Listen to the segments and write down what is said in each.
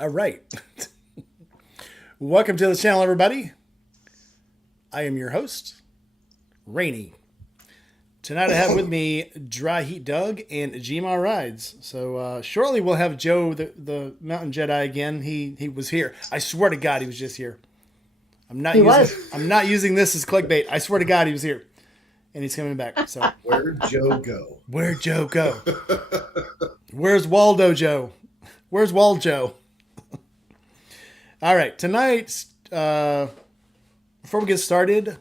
All right. Welcome to the channel, everybody. I am your host, Rainy. Tonight I have with me Dry Heat Doug and Gma Rides. So shortly we'll have Joe, the Mountain Jedi, again. He was here. I swear to God, he was just here. I'm not using this as clickbait. I swear to God, he was here, and he's coming back. So where'd Joe go? Where'd Joe go? Where's Waldo Joe? Where's Wald Joe? All right, tonight, before we get started,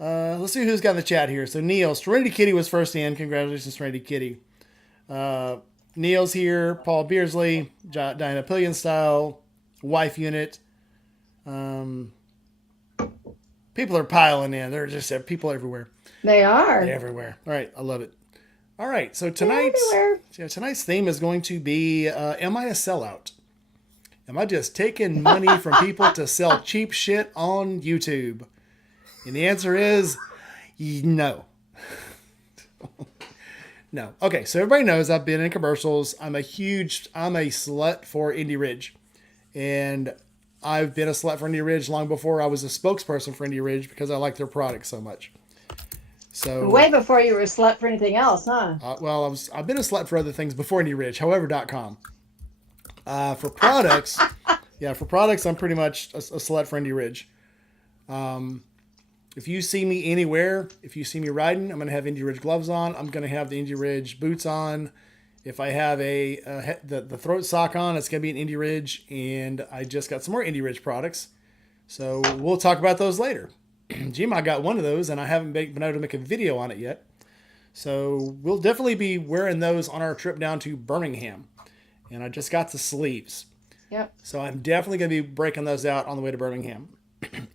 let's see who's got in the chat here. So Neil, Serenity Kitty was first in. Congratulations, Serenity Kitty. Neil's here. Paul Beersley, Diana Pillion Style, Wife Unit. People are piling in. They're just people everywhere. They are. They're everywhere. All right, I love it. All right, so tonight's theme is going to be, am I a sellout? Am I just taking money from people to sell cheap shit on YouTube? And the answer is no. No. Okay, so everybody knows I've been in commercials. I'm a slut for Indie Ridge. And I've been a slut for Indie Ridge long before I was a spokesperson for Indie Ridge because I like their product so much. So way before you were a slut for anything else, huh? I've been a slut for other things before Indie Ridge, however.com. For products, I'm pretty much a slut for Indie Ridge. If you see me anywhere, if you see me riding, I'm going to have Indie Ridge gloves on. I'm going to have the Indie Ridge boots on. If I have the throat sock on, it's going to be an Indie Ridge. And I just got some more Indie Ridge products. So we'll talk about those later. Jim, I got one of those, and I haven't been able to make a video on it yet. So we'll definitely be wearing those on our trip down to Birmingham. And I just got the sleeves. Yep. So I'm definitely going to be breaking those out on the way to Birmingham.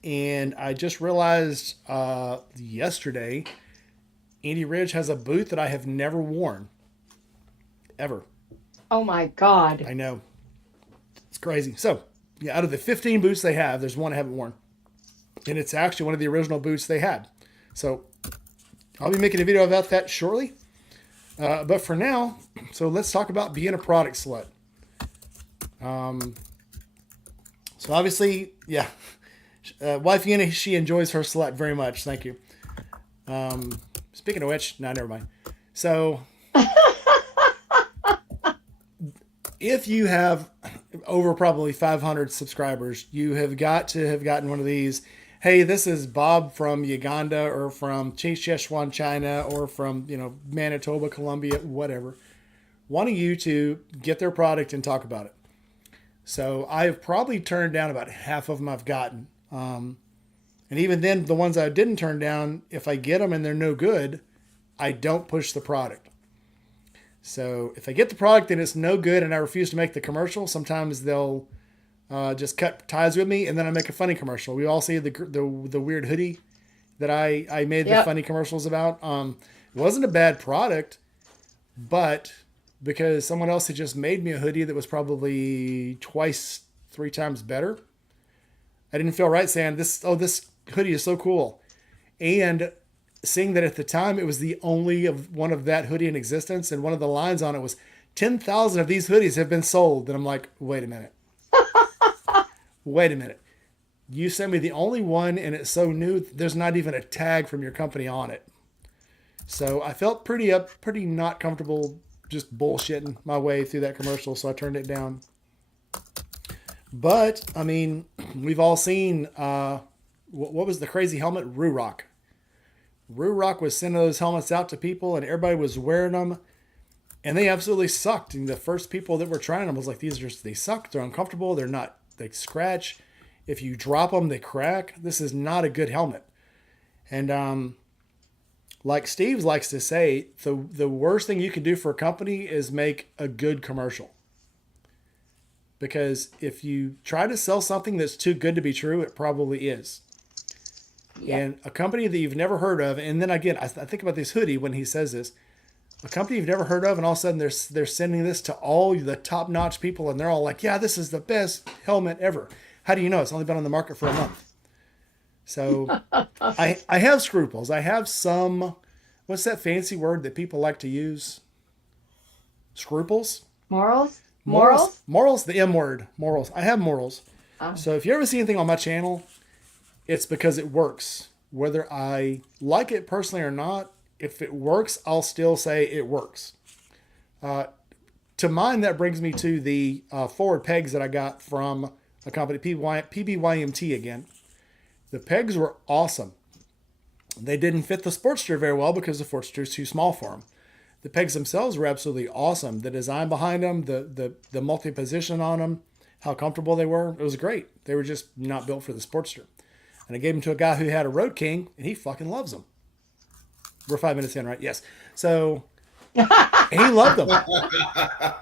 And I just realized yesterday, Indie Ridge has a boot that I have never worn. Ever. Oh my God. I know. It's crazy. So, yeah, out of the 15 boots they have, there's one I haven't worn. And it's actually one of the original boots they had. So, I'll be making a video about that shortly. But for now, so let's talk about being a product slut. So obviously, yeah, wife Una, she enjoys her slut very much. Thank you. Speaking of which, no, never mind. So if you have over probably 500 subscribers, you have got to have gotten one of these. Hey, this is Bob from Uganda or from Sichuan, China, or from, Manitoba, Colombia, whatever, wanting you to get their product and talk about it. So I have probably turned down about half of them I've gotten. And even then, the ones I didn't turn down, if I get them and they're no good, I don't push the product. So if I get the product and it's no good and I refuse to make the commercial, sometimes they'll just cut ties with me, and then I make a funny commercial. We all see the weird hoodie that I made the funny commercials about. It wasn't a bad product, but because someone else had just made me a hoodie that was probably twice, 3 times better, I didn't feel right saying this hoodie is so cool. And seeing that at the time it was the only one of that hoodie in existence, and one of the lines on it was 10,000 of these hoodies have been sold. And I'm like, wait a minute. Wait a minute. You sent me the only one and it's so new, there's not even a tag from your company on it. So I felt pretty not comfortable just bullshitting my way through that commercial, so I turned it down. But, I mean, we've all seen, what was the crazy helmet? Rurock. Rurock was sending those helmets out to people and everybody was wearing them. And they absolutely sucked. And the first people that were trying them was like, they suck. They're uncomfortable. They scratch. If you drop them, they crack. This is not a good helmet. And like Steve likes to say, the worst thing you can do for a company is make a good commercial. Because if you try to sell something that's too good to be true, it probably is. Yeah. And a company that you've never heard of, and then again, I think about this hoodie when he says this, a company you've never heard of, and all of a sudden they're sending this to all the top-notch people, and they're all like, yeah, this is the best helmet ever. How do you know? It's only been on the market for a month. So I have scruples. I have some, what's that fancy word that people like to use? Scruples? Morals? Morals? Morals, the M word. Morals. I have morals. Oh. So if you ever see anything on my channel, it's because it works. Whether I like it personally or not, if it works, I'll still say it works. To mine, that brings me to the forward pegs that I got from a company, PBYMT again. The pegs were awesome. They didn't fit the Sportster very well because the Sportster is too small for them. The pegs themselves were absolutely awesome. The design behind them, the multi-position on them, how comfortable they were, it was great. They were just not built for the Sportster. And I gave them to a guy who had a Road King, and he fucking loves them. We're 5 minutes in, right? Yes. So he loved them.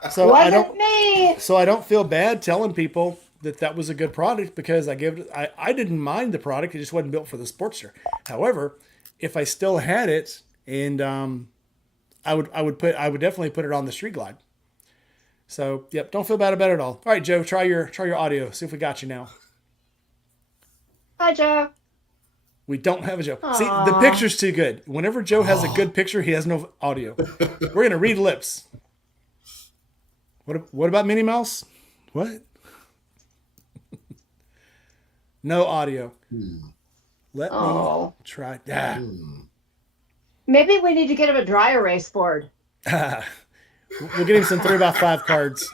So I don't feel bad telling people that was a good product because I didn't mind the product. It just wasn't built for the Sportster. However, if I still had it, and I would definitely put it on the Street Glide. So yep, don't feel bad about it at all. All right, Joe, try your audio. See if we got you now. Hi, Joe. We don't have a Joe. Aww. See, the picture's too good. Whenever Joe has a good picture, he has no audio. We're gonna read lips. What about Minnie Mouse? What? No audio. Let me try. Maybe we need to get him a dry erase board. We'll get him some 3x5 cards.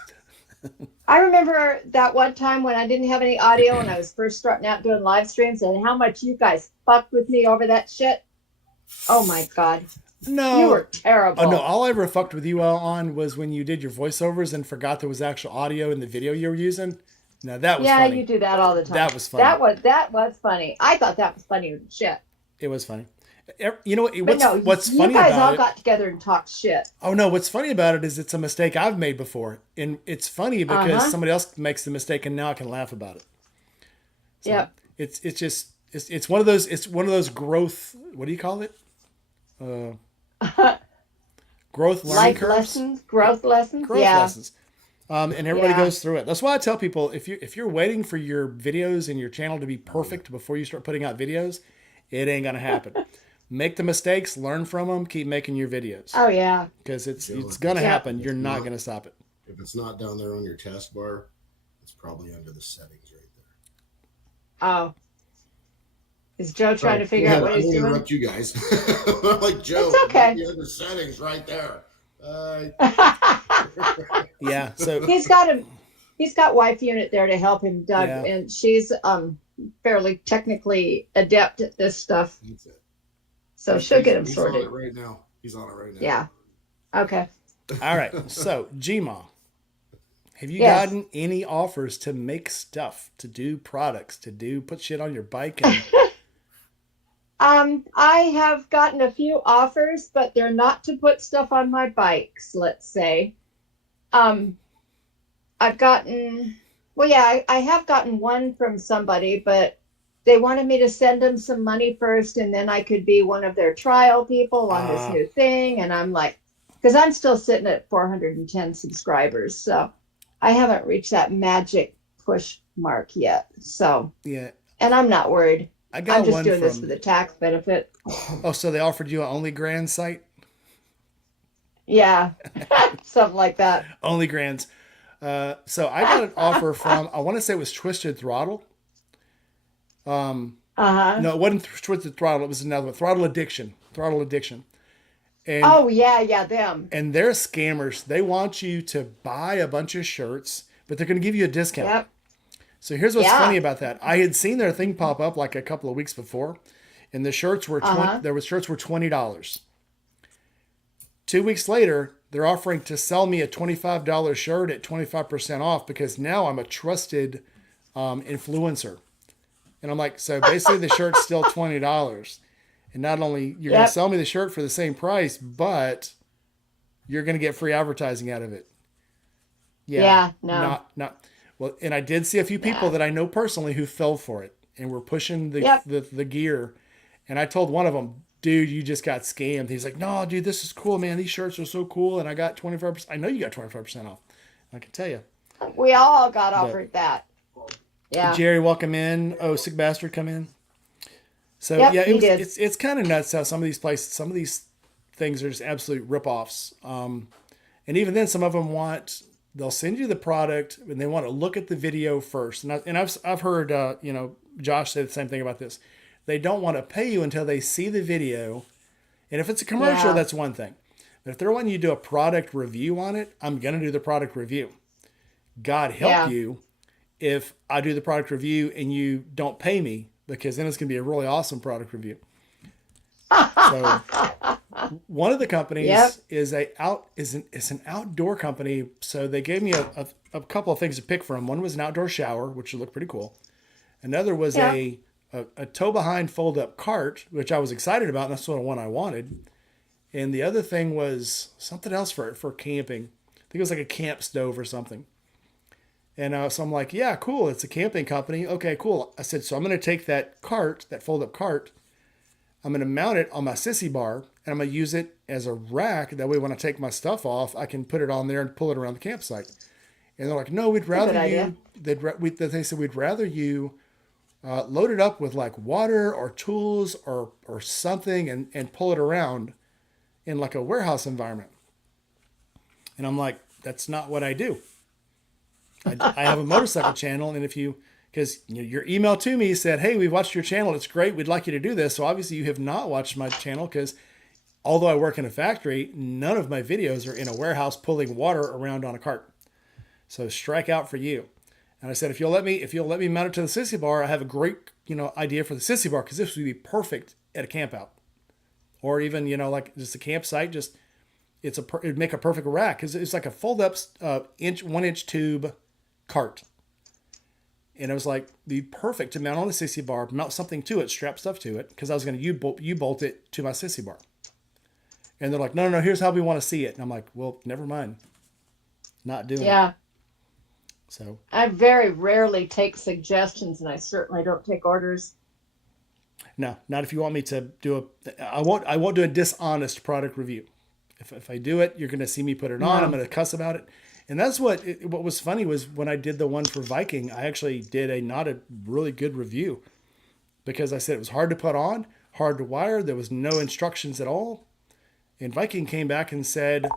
I remember that one time when I didn't have any audio and I was first starting out doing live streams and how much you guys fucked with me over that shit. Oh my God. No. You were terrible. Oh no, all I ever fucked with you all on was when you did your voiceovers and forgot there was actual audio in the video you were using. No, that was funny. Yeah, you do that all the time. That was funny. That was funny. I thought that was funny as shit. It was funny. You know what's you funny guys about all it? got together and talked shit. Oh no, what's funny about it is it's a mistake I've made before, and it's funny because somebody else makes the mistake, and now I can laugh about it. So Yep. It's one of those growth. What do you call it? Growth learning Life curves. lessons, growth lessons. Growth yeah. lessons. And everybody goes through it. That's why I tell people if you're waiting for your videos and your channel to be perfect before you start putting out videos, it ain't gonna happen. Make the mistakes, learn from them, keep making your videos. Oh yeah. Because it's gonna happen. You're not gonna stop it. If it's not down there on your taskbar, it's probably under the settings right there. Oh. Is Joe trying to figure out what he's doing? Interrupt you guys. I'm like, Joe, it's okay. The other settings right there. Yeah. So he's got wife unit there to help him, Doug, and she's fairly technically adept at this stuff. That's it. So she'll get him He's sorted. on it right now. He's on it right now. Yeah. Okay. all right. So Gma, have you Yes. gotten any offers to make stuff, to do products, put shit on your bike? And I have gotten a few offers, but they're not to put stuff on my bikes, let's say. I've gotten, I have gotten one from somebody, but they wanted me to send them some money first, and then I could be one of their trial people on this new thing. And I'm like, because I'm still sitting at 410 subscribers, so I haven't reached that magic push mark yet. So, yeah. And I'm not worried. I'm just doing this for the tax benefit. Oh, so they offered you an Only Grand site? Yeah, something like that. Only Grands. So I got an offer from, I want to say it was Twisted Throttle. No, it wasn't Twisted Throttle. It was another one. Throttle Addiction. And, them. And they're scammers. They want you to buy a bunch of shirts, but they're going to give you a discount. Yep. So here's what's funny about that. I had seen their thing pop up like a couple of weeks before, and the shirts were shirts were $20. 2 weeks later, they're offering to sell me a $25 shirt at 25% off because now I'm a trusted influencer. And I'm like, so basically the shirt's still $20. And not only you're going to sell me the shirt for the same price, but you're going to get free advertising out of it. Yeah, no. Not. Well, and I did see a few people that I know personally who fell for it and were pushing the gear. And I told one of them, dude, you just got scammed. He's like, no, dude, this is cool, man. These shirts are so cool. And I got 25%. I know you got 25% off. I can tell you. We all got offered that. Yeah. Jerry, welcome in. Oh, Sick Bastard, come in. So, it's kind of nuts how some of these things are just absolute ripoffs. And even then, some of them want they'll send you the product and they want to look at the video first. I've heard Josh say the same thing about this. They don't want to pay you until they see the video. And if it's a commercial, Yeah. that's one thing. But if they're wanting you to do a product review on it, I'm going to do the product review. God help Yeah. you if I do the product review and you don't pay me, because then it's going to be a really awesome product review. So one of the companies Yep. is an outdoor company. So they gave me a couple of things to pick from. One was an outdoor shower, which looked pretty cool. Another was Yeah. a tow behind fold up cart, which I was excited about, and that's the one I wanted. And the other thing was something else for camping. I think it was like a camp stove or something. And so I'm like, yeah, cool. It's a camping company. Okay, cool. I said, so I'm going to take that cart, that fold up cart. I'm going to mount it on my sissy bar, and I'm going to use it as a rack. That way, when I take my stuff off, I can put it on there and pull it around the campsite. And they're like, no, we'd rather idea. you. They said we'd rather you load it up with like water or tools or something, and pull it around in like a warehouse environment. And I'm like, that's not what I do. I have a motorcycle channel, and because your email to me said, hey, we've watched your channel, it's great, we'd like you to do this. So obviously you have not watched my channel, because although I work in a factory, none of my videos are in a warehouse pulling water around on a cart. So strike out for you. And I said, if you'll let me mount it to the sissy bar, I have a great idea for the sissy bar, because this would be perfect at a camp out, or even like just a campsite. Just it'd make a perfect rack, because it's like a fold up 1-inch tube cart. And it was like, be perfect to mount on a sissy bar, mount something to it, strap stuff to it, because I was going to U-bolt it to my sissy bar. And they're like, no, here's how we want to see it. And I'm like, well, never mind. Not doing it. Yeah. So I very rarely take suggestions, and I certainly don't take orders. no, not if you want me to do I won't do a dishonest product review. If I do it, you're going to see me put it on. No. I'm going to cuss about it. And that's what was funny was when I did the one for Viking, I actually did not a really good review, because I said it was hard to put on, hard to wire. There was no instructions at all. And Viking came back and said,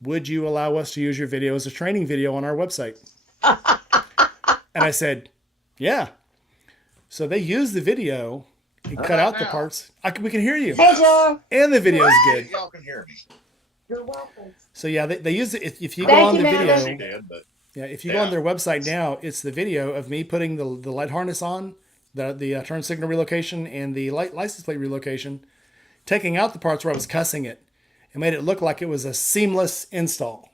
would you allow us to use your video as a training video on our website? And I said, yeah. So they used the video and cut out the parts. We can hear you. Hey, Joe. And the video is good. Y'all can hear me. You're welcome. So yeah, they use it. If you go Thank on you, the Amanda. video, She did, but yeah, if you go on their website now, it's the video of me putting the light harness on, the turn signal relocation and the license plate relocation, taking out the parts where I was cussing it, and made it look like it was a seamless install.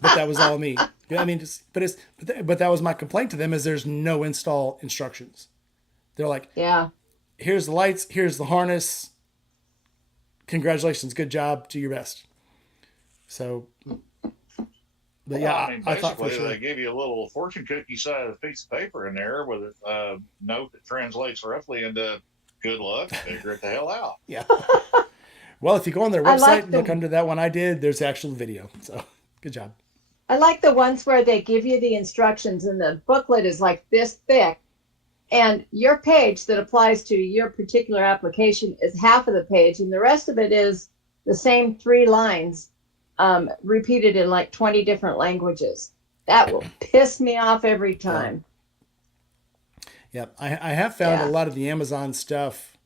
But that was all me. I mean, but that was my complaint to them, is there's no install instructions. They're like, Yeah. here's the lights, here's the harness. Congratulations, good job, do your best. So, but yeah, I mean, I thought for basically sure. they give you a little fortune cookie size piece of paper in there with a note that translates roughly into "good luck, figure it the hell out." Yeah. Well, if you go on their I website like and look them. under that one I did, there's actual video. So, good job. I like the ones where they give you the instructions, and the booklet is like this thick, and your page that applies to your particular application is half of the page, and the rest of it is the same 3 lines repeated in like 20 different languages. That will piss me off every time. Yep. I have found Yeah. a lot of the Amazon stuff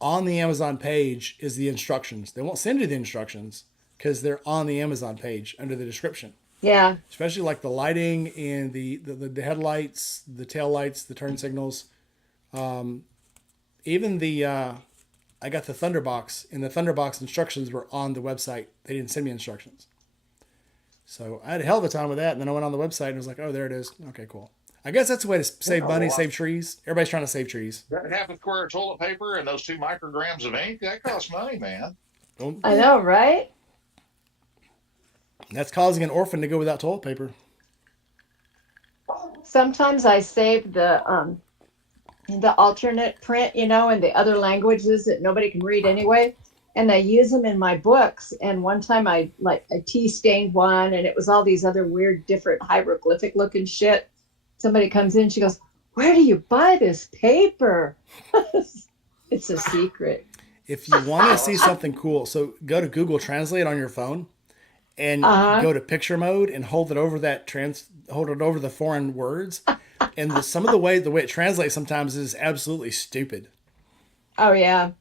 on the Amazon page is the instructions. They won't send you the instructions because they're on the Amazon page under the description. Yeah. Especially like the lighting and the headlights, the tail lights, the turn signals. Even I got the Thunderbox, and the Thunderbox instructions were on the website. They didn't send me instructions. So I had a hell of a time with that. And then I went on the website and was like, oh, there it is. Okay, cool. I guess that's a way to save money, well, save trees. Everybody's trying to save trees. That half a square of toilet paper and those 2 micrograms of ink, that costs money, man. Boom. I know, right? That's causing an orphan to go without toilet paper. Sometimes I save the alternate print, in the other languages that nobody can read anyway, and I use them in my books. And one time I tea stained one, and it was all these other weird, different hieroglyphic looking shit. Somebody comes in, she goes, "Where do you buy this paper?" It's a secret. If you want to see something cool, so go to Google Translate on your phone and go to picture mode and hold it over hold it over the foreign words. And some of the way it translates sometimes is absolutely stupid. Oh yeah.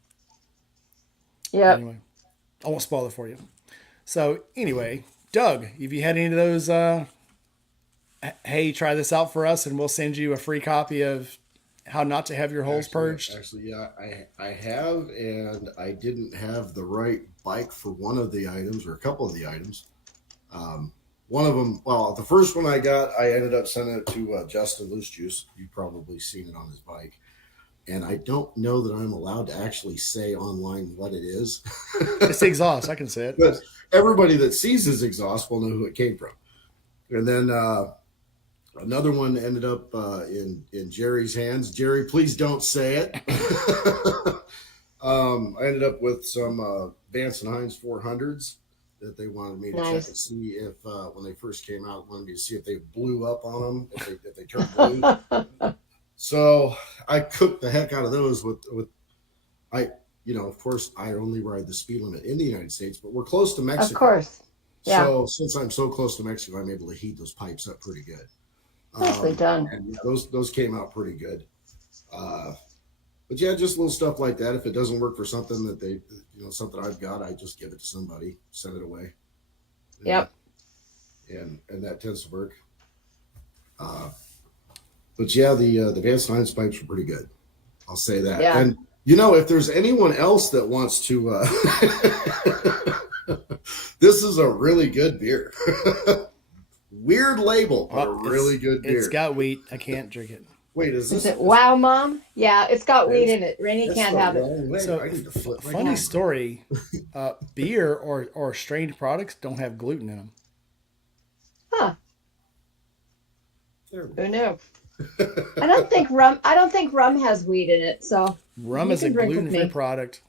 Yep. Anyway, I won't spoil it for you. So anyway, Doug, have you had any of those? Hey, try this out for us, and we'll send you a free copy of How Not to Have Your Holes Purged. Actually, yeah, I have, and I didn't have the right bike for one of the items or a couple of the items. One of them, well, the first one I got, I ended up sending it to Justin Loose Juice. You've probably seen it on his bike. And I don't know that I'm allowed to actually say online what it is. It's the exhaust. I can say it. But everybody that sees his exhaust will know who it came from. And then another one ended up in Jerry's hands. Jerry, please don't say it. I ended up with some Vance and Hines 400s that they wanted me to check and see if, when they first came out, wanted me to see if they blew up on them, if they turned blue. So I cooked the heck out of those with of course, I only ride the speed limit in the United States, but we're close to Mexico. Of course. Yeah. So since I'm so close to Mexico, I'm able to heat those pipes up pretty good. Nicely done. And those came out pretty good. But yeah, just little stuff like that. If it doesn't work for something that something I've got, I just give it to somebody, send it away. Yep. And that tends to work. But yeah, the Vance Hines pipes were pretty good. I'll say that. Yeah. And if there's anyone else that wants to, this is a really good beer. Weird label, but a really good beer. It's got wheat. I can't drink it. Wait, is it Wow Mom? Yeah, it's got wheat in it. Rainey can't have it. So I need to flip my funny story, beer or strained products don't have gluten in them. Huh. Who knew? I don't think rum has wheat in it, so rum is a gluten-free product.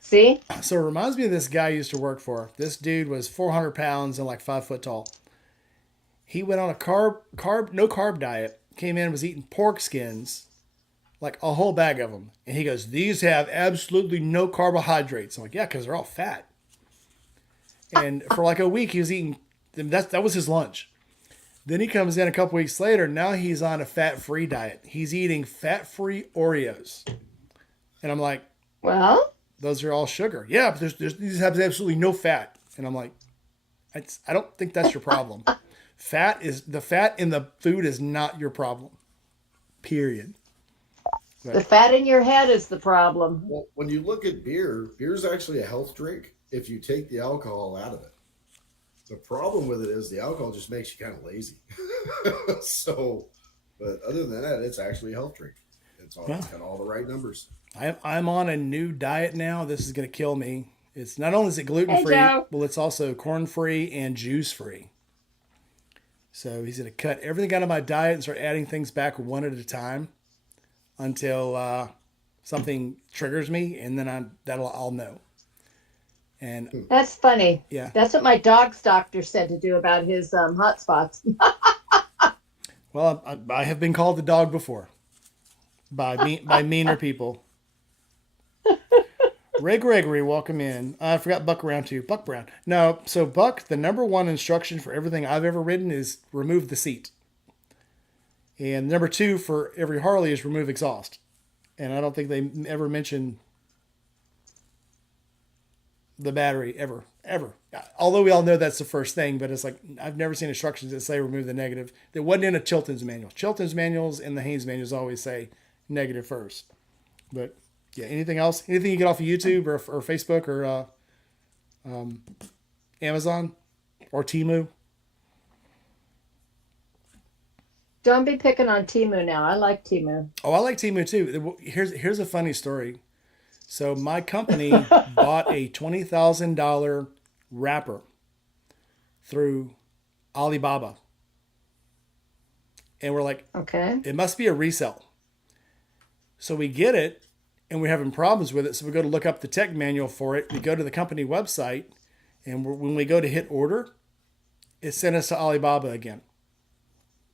See? So it reminds me of this guy I used to work for. This dude was 400 pounds and like 5 foot tall. He went on a no carb diet. Came in and was eating pork skins, like a whole bag of them. And he goes, "These have absolutely no carbohydrates." I'm like, "Yeah, because they're all fat." And for like a week, he was eating. That was his lunch. Then he comes in a couple weeks later. Now he's on a fat-free diet. He's eating fat-free Oreos. And I'm like, "Well, those are all sugar." "Yeah, but these have absolutely no fat." And I'm like, I don't think that's your problem. The fat in the food is not your problem. Period. Right. The fat in your head is the problem. Well, when you look at beer's actually a health drink if you take the alcohol out of it. The problem with it is the alcohol just makes you kind of lazy. But other than that, it's actually a health drink. It's got all the right numbers. I'm on a new diet now. This is going to kill me. It's not only is it gluten-free, well, it's also corn-free and juice-free. So he's going to cut everything out of my diet and start adding things back one at a time until something triggers me, and then I'll know. And that's funny. Yeah, that's what my dog's doctor said to do about his hot spots. Well, I have been called the dog before by meaner people. Ray Gregory, welcome in. I forgot Buck Brown too. Buck Brown. No, so Buck, the number one instruction for everything I've ever ridden is remove the seat. And number two for every Harley is remove exhaust. And I don't think they ever mention the battery ever. Although we all know that's the first thing, but it's like I've never seen instructions that say remove the negative. That wasn't in a Chilton's manual. Chilton's manuals and the Haynes manuals always say negative first. But yeah, anything else? Anything you get off of YouTube or Facebook or Amazon or Temu? Don't be picking on Temu now. I like Temu. Oh, I like Temu too. Here's a funny story. So my company bought a $20,000 wrapper through Alibaba. And we're like, okay, it must be a resell. So we get it, and we're having problems with it. So we go to look up the tech manual for it. We go to the company website, and when we go to hit order, it sent us to Alibaba again.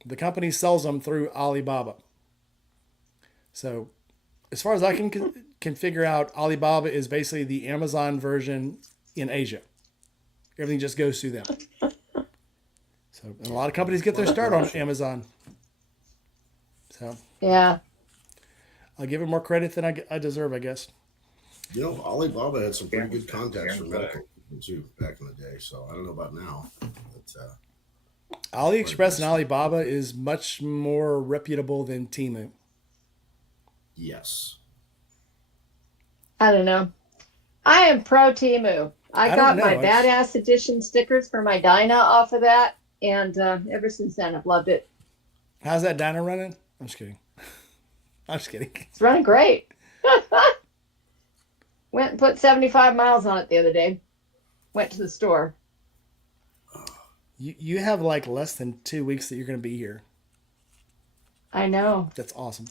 The company sells them through Alibaba. So as far as I can figure out, Alibaba is basically the Amazon version in Asia. Everything just goes through them. So and a lot of companies get their start on Amazon. So Yeah. I'll give it more credit than I deserve, I guess. You know, Alibaba had some pretty good contacts for medical people too back in the day. So I don't know about now, but AliExpress and Alibaba is much more reputable than Temu. yes. I don't know. I am pro Timu. I I don't got know. my It's- Badass Edition stickers for my Dyna off of that, and ever since then I've loved it. How's that diner running? I'm just kidding. I'm just kidding. It's running great. Went and put 75 miles on it the other day. Went to the store. You have like less than 2 weeks that you're going to be here. I know. That's awesome.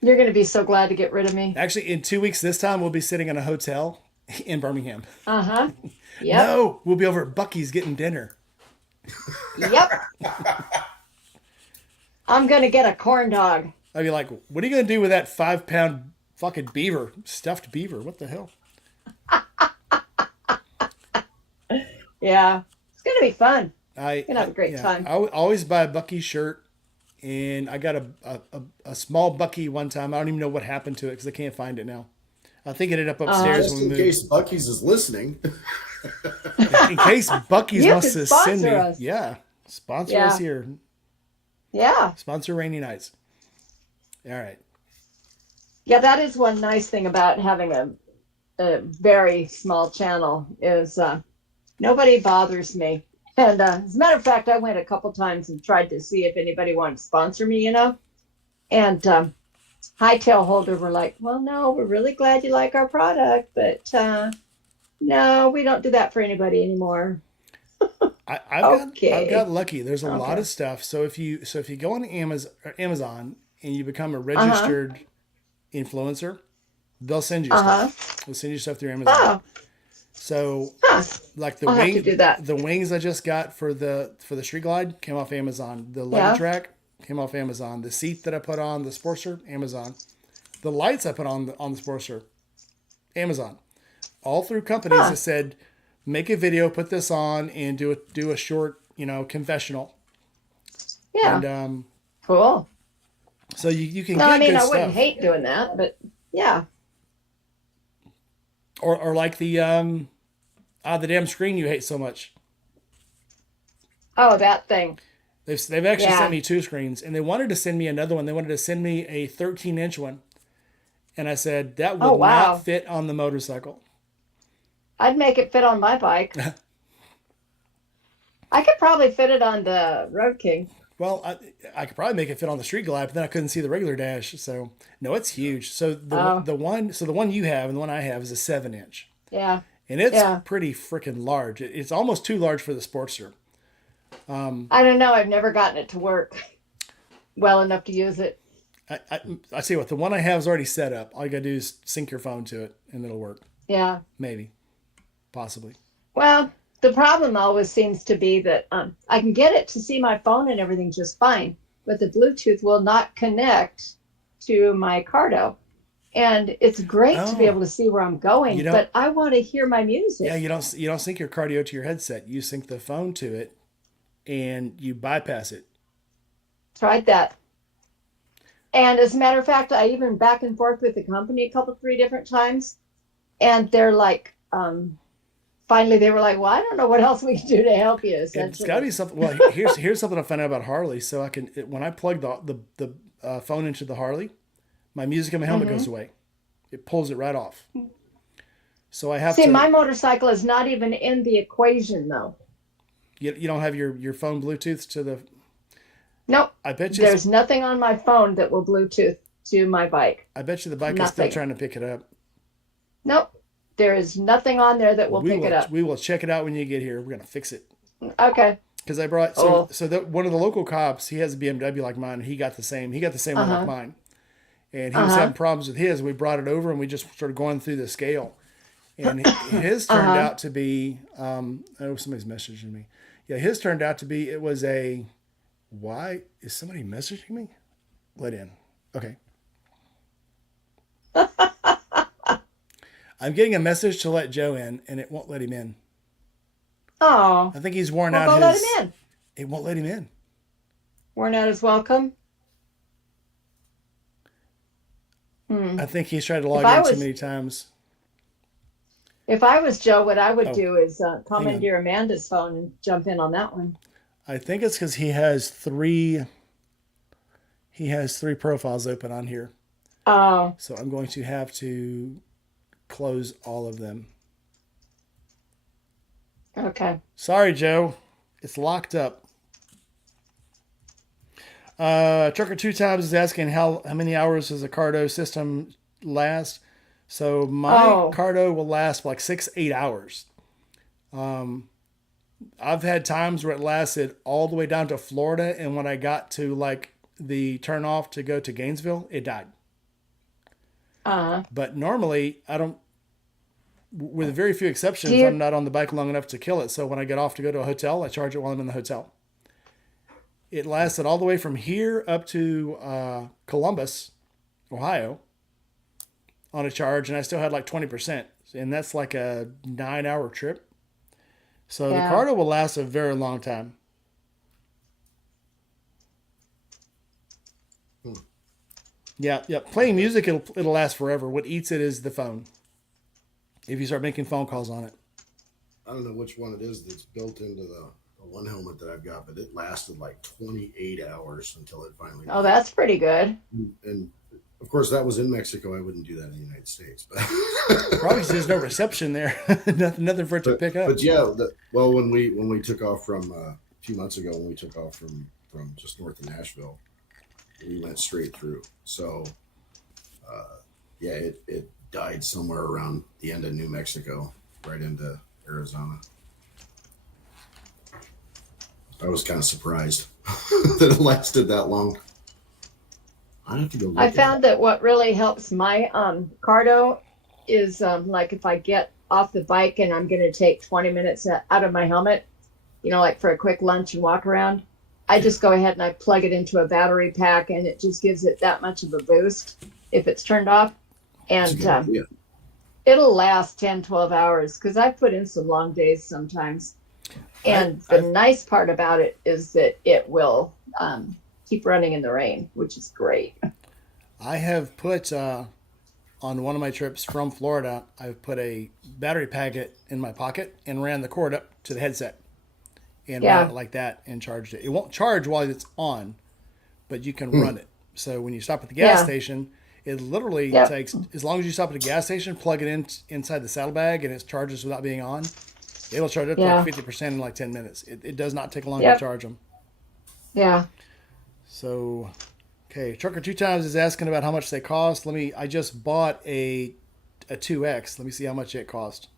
You're going to be so glad to get rid of me. Actually, in 2 weeks this time, we'll be sitting in a hotel in Birmingham. Uh-huh. Yep. No, we'll be over at Bucky's getting dinner. Yep. I'm going to get a corn dog. I'd be like, what are you going to do with that 5-pound fucking beaver, stuffed beaver? What the hell? Yeah. It's going to be fun. You're gonna have a great time. I would always buy a Bucky shirt, and I got a small Bucky one time. I don't even know what happened to it because I can't find it now. I think it ended up upstairs Just when we in moved. case Bucky's is listening. In case Bucky's You wants can to send me, sponsor us. yeah, sponsor Yeah. us here. Yeah. Sponsor Rainy Nights. All right. Yeah, that is one nice thing about having a very small channel is nobody bothers me. And as a matter of fact, I went a couple times and tried to see if anybody wanted to sponsor me, you know. And Hightail Holder were like, well, no, we're really glad you like our product, but no, we don't do that for anybody anymore. I've got lucky. There's a lot Okay. of stuff. So if you go on Amazon and you become a registered influencer, they'll send you stuff. They'll send you stuff through Amazon. Oh, So huh. like the I'll have to wing, do that. the wings I just got for the Street Glide came off Amazon. The Yeah. luggage rack came off Amazon. The seat that I put on the Sportster, Amazon. The lights I put on the Sportster, Amazon. All through companies that said, make a video, put this on, and do a short, confessional. Yeah. And Cool. so you can No, get I mean, good I stuff. wouldn't hate doing that, but yeah. Or like the damn screen you hate so much. Oh, that thing. They've actually Yeah. sent me 2 screens, and they wanted to send me another one. They wanted to send me a 13-inch one, and I said that would Oh, wow. not fit on the motorcycle. I'd make it fit on my bike. I could probably fit it on the Road King. Well, I could probably make it fit on the Street Glide, but then I couldn't see the regular dash. So no, it's huge. So the one you have and the one I have is a 7-inch, Yeah. and it's Yeah. pretty freaking large. It's almost too large for the Sportster. I don't know. I've never gotten it to work well enough to use it. I see what the one I have is already set up. All you gotta do is sync your phone to it, and it'll work. Yeah. Maybe, possibly. Well, the problem always seems to be that I can get it to see my phone and everything just fine, but the Bluetooth will not connect to my Cardo. And it's great to be Oh. able to see where I'm going, You don't- but I want to hear my music. Yeah, you don't sync your cardio to your headset. You sync the phone to it, and you bypass it. Tried that. And as a matter of fact, I even back and forth with the company a couple, 3 different times. And they're like, finally they were like, well, I don't know what else we can do to help you. It's Essentially. got to be something. Well, here's something I found out about Harley. So when I plug the phone into the Harley, my music in my helmet goes away. It pulls it right off. So I have See, to. my motorcycle is not even in the equation, though. You don't have your phone Bluetooth to the. Nope. I bet you. There's nothing on my phone that will Bluetooth to my bike. I bet you the bike is still nothing. trying to pick it up. Nope. There is nothing on there that will pick it up. We will check it out when you get here. We're gonna fix it. Okay. Because I brought Oh. one of the local cops, he has a BMW like mine. And he got the same one like mine, and he was having problems with his. We brought it over and we just started going through the scale, and his turned out to be. Oh, somebody's messaging me. Yeah, his turned out to be. It was a. Why is somebody messaging me? Let in. Okay. I'm getting a message to let Joe in, and it won't let him in. Oh, I think he's worn well, out go let him his. in. It won't let him in. Worn out his welcome. Hmm. I think he's tried to If log I in too was many times. if I was Joe, what I would Oh, do is come hang into on. your Amanda's phone and jump in on that one. I think it's because he has three. He has three profiles open on here, Oh, so I'm going to have to close all of them. okay. Sorry, Joe. It's locked up. Trucker Two Times is asking how many hours does a Cardo system last? So my Oh, Cardo will last like 6-8 hours. I've had times where it lasted all the way down to Florida, and when I got to like the turn off to go to Gainesville, it died. uh, But normally, I don't. With very few do exceptions, you? I'm not on the bike long enough to kill it. So when I get off to go to a hotel, I charge it while I'm in the hotel. It lasted all the way from here up to Columbus, Ohio, on a charge, and I still had like 20%, and that's like a 9-hour trip. So the Yeah. Cardo will last a very long time. Hmm. Yeah, yeah. Playing music, it'll last forever. What eats it is the phone. If you start making phone calls on it. I don't know which one it is that's built into the one helmet that I've got, but it lasted like 28 hours until it finally Oh, died. that's pretty good. And of course, that was in Mexico. I wouldn't do that in the United States, but Probably because there's no reception there. nothing for it to pick up. but yeah. Well, when we took off from a few months ago, when we took off from just north of Nashville, we went straight through. So yeah, it died somewhere around the end of New Mexico, right into Arizona. I was kind of surprised that it lasted that long. I have to go I look at it. found that what really helps my cardio is like if I get off the bike and I'm going to take 20 minutes out of my helmet, like for a quick lunch and walk around, I Yeah, just go ahead and I plug it into a battery pack and it just gives it that much of a boost if it's turned off. that's a And good idea. it'll last 10, 12 hours because I've put in some long days sometimes. I, And the I've nice part about it is that it will keep running in the rain, which is great. I have put on one of my trips from Florida. I've put a battery packet in my pocket and ran the cord up to the headset and ran Yeah, it like that and charged it. It won't charge while it's on, but you can Hmm. run it. So when you stop at the gas yeah, station, it literally yep, takes as long as you stop at a gas station, plug it in inside the saddlebag, and it charges without being on. It'll charge up to like yeah, 50% in like 10 minutes. It does not take long to yep, charge them. yeah. So, okay, Trucker Two Times is asking about how much they cost. I just bought a 2X. Let me see how much it cost.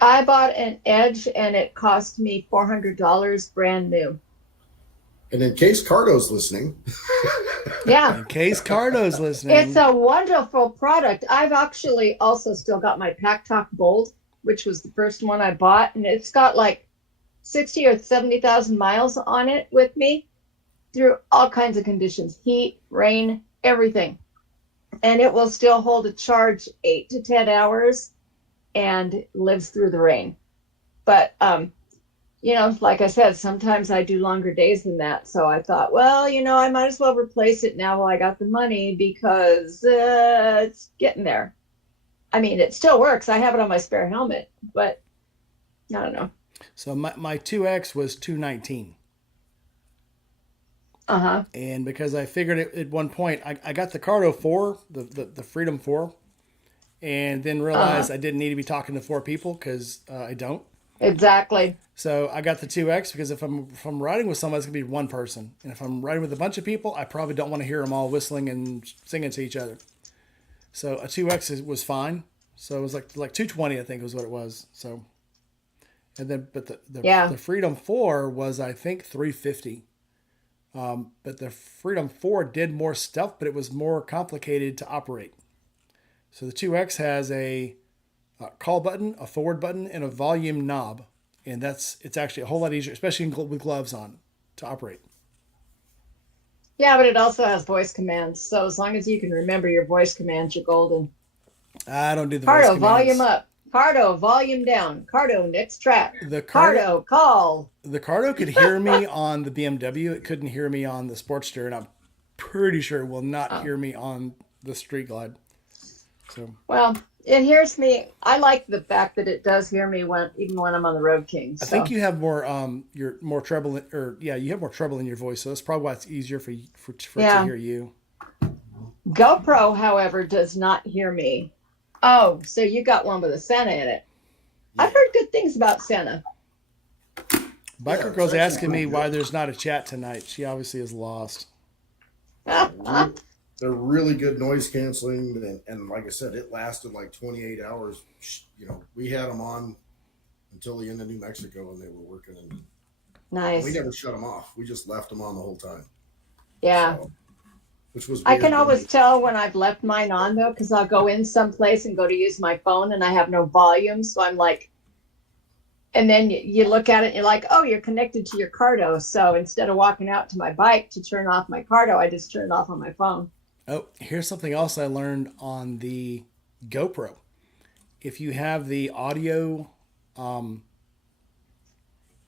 I bought an Edge and it cost me $400 brand new. And in case Cardo's listening, Yeah, In case Cardo's it's listening, a wonderful product. I've actually also still got my Pack Talk Gold, which was the first one I bought, and it's got like 60 or 70,000 miles on it with me through all kinds of conditions, heat, rain, everything. And it will still hold a charge 8 to 10 hours and lives through the rain. But like I said, sometimes I do longer days than that. So I thought, well, I might as well replace it now while I got the money because it's getting there. I mean, it still works. I have it on my spare helmet, but I don't know. so my 2X was 219. Uh huh. And because I figured it at one point, I got the Cardo 4, the Freedom 4, and then Uh huh. realized I didn't need to be talking to four people because I don't. Exactly. So I got the 2X because if I'm riding with someone, it's gonna be one person, and if I'm riding with a bunch of people, I probably don't want to hear them all whistling and singing to each other. So a 2X was fine. So it was like 220, I think was what it was. So and then but Yeah. the Freedom 4 was I think 350. But the Freedom 4 did more stuff, but it was more complicated to operate. So the 2X has a call button, a forward button, and a volume knob, and it's actually a whole lot easier, especially with gloves on, to operate. Yeah, but it also has voice commands. So as long as you can remember your voice commands, you're golden. I don't do the voice Cardo, volume commands. up. Cardo, volume down. Cardo, next track. The Cardo, call. The Cardo could hear me on the BMW. It couldn't hear me on the Sportster, and I'm pretty sure it will not hear me on the Street Glide. So well, it hears me. I like the fact that it does hear me even when I'm on the Road King. So. I think you have more you're more treble you have more treble in your voice, so that's probably why it's easier for it to hear you. GoPro, however, does not hear me. Oh, so you got one with a Sena in it. Yeah. I've heard good things about Sena. Biker Girl's asking me why there's not a chat tonight. She obviously is lost. They're really good noise canceling, and like I said, it lasted like 28 hours. You know, we had them on until the end of New Mexico, and they were working. And nice. We never shut them off. We just left them on the whole time. Yeah. So, which was I can always tell when I've left mine on, though, because I'll go in someplace and go to use my phone, and I have no volume, so I'm like, and then you look at it and you're like, oh, you're connected to your Cardo. So instead of walking out to my bike to turn off my Cardo, I just turn it off on my phone. Oh, here's something else I learned on the GoPro. If you have the audio,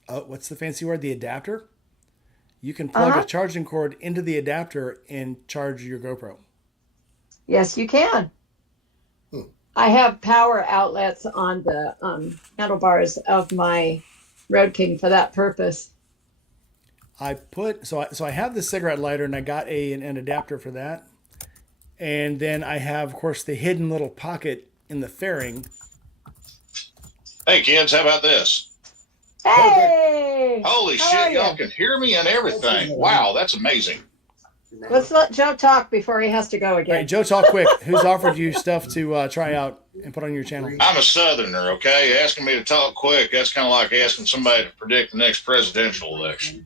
what's the fancy word? The adapter. You can plug a charging cord into the adapter and charge your GoPro. Yes, you can. I have power outlets on the handlebars of my Road King for that purpose. I have the cigarette lighter, and I got an adapter for that. And then I have, of course, the hidden little pocket in the fairing. Hey, kids, how about this? Hey! Holy shit, y'all can hear me and everything. Wow, that's amazing. Let's let Joe talk before he has to go again. All right, Joe, talk quick. Who's offered you stuff to try out and put on your channel? I'm a Southerner, okay? Asking me to talk quick, that's kind of like asking somebody to predict the next presidential election.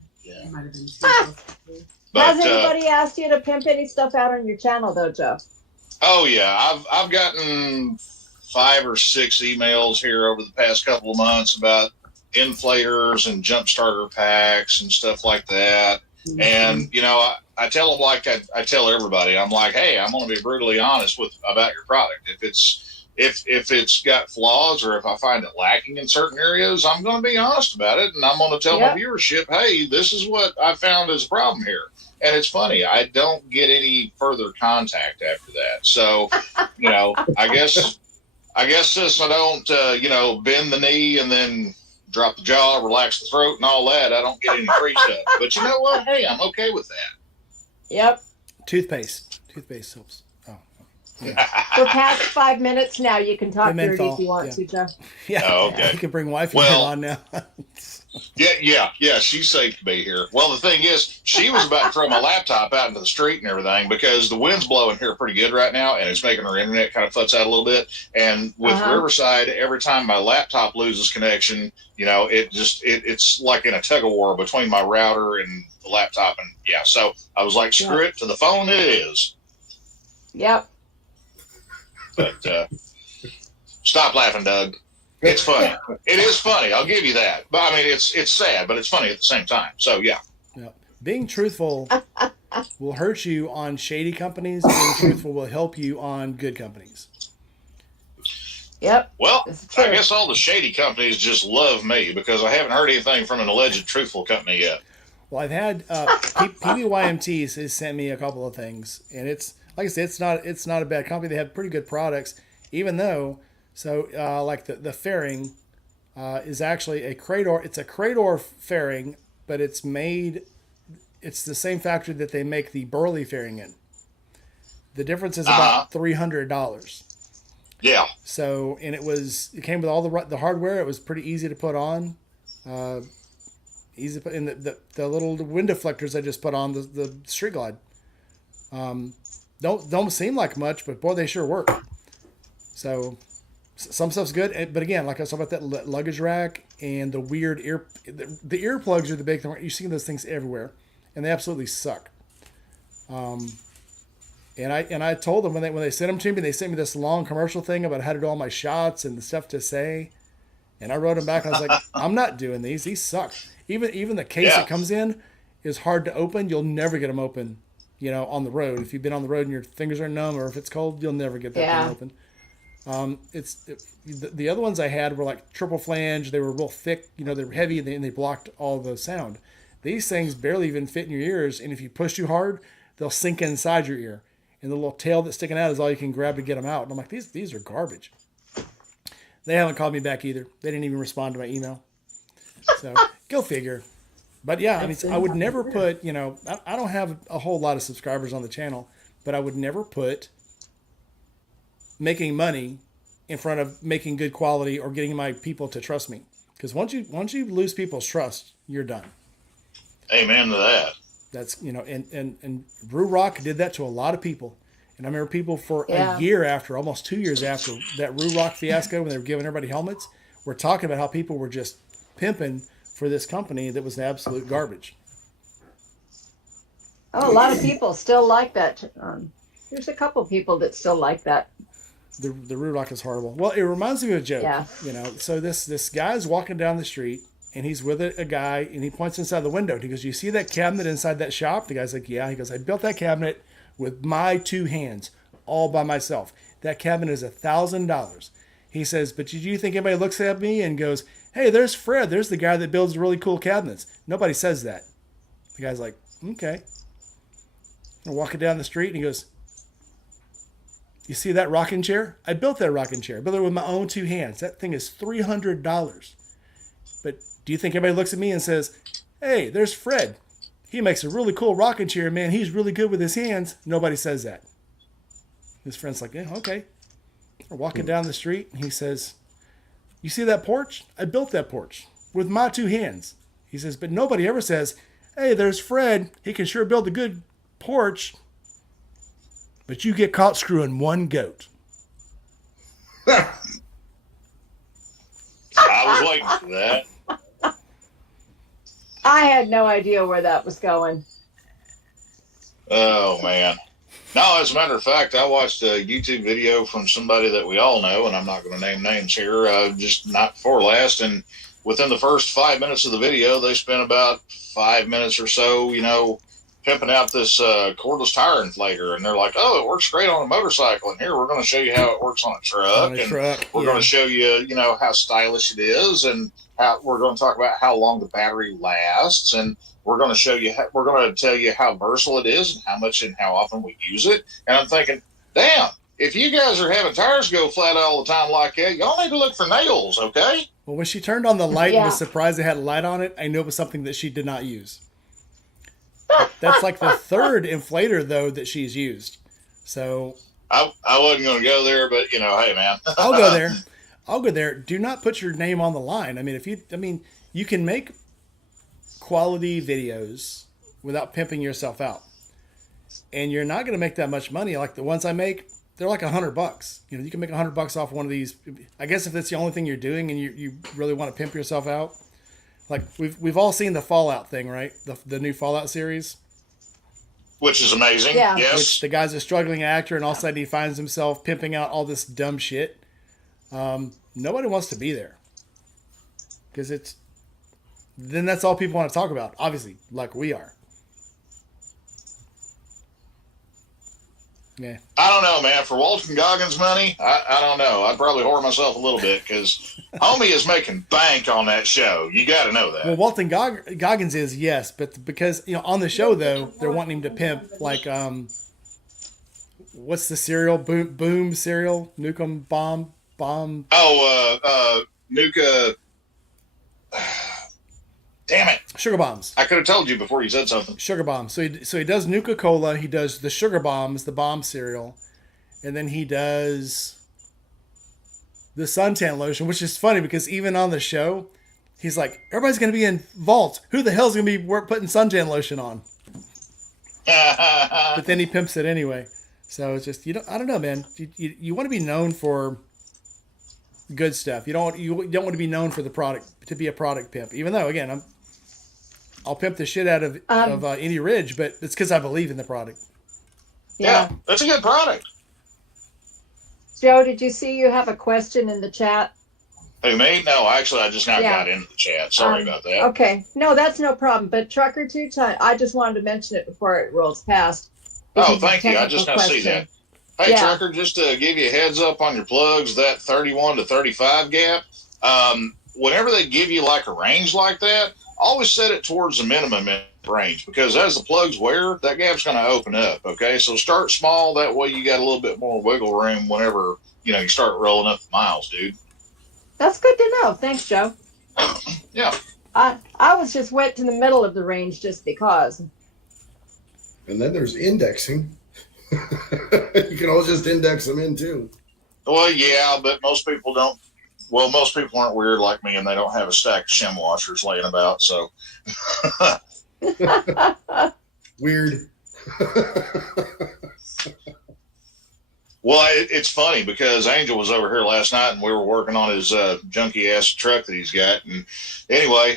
Has anybody asked you to pimp any stuff out on your channel, though, Joe? Oh, yeah. I've gotten 5 or 6 emails here over the past couple of months about inflators and jump starter packs and stuff like that. Mm-hmm. And, you know, I tell them like I tell everybody, I'm like, hey, I'm going to be brutally honest about your product. If it's got flaws or if I find it lacking in certain areas, I'm going to be honest about it. And I'm going to tell my viewership, hey, this is what I found is a problem here. And it's funny, I don't get any further contact after that. So, you know, I guess since I don't, bend the knee and then drop the jaw, relax the throat and all that, I don't get any free stuff. But you know what? Hey, I'm okay with that. Yep. Toothpaste helps. Oh. Yeah. We're past 5 minutes now. You can talk dirty if you want to, Joe. Yeah. Oh, okay. You can bring wifey on now. Yeah. She's safe to be here. Well, the thing is, she was about to throw my laptop out into the street and everything because the wind's blowing here pretty good right now, and it's making her internet kind of futz out a little bit. And with Riverside, every time my laptop loses connection, you know, it's like in a tug of war between my router and the laptop. And so I was like, screw it, to the phone it is. Yep. But stop laughing, Doug. It's funny. It is funny. I'll give you that. But I mean, it's sad, but it's funny at the same time. So yeah. Being truthful will hurt you on shady companies. Being truthful will help you on good companies. Yep. Well, I guess all the shady companies just love me because I haven't heard anything from an alleged truthful company yet. Well, I've had PBYMTs has sent me a couple of things, and it's like I said, it's not a bad company. They have pretty good products, even though. So, like the fairing is actually a Crador. It's a Crador fairing, but it's the same factory that they make the Burley fairing in. The difference is about $300. Yeah. So, and it came with all the hardware. It was pretty easy to put on. Easy to put in the little wind deflectors I just put on the Street Glide. Don't seem like much, but boy, they sure work. So. Some stuff's good, but again, like I was talking about that luggage rack and the weird the earplugs are the big thing. You see those things everywhere, and they absolutely suck. And I told them when they sent them to me, they sent me this long commercial thing about how to do all my shots and the stuff to say, and I wrote them back. And I was like, I'm not doing these. These suck. Even the case it comes in is hard to open. You'll never get them open, on the road. If you've been on the road and your fingers are numb, or if it's cold, you'll never get that thing open. The other ones I had were like triple flange. They were real thick. You know, they were heavy and they blocked all the sound. These things barely even fit in your ears, and if you push too hard, they'll sink inside your ear. And the little tail that's sticking out is all you can grab to get them out. And I'm like, these are garbage. They haven't called me back either. They didn't even respond to my email. So go figure. But yeah, I mean, I would never put, you know, I don't have a whole lot of subscribers on the channel, but I would never put making money in front of making good quality or getting my people to trust me. Because once you lose people's trust, you're done. Amen to that. That's, you know, and Rue Rock did that to a lot of people. And I remember people for a year after, almost 2 years after that Rue Rock fiasco, when they were giving everybody helmets, we're talking about how people were just pimping for this company that was absolute garbage. Oh, a lot of people still like that. There's a couple people that still like that. The Rue Rock is horrible. Well, it reminds me of a joke. Yeah. You know, so this guy's walking down the street, and he's with a guy, and he points inside the window. He goes, "You see that cabinet inside that shop?" The guy's like, "Yeah." He goes, "I built that cabinet with my 2 hands, all by myself. That cabinet is $1,000. He says, "But did you think anybody looks at me and goes, 'Hey, there's Fred. There's the guy that builds really cool cabinets'?" Nobody says that. The guy's like, "Okay." I'm walking down the street, and he goes, "You see that rocking chair? I built that rocking chair. I built it with my own 2 hands. That thing is $300. But do you think anybody looks at me and says, 'Hey, there's Fred. He makes a really cool rocking chair, man. He's really good with his hands'?" Nobody says that. His friend's like, "Yeah, okay." We're walking down the street, and he says, "You see that porch? I built that porch with my 2 hands." He says, "But nobody ever says, 'Hey, there's Fred. He can sure build a good porch. But you get caught screwing 1 goat.'" I was waiting for that. I had no idea where that was going. Oh, man. No, as a matter of fact, I watched a YouTube video from somebody that we all know, and I'm not going to name names here, just not before last. And within the first 5 minutes of the video, they spent about 5 minutes or so, you know, pimping out this cordless tire inflator. And they're like, "Oh, it works great on a motorcycle. And here, we're going to show you how it works on a truck. We're going to show you, you know, how stylish it is. And we're going to talk about how long the battery lasts. And we're going to show you, we're going to tell you how versatile it is and how much and how often we use it." And I'm thinking, damn, if you guys are having tires go flat all the time like that, y'all need to look for nails, okay? Well, when she turned on the light and was surprised it had a light on it, I knew it was something that she did not use. That's like the 3rd inflator, though, that she's used. So I wasn't going to go there, but, you know, hey, man. I'll go there. I'll go there. Do not put your name on the line. I mean, you can make quality videos without pimping yourself out. And you're not going to make that much money. Like the ones I make, they're like $100. You know, you can make $100 off one of these. I guess if that's the only thing you're doing and you really want to pimp yourself out. Like we've all seen the Fallout thing, right? The new Fallout series. Which is amazing. Yeah. Yes. Which the guy's a struggling actor, and all of a sudden he finds himself pimping out all this dumb shit. Nobody wants to be there. Because then that's all people want to talk about, obviously, like we are. Yeah. I don't know, man. For Walton Goggins money, I don't know. I'd probably whore myself a little bit because homie is making bank on that show. You got to know that. Well, Walton Goggins is, yes, but because, you know, on the show, though, they're wanting him to pimp, like, what's the cereal? Boom cereal? Nukem Bomb? Oh, Nuka. Damn it. Sugar Bombs. I could have told you before you said something. Sugar Bombs. So he does Nuka Cola. He does the Sugar Bombs, the bomb cereal. And then he does the suntan lotion, which is funny because even on the show, he's like, everybody's going to be in vaults. Who the hell's going to be putting suntan lotion on? But then he pimps it anyway. So it's just, I don't know, man. You want to be known for good stuff. You don't want to be known for the product, to be a product pimp. Even though, again, I'll pimp the shit out of Indy Ridge, but it's because I believe in the product. Yeah, that's a good product. Joe, did you see you have a question in the chat? Who, me? No, actually, I just now got into the chat. Sorry about that. Okay. No, that's no problem. But Trucker Two Ton, I just wanted to mention it before it rolls past. Oh, thank you. I just now see that. Hey, Yeah. Trucker, just to give you a heads up on your plugs, that 31 to 35 gap, whenever they give you like a range like that, always set it towards the minimum range, because as the plugs wear, that gap's going to open up. Okay, so start small. That way you got a little bit more wiggle room whenever you start rolling up the miles, dude. That's good to know. Thanks, Joe. Yeah. I was just went to the middle of the range just because. And then there's indexing. You can always just index them in too. Well, yeah, but most people don't. Well, most people aren't weird like me, and they don't have a stack of shim washers laying about. So, Weird. well, it's funny because Angel was over here last night, and we were working on his junky ass truck that he's got. And anyway,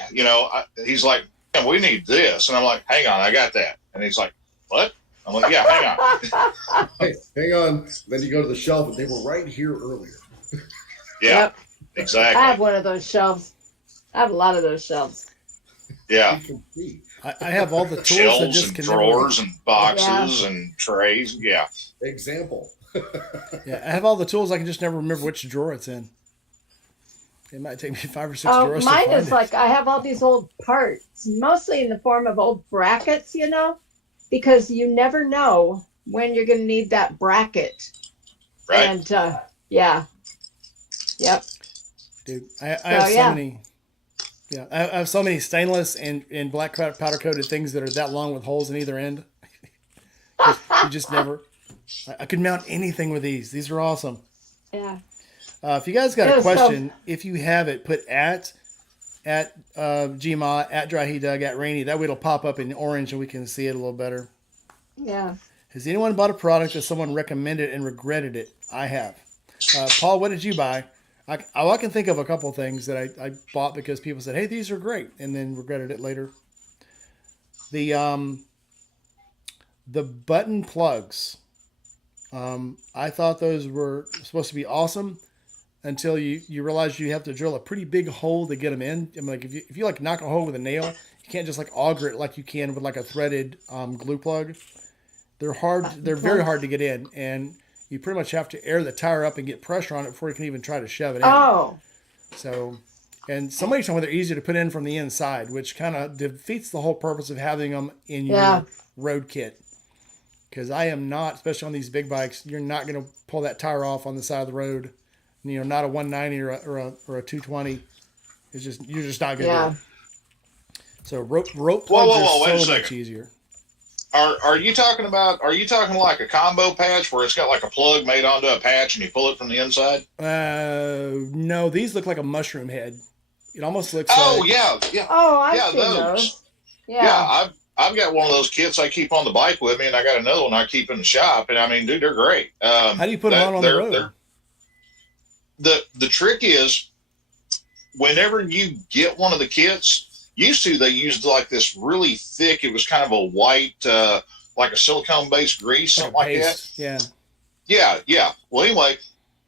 he's like, "Man, we need this," and I'm like, "Hang on, I got that." And he's like, "What?" I'm like, "Yeah, hang on." Hey, hang on. Then you go to the shelf, and they were right here earlier. Yeah, Yep. exactly. I have one of those shelves. I have a lot of those shelves. Yeah, You can see. I have all the tools that shelves just and can drawers and boxes and trays. Yeah. Example. Yeah, I have all the tools. I can just never remember which drawer it's in. It might take me 5 or 6 Oh, drawers. mine to find is it. like I have all these old parts, mostly in the form of old brackets, because you never know when you're going to need that bracket. Right. And yeah, yep. Dude, I have so yeah. many. Yeah, I have so many stainless and black powder coated things that are that long with holes in either end. You just never. I could mount anything with these. These are awesome. Yeah. If you guys got Yeah, a question, if you have it, put at Gma, at Dry Heat Doug, at Rainy. That way it'll pop up in orange and we can see it a little better. Yeah. Has anyone bought a product that someone recommended and regretted it? I have. Paul, what did you buy? I can think of a couple things that I bought because people said, hey, these are great, and then regretted it later. The button plugs. I thought those were supposed to be awesome until you realize you have to drill a pretty big hole to get them in. I mean, like if you like knock a hole with a nail, you can't just like auger it like you can with like a threaded glue plug. They're hard. They're very hard to get in, and you pretty much have to air the tire up and get pressure on it before you can even try to shove it in. Oh. So, and somebody told me they're easier to put in from the inside, which kind of defeats the whole purpose of having them in your road kit. Because I am not, especially on these big bikes, you're not going to pull that tire off on the side of the road. Not a 190 or a 220. It's just you're just not going to do it. So rope plugs are so much easier. Are you talking like a combo patch where it's got like a plug made onto a patch and you pull it from the inside? No, these look like a mushroom head. It almost looks. Oh like, yeah. Oh, I've seen those. Yeah, I've got one of those kits I keep on the bike with me, and I got another one I keep in the shop. And I mean, dude, they're great. How do you put them on the road? The trick is, whenever you get one of the kits. Used to, they used like this really thick, it was kind of a white, like a silicone-based grease, something like that. Yeah. Yeah. Well, anyway,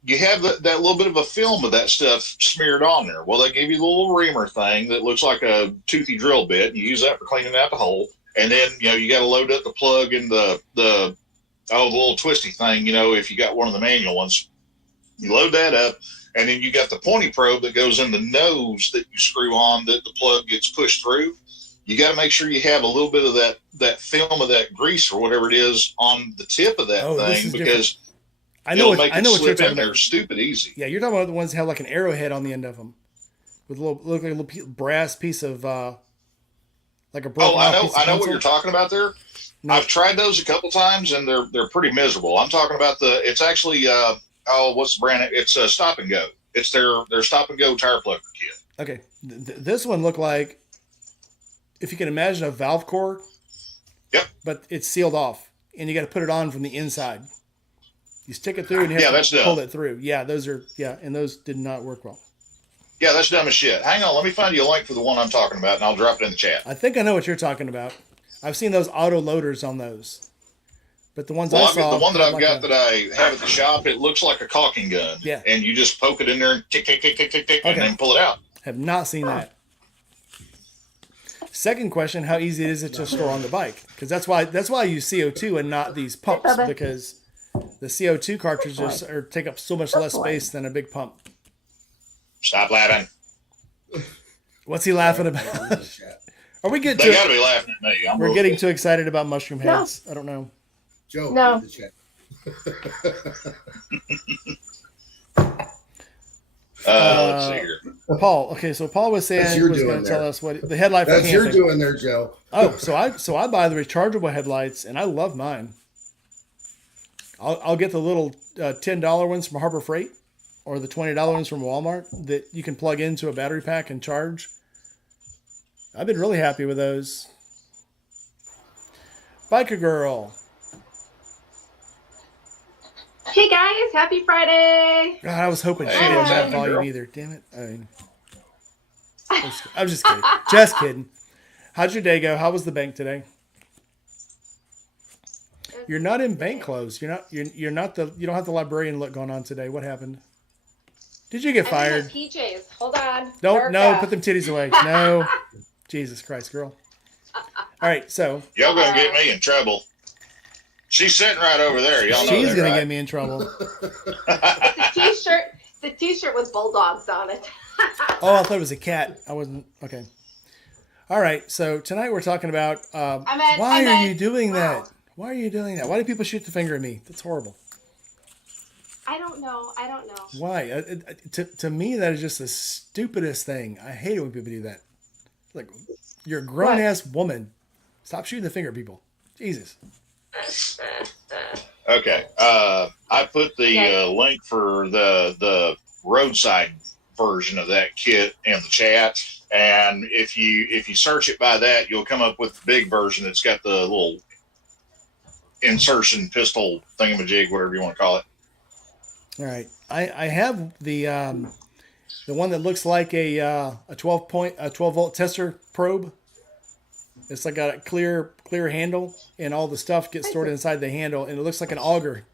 you have that little bit of a film of that stuff smeared on there. Well, they give you the little reamer thing that looks like a toothy drill bit, and you use that for cleaning out the hole. And then, you got to load up the plug and the little twisty thing, if you got one of the manual ones. You load that up. And then you got the pointy probe that goes in the nose that you screw on that the plug gets pushed through. You got to make sure you have a little bit of that film of that grease or whatever it is on the tip of that thing, because I know what you're talking in there about. Stupid easy. Yeah, you're talking about the ones that have like an arrowhead on the end of them with look like a little brass piece of like a broken. Oh, I know what you're talking about there. No. I've tried those a couple times and they're pretty miserable. I'm talking about it's actually. What's the brand? It's a Stop and Go. It's their Stop and Go tire plug kit. Okay, this one looked like, if you can imagine a valve core. Yep. But it's sealed off, and you got to put it on from the inside. You stick it through, and you have to pull it through. Yeah, those did not work well. Yeah, that's dumb as shit. Hang on, let me find you a link for the one I'm talking about, and I'll drop it in the chat. I think I know what you're talking about. I've seen those auto loaders on those. But the ones I saw, the one that I've got that I have at the shop, it looks like a caulking gun. Yeah. And you just poke it in there and tick, tick, tick, tick, tick, tick, and then pull it out. Have not seen that. Second question: how easy is it to store on the bike? Because that's why I use CO2 and not these pumps, because the CO2 cartridges take up so much less space than a big pump. Stop laughing. What's he laughing about? Are we getting? They got to be laughing at me. We're getting too excited about mushroom heads. No. I don't know. Joe, no. The chat. Let's see here. Paul. Okay, so Paul was saying he was going to tell us what the headlight. That's you're doing there, Joe. Oh, so I buy the rechargeable headlights, and I love mine. I'll get the little $10 ones from Harbor Freight, or the $20 ones from Walmart that you can plug into a battery pack and charge. I've been really happy with those. Biker Girl. Hey guys, happy Friday! God, I was hoping she didn't have that volume either. Damn it. I mean, I'm just kidding. Just kidding. How'd your day go? How was the bank today? You're not in bank clothes. You're not you don't have the librarian look going on today. What happened? Did you get fired? I'm in my PJs. Hold on. No, put them titties away. No. Jesus Christ, girl. All right, so Y'all gonna get me in trouble. She's sitting right over there. Y'all know she's gonna right? get me in trouble. The t-shirt with bulldogs on it. Oh, I thought it was a cat. I wasn't okay. All right, so tonight we're talking about why are you doing that? Why are you doing that? Why do people shoot the finger at me? That's horrible. I don't know. Why? To me, that is just the stupidest thing. I hate it when people do that. Like, you're a grown ass woman. Stop shooting the finger at people. Jesus. Okay. I put the link for the roadside version of that kit in the chat, and if you search it by that, you'll come up with the big version that's got the little insertion pistol thingamajig, whatever you want to call it. All right. I have the one that looks like a 12 volt tester probe. It's like got a clear handle, and all the stuff gets stored inside the handle, and it looks like an auger.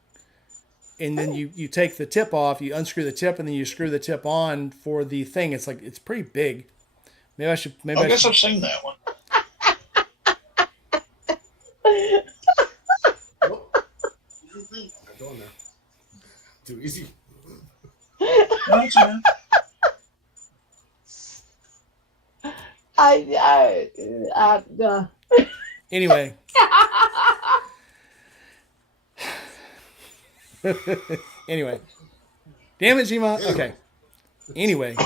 And then you take the tip off, you unscrew the tip, and then you screw the tip on for the thing. It's pretty big. Maybe I should. I guess I've seen that one. I'm going there. Too easy. Anyway. Anyway. Damn it, Gma. Okay. Anyway.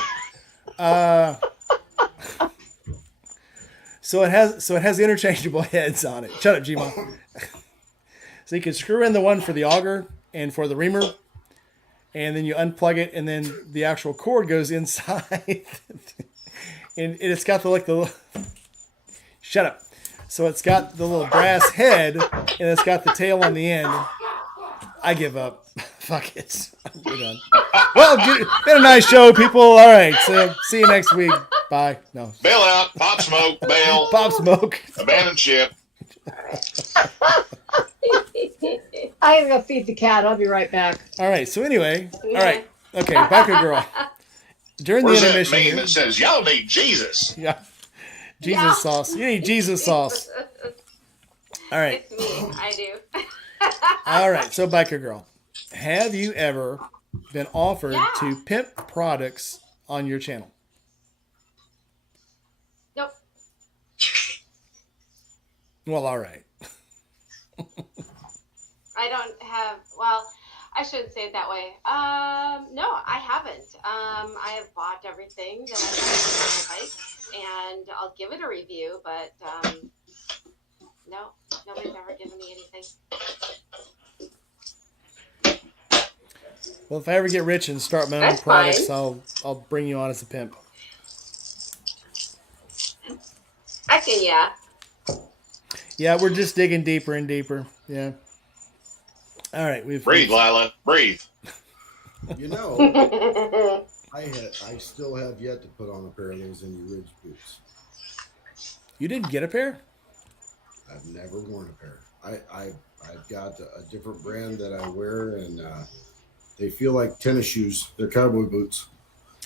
So it has interchangeable heads on it. Shut up, Gma. So you can screw in the one for the auger and for the reamer, and then you unplug it, and then the actual cord goes inside. And it's got the shut up. So it's got the little brass head, and it's got the tail on the end. I give up. Fuck it. We're done. Well, been a nice show, people. All right. So see you next week. Bye. No. Bail out. Pop smoke. Bail. Pop smoke. Abandon ship. I'm going to feed the cat. I'll be right back. All right. So anyway. All right. Okay. Biker Girl. During Where's the that intermission meme here, that says, y'all need Jesus? yeah. Jesus sauce. You need Jesus sauce. All right. It's me. I do. All right. So Biker Girl, have you ever been offered to pimp products on your channel? Nope. Well, all right. I don't have. Well, I shouldn't say it that way. No, I haven't. I have bought everything that I like, and I'll give it a review. But no, nobody's ever given me anything. Well, if I ever get rich and start my own That's products, fine. I'll bring you on as a pimp. I can, yeah. Yeah, we're just digging deeper and deeper. Yeah. All right, Breathe, Lila. Breathe. You know, I still have yet to put on a pair of those Indy Ridge boots. You didn't get a pair? I've never worn a pair. I've got a different brand that I wear, and they feel like tennis shoes. They're cowboy boots.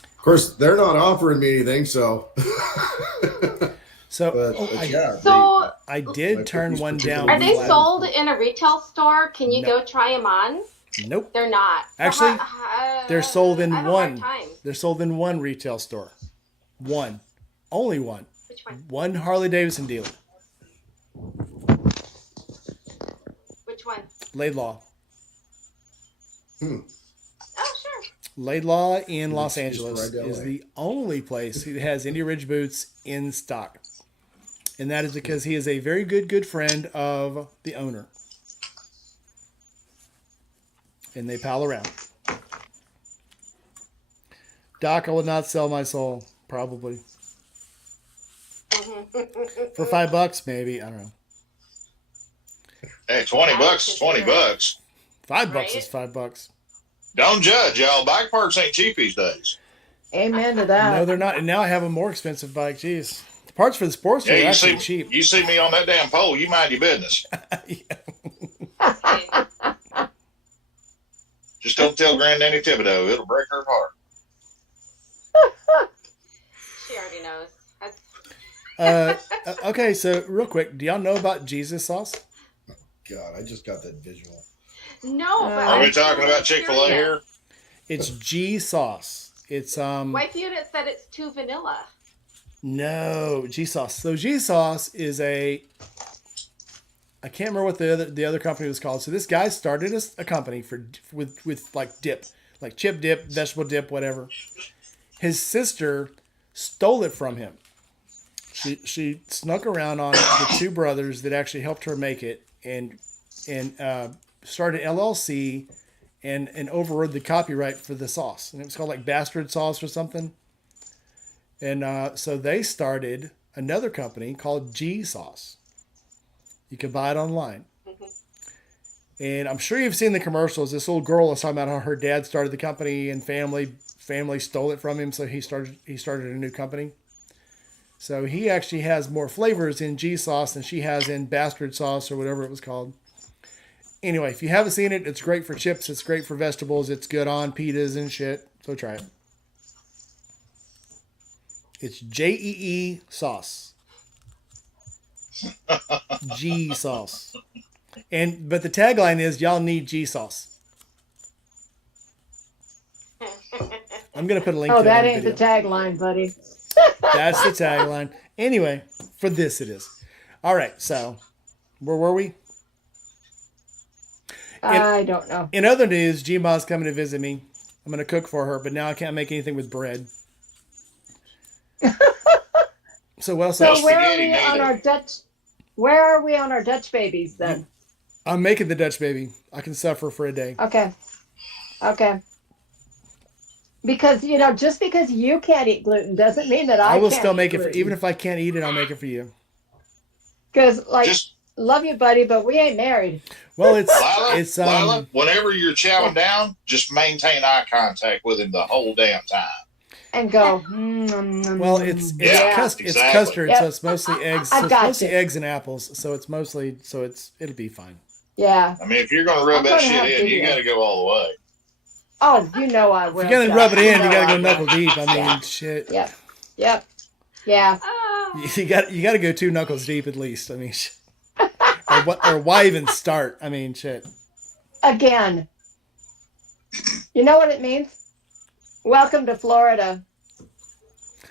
Of course, they're not offering me anything, so. So, but yeah, So I did turn one down. Are they flat. sold in a retail store? Can you No. go try them on? Nope. They're not. Actually, they're sold in I have a one. hard time. They're sold in one retail store. One. Only one. Which one? One Harley Davidson dealer. Which one? Laidlaw. Oh, sure. Laidlaw in Los Just Angeles right that is way. the only place that has Indy Ridge boots in stock. And that is because he is a very good friend of the owner. And they pal around. Doc, I would not sell my soul. Probably. For $5, maybe. I don't know. Hey, $20 is $20. $5 Right? is $5. Don't judge, y'all. Bike parts ain't cheap these days. Amen to that. No, they're not. And now I have a more expensive bike. Jeez. The parts for the sports Yeah, are you actually see, cheap. you see me on that damn pole, you mind your business. Okay. Just don't tell Granddaddy Thibodeau. It'll break her heart. She already knows. That's, Okay, so real quick, do y'all know about Jesus sauce? God, I just got that visual. no, but Are we I'm talking really about Chick-fil-A curious. here? It's G sauce. It's Wife Unit said it's too vanilla. no G sauce. So G sauce is I can't remember what the other company was called. So this guy started a company with like dip, like chip dip, vegetable dip, whatever. His sister stole it from him. She snuck around on the two brothers that actually helped her make it, and started LLC, and overrode the copyright for the sauce, and it was called like bastard sauce or something. And so they started another company called G Sauce. You can buy it online. And I'm sure you've seen the commercials. This little girl was talking about how her dad started the company and family stole it from him, so he started a new company. So he actually has more flavors in G sauce than she has in bastard sauce or whatever it was called. Anyway, if you haven't seen it, it's great for chips. It's great for vegetables. It's good on pitas and shit. So try it. It's JEE sauce. G sauce. But the tagline is y'all need G sauce. I'm gonna put a link to Oh, it that in ain't the video. tagline, buddy. That's the tagline. Anyway, for this it is. All right, so where were we? I don't know. In other news, G-Ma's coming to visit me. I'm going to cook for her, but now I can't make anything with bread. So what else? So No where are spaghetti we on neither. our Dutch? Where are we on our Dutch babies then? I'm making the Dutch baby. I can suffer for a day. Okay. Because just because you can't eat gluten doesn't mean that I will can't still eat make it for, gluten. even if I can't eat it, I'll make it for you. Because Just love you, buddy, but we ain't married. Well, it's Lila, whenever you're chowing down, just maintain eye contact with him the whole damn time. And go. well, it's Yeah, it's exactly. custard, Yep. so it's mostly eggs. I So it's got mostly you. eggs and apples. So it'll be fine. Yeah. I mean, if you're going to rub I'm that gonna shit have in, you video. got to go all the way. Oh, you know I will. If you're gonna Doc. rub it in, you gotta go I will. knuckle deep. I mean, Yeah. shit. Yep. Yeah. Oh. You got to go 2 knuckles deep at least. I mean, or why even start? I mean, shit. Again. You know what it means? Welcome to Florida.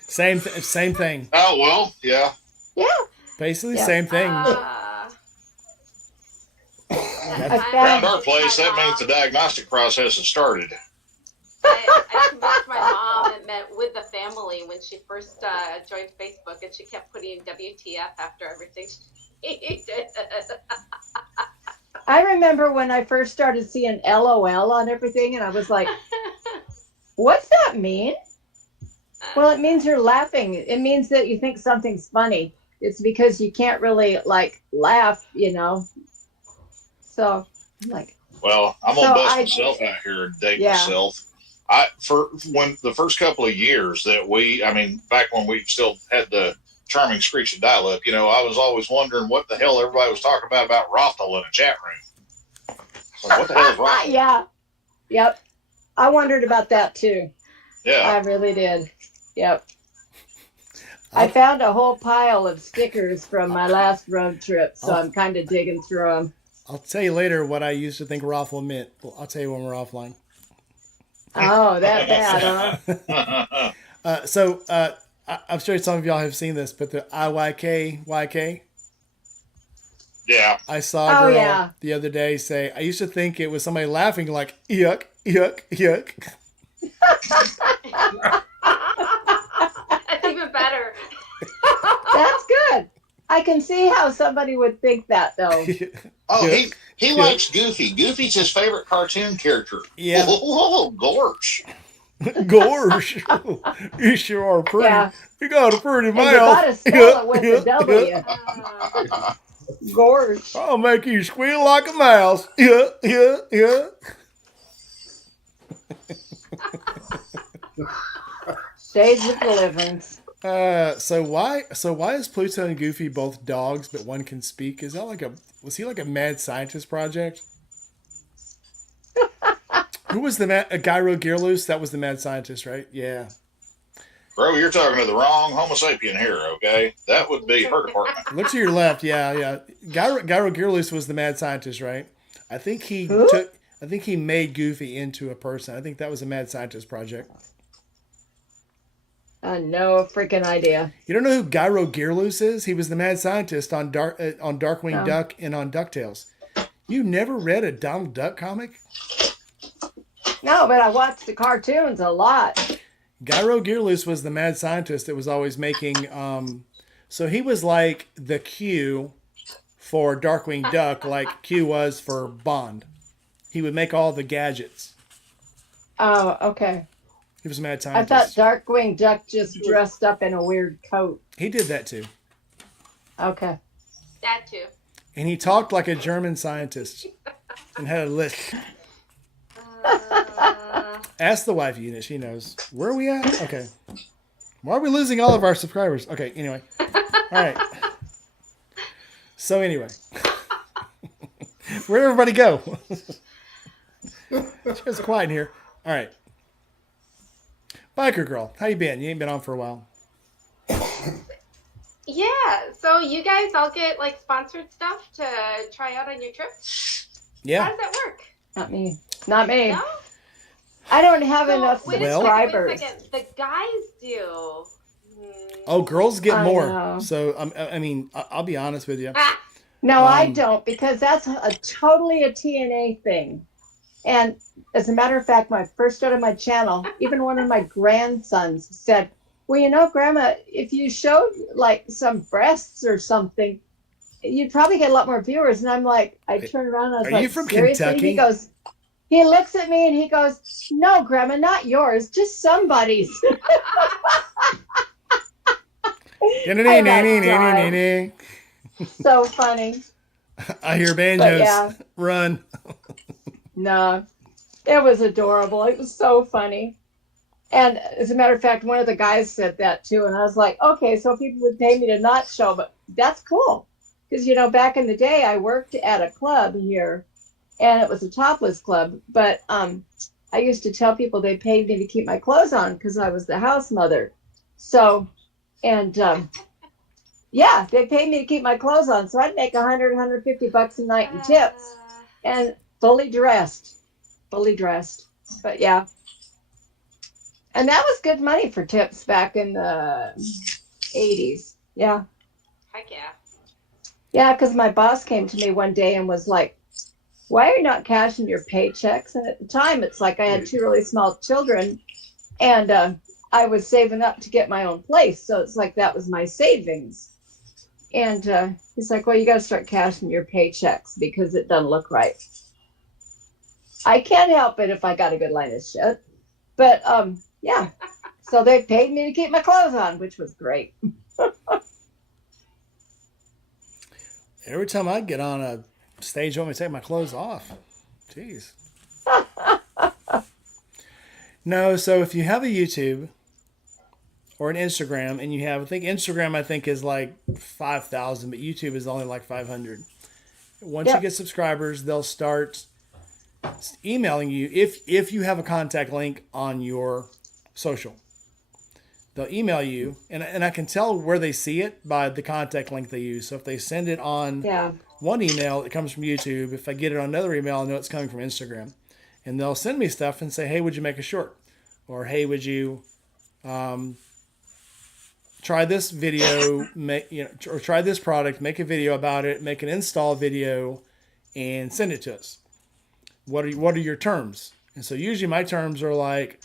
Same thing. Oh, well, yeah. Yeah. Basically, Yeah. same thing. Around our place, that means the diagnostic process has started. I convinced my mom and met with the family when she first joined Facebook, and she kept putting WTF after everything she did. I remember when I first started seeing LOL on everything, and I was like, what's that mean? Well, it means you're laughing. It means that you think something's funny. It's because you can't really, laugh, So, I'm like, Well, I'm gonna So bust I- myself out here and date Yeah. myself. For when the first couple of years that back when we still had the charming screech and dial up, I was always wondering what the hell everybody was talking about Rothel in a chat room. Like, what the hell is Rothel? yeah. Yep. I wondered about that too. I Yeah. really did. Yep. I found a whole pile of stickers from my last road trip, so I'm kind of digging through them. I'll tell you later what I used to think raffle meant. Well, I'll tell you when we're offline. Oh, that bad, huh? I'm sure some of y'all have seen this, but the IYK. Yeah. I saw a girl yeah. the other day say, I used to think it was somebody laughing like, yuck, yuck, yuck. That's even better. That's good. I can see how somebody would think that, though. Oh, Yeah. he likes Goofy. Goofy's his favorite cartoon character. Yeah. Oh, gorge. Gorge. You sure are pretty. Yeah. You got a pretty And mouth. you gotta spell it with a W. Gorge. I'll make you squeal like a mouse. Yeah, yeah, yeah. Shades of Deliverance. So why is Pluto and Goofy both dogs but one can speak? Is that was he like a mad scientist project? Who was the Gyro Gearloose? That was the mad scientist, right? Yeah. Bro, you're talking to the wrong Homo sapien here, okay? That would be her department. Look to your left. Yeah. Gyro Gearloose was the mad scientist, right? I think he made Goofy into a person. I think that was a mad scientist project. No freaking idea. You don't know who Gyro Gearloose is? He was the mad scientist on Darkwing Duck and on DuckTales. You never read a Donald Duck comic? No, but I watched the cartoons a lot. Gyro Gearloose was the mad scientist that was always making. So he was like the Q for Darkwing Duck, like Q was for Bond. He would make all the gadgets. Oh, okay. He was a mad I scientist. thought Darkwing Duck just dressed up in a weird coat. He did that too. Okay. That too. And he talked like a German scientist and had a lisp. Ask the wife unit. She knows. Where are we at? Okay. Why are we losing all of our subscribers? Okay, anyway. All right. So anyway. Where'd everybody go? It's just quiet in here. All right. Biker Girl, how you been? You ain't been on for a while. Yeah. So you guys all get like sponsored stuff to try out on your trip? Yeah. How does that work? Not me. Not me. No? I don't have enough wait subscribers. a second. The guys do. Oh, girls get I more. know. So, I mean, I'll be honest with you. No, I don't, because that's totally a TNA thing. And as a matter of fact, when I first started my channel, even one of my grandsons said, well, you know, Grandma, if you showed like some breasts or something, you'd probably get a lot more viewers. And I'm like, I turned around and I was Are like, you from seriously? Kentucky? He looks at me and he goes, no, Grandma, not yours, just somebody's. So funny. I hear banjos. Yeah. Run. No, it was adorable. It was so funny. And as a matter of fact, one of the guys said that too. And I was like, okay, so people would pay me to not show, but that's cool. Because, you know, back in the day, I worked at a club here and it was a topless club. But I used to tell people they paid me to keep my clothes on because I was the house mother. So, and yeah, they paid me to keep my clothes on. So I'd make $100, $150 a night in tips and fully dressed. But yeah. And that was good money for tips back in the 80s. Yeah. Heck yeah. Yeah, because my boss came to me one day and was like, why are you not cashing your paychecks? And at the time, it's like I had two really small children and I was saving up to get my own place. So it's like that was my savings. And he's like, well, you got to start cashing your paychecks because it doesn't look right. I can't help it if I got a good line of shit. But yeah, so they paid me to keep my clothes on, which was great. Every time I get on a stage, I want me to take my clothes off. Jeez. No, so if you have a YouTube or an Instagram and you have, Instagram is like 5,000, but YouTube is only like 500. Once you get subscribers, they'll start emailing you if you have a contact link on your social. they'll email you, and I can tell where they see it by the contact link they use. So if they send it on one email, it comes from YouTube. If I get it on another email, I know it's coming from Instagram. And they'll send me stuff and say, hey, would you make a short? Or, hey, would you try this video, or try this product, make a video about it, make an install video, and send it to us. What are your terms? And so usually my terms are like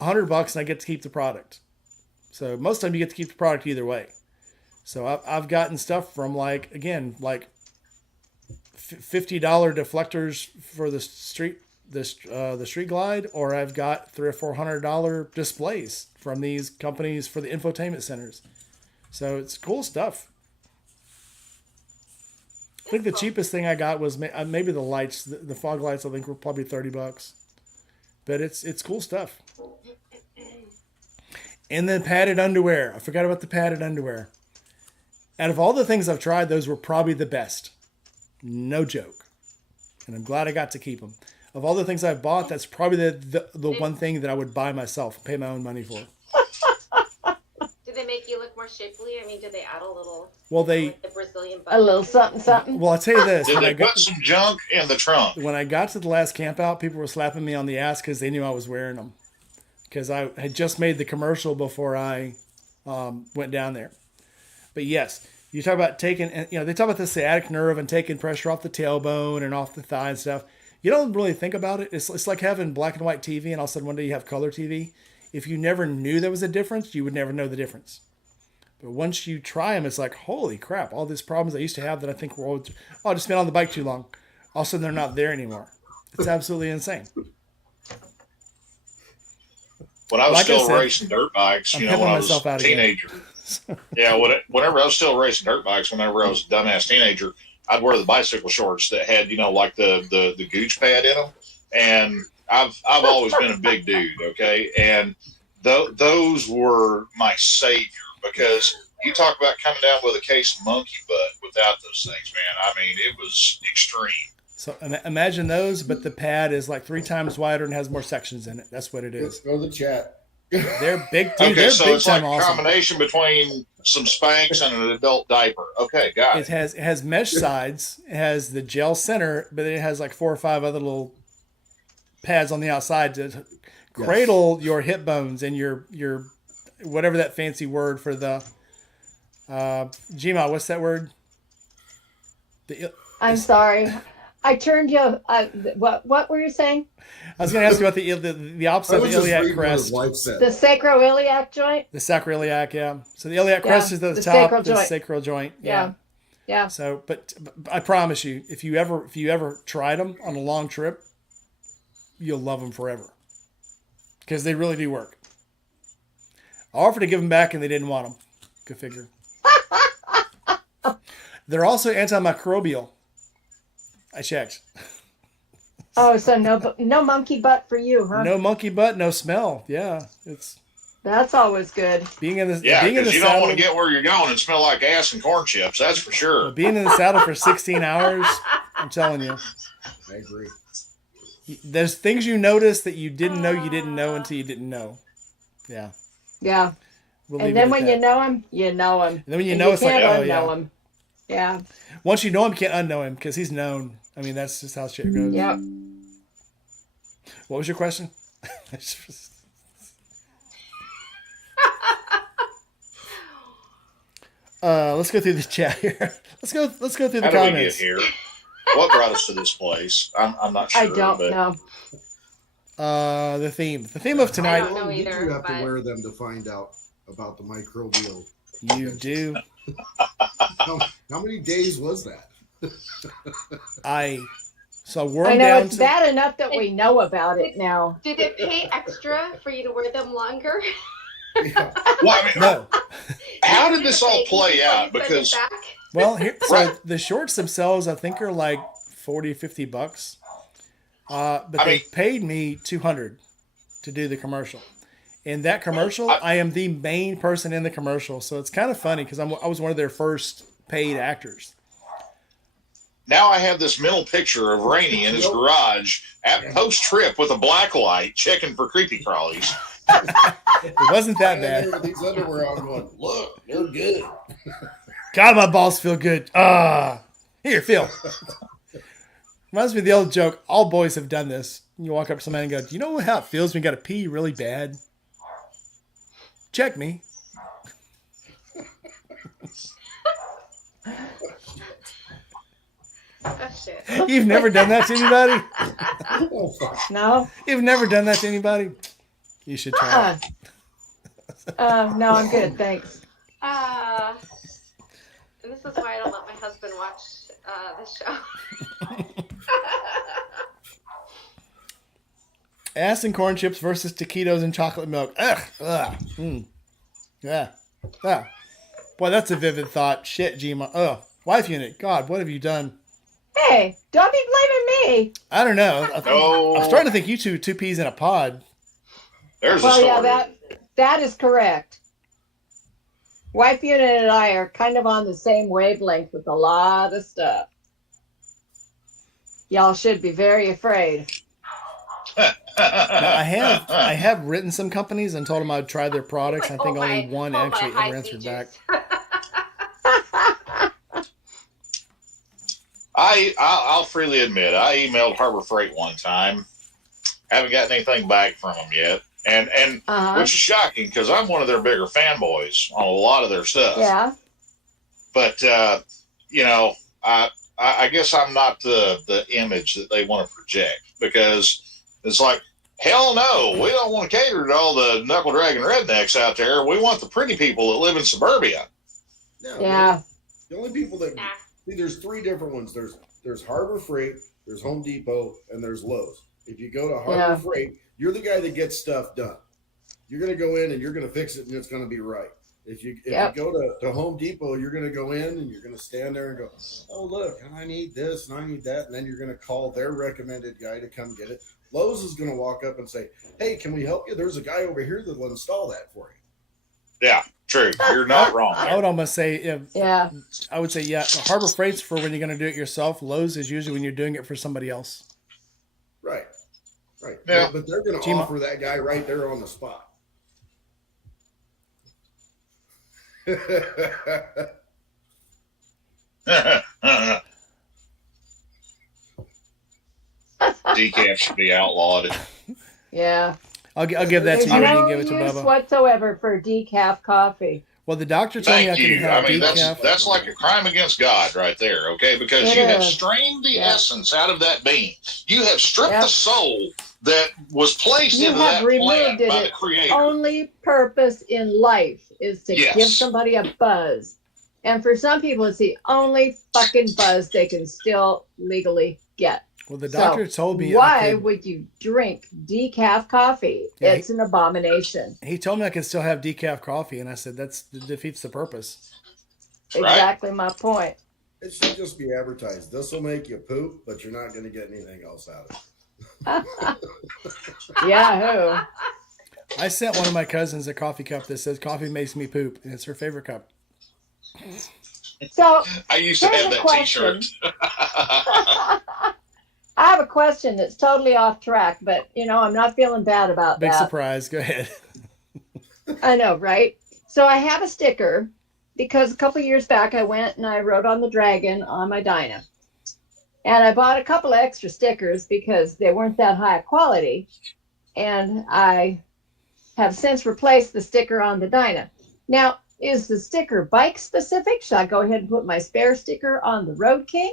$100 and I get to keep the product. So most of the time you get to keep the product either way. So I've gotten stuff from like $50 deflectors for the street glide, or I've got $300 or $400 displays from these companies for the infotainment centers. So it's cool stuff. I think the cheapest thing I got was maybe the lights, the fog lights. I think were probably $30, but it's cool stuff. And then padded underwear. I forgot about the padded underwear. Out of all the things I've tried, those were probably the best. No joke. And I'm glad I got to keep them. Of all the things I've bought, that's probably the one thing that I would buy myself, pay my own money for. Do they make you look more shapely? I mean, do they add a little? Well, like the Brazilian a little something. Well, I'll tell you this. Did they put some junk in the trunk? When I got to the last camp out, people were slapping me on the ass because they knew I was wearing them. Because I had just made the commercial before I went down there. But yes, you talk about taking, they talk about the sciatic nerve and taking pressure off the tailbone and off the thigh and stuff. You don't really think about it. It's like having black and white TV and all of a sudden one day you have color TV. If you never knew there was a difference, you would never know the difference. But once you try them, it's like, holy crap, all these problems I used to have that I think were old. Oh, I just been on the bike too long. All of a sudden they're not there anymore. It's absolutely insane. When I was still racing dirt bikes, when I was a teenager. Yeah, whenever I was still racing dirt bikes, whenever I was a dumbass teenager, I'd wear the bicycle shorts that had, like the gooch pad in them. And I've always been a big dude, okay? And those were my savior, because you talk about coming down with a case of monkey butt without those things, man. I mean, it was extreme. So imagine those, but the pad is like 3 times wider and has more sections in it. That's what it is. Let's go to the chat. They're big, dude. Okay, they're so big it's like time a awesome. combination between some Spanx and an adult diaper. Okay, got it. It has mesh sides. It has the gel center, but it has like 4 or 5 other little pads on the outside to cradle your hip bones and your whatever that fancy word for the Gma. What's that word? I'm sorry. I turned you. What were you saying? I was going to ask you about the opposite of the iliac crest. The sacroiliac joint. The sacroiliac, yeah. So the iliac crest is the top, sacral the joint. sacral joint. Yeah. So, but I promise you, if you ever tried them on a long trip, you'll love them forever, because they really do work. I offered to give them back, and they didn't want them. Go figure. They're also antimicrobial. I checked. Oh, so no monkey butt for you, huh? No monkey butt, no smell. Yeah, that's always good. Being in the because you saddle, don't want to get where you're going and smell like ass and corn chips. That's for sure. Being in the saddle for 16 hours, I'm telling you. I agree. There's things you notice that you didn't know until you didn't know. Yeah. Yeah. And then when you know him, you know him. And then when you know, it's like, oh yeah. Him. Yeah. Once you know him, you can't unknow him, because he's known. I mean, that's just how shit goes. Yep. What was your question? Let's go through the chat here. Let's go through the How comments. did we get here? What brought us to this place? I'm not sure. I don't know. The theme of tonight. I don't know You either, have to but- wear them to find out about the microbial. You do. How many days was that? So we're I know down it's to bad enough that we know about it now. Did it pay extra for you to wear them longer? Yeah. Well, I mean, no. how did this all play out? Because Well, so the shorts themselves, I think, are like $40-$50. But they paid me $200 to do the commercial. In that commercial, I am the main person in the commercial, so it's kind of funny because I was one of their first paid actors. now I have this mental picture of Rainey in his garage at post trip with a black light checking for creepy crawlies. It wasn't that And there bad. with these underwear on going, look, they're good. God, my balls feel good. Here, feel. Reminds me of the old joke. All boys have done this. You walk up to somebody and go, do you know how it feels when you got to pee really bad? Check me. Oh, shit. You've never done that to anybody? Oh, fuck. No. You've never done that to anybody? You should try it. No, I'm good. Thanks. This is why I don't let my husband watch this show. Ass and corn chips versus taquitos and chocolate milk. Ugh. Ugh. Yeah. Boy, that's a vivid thought. Shit, Gma. Oh, wife unit. God, what have you done? Hey, don't be blaming me. I don't know. No. I'm starting to think you two peas in a pod. There's a Well, story. yeah, that is correct. Wife unit and I are kind of on the same wavelength with a lot of stuff. Y'all should be very afraid. Now, I have written some companies and told them I'd try their products. I think only one actually ever answered back. I'll freely admit, I emailed Harbor Freight one time. Haven't gotten anything back from them yet. And which is shocking because I'm one of their bigger fanboys on a lot of their stuff. Yeah. But you know, I guess I'm not the image that they want to project, because it's like, hell no, we don't want to cater to all the knuckle dragging rednecks out there. We want the pretty people that live in suburbia. No, Yeah. The only people that see, there's three different ones. There's Harbor Freight, there's Home Depot, and there's Lowe's. If you go to Harbor Freight, you're the guy that gets stuff done. You're going to go in and you're going to fix it, and it's going to be right. If you go to Home Depot, you're going to go in and you're going to stand there and go, oh, look, I need this and I need that. And then you're going to call their recommended guy to come get it. Lowe's is going to walk up and say, hey, can we help you? There's a guy over here that will install that for you. Yeah, true. You're not wrong. I would almost say, Yeah. I would say, yeah, Harbor Freight's for when you're going to do it yourself. Lowe's is usually when you're doing it for somebody else. Right. Yeah. But they're going to offer that guy right there on the spot. Decaf should be outlawed. Yeah. I'll give that to There's you. You no can give it to use Bubba. whatsoever for decaf coffee. Well, the doctor told me I Thank could you. have I mean, decaf. that's like a crime against God right there, okay? Because It you have is. strained the essence out of that bean. You have stripped the soul that was placed You into have that plant removed by the it. Creator. Only purpose in life is to Yes. give somebody a buzz. And for some people, it's the only fucking buzz they can still legally get. Well, the doctor told me why would you drink decaf coffee? Yeah, It's an abomination. he told me I could still have decaf coffee, and I said that defeats the purpose. Right. Exactly my point. It should just be advertised. This will make you poop, but you're not going to get anything else out of it. Yahoo. I sent one of my cousins a coffee cup that says "Coffee makes me poop," and it's her favorite cup. So I used to here's have a that question. T-shirt. I have a question that's totally off track, but I'm not feeling bad about Big that. surprise. Go ahead. I know, right? So I have a sticker because a couple years back I went and I wrote on the dragon on my Dyna. And I bought a couple of extra stickers because they weren't that high quality. And I have since replaced the sticker on the Dyna. Now, is the sticker bike specific? Should I go ahead and put my spare sticker on the Road King?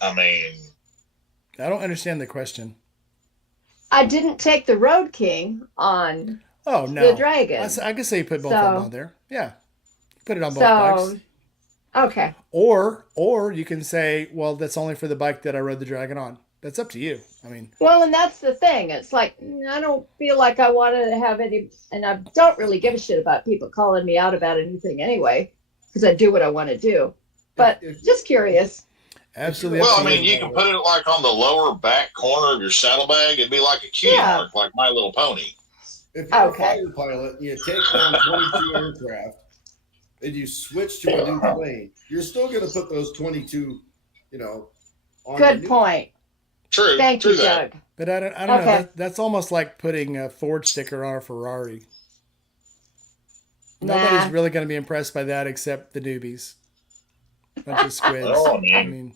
I mean, I don't understand the question. I didn't take the Road King on Oh no, the Dragon. I can say you put both of them on there. Yeah, put it on both bikes. Okay. Or you can say, well, that's only for the bike that I rode the Dragon on. That's up to you. I mean, Well, and that's the thing. It's like, I don't feel like I want to have any, and I don't really give a shit about people calling me out about anything anyway, because I do what I want to do. But just curious. absolutely. well, up I to mean, you can put it like on the lower back corner of your saddlebag. It'd be like a key Yeah. mark, like My Little Pony. If you're Okay. a fighter pilot and you take down 22 aircraft and you switch to a new plane, you're still going to put those 22, on the Good new- point. True. Thank true you, that. Doug. But I don't know. Okay. That's almost like putting a Ford sticker on a Ferrari. Nah. Nobody's really going to be impressed by that except the newbies. Bunch of squids. Oh, I man. mean,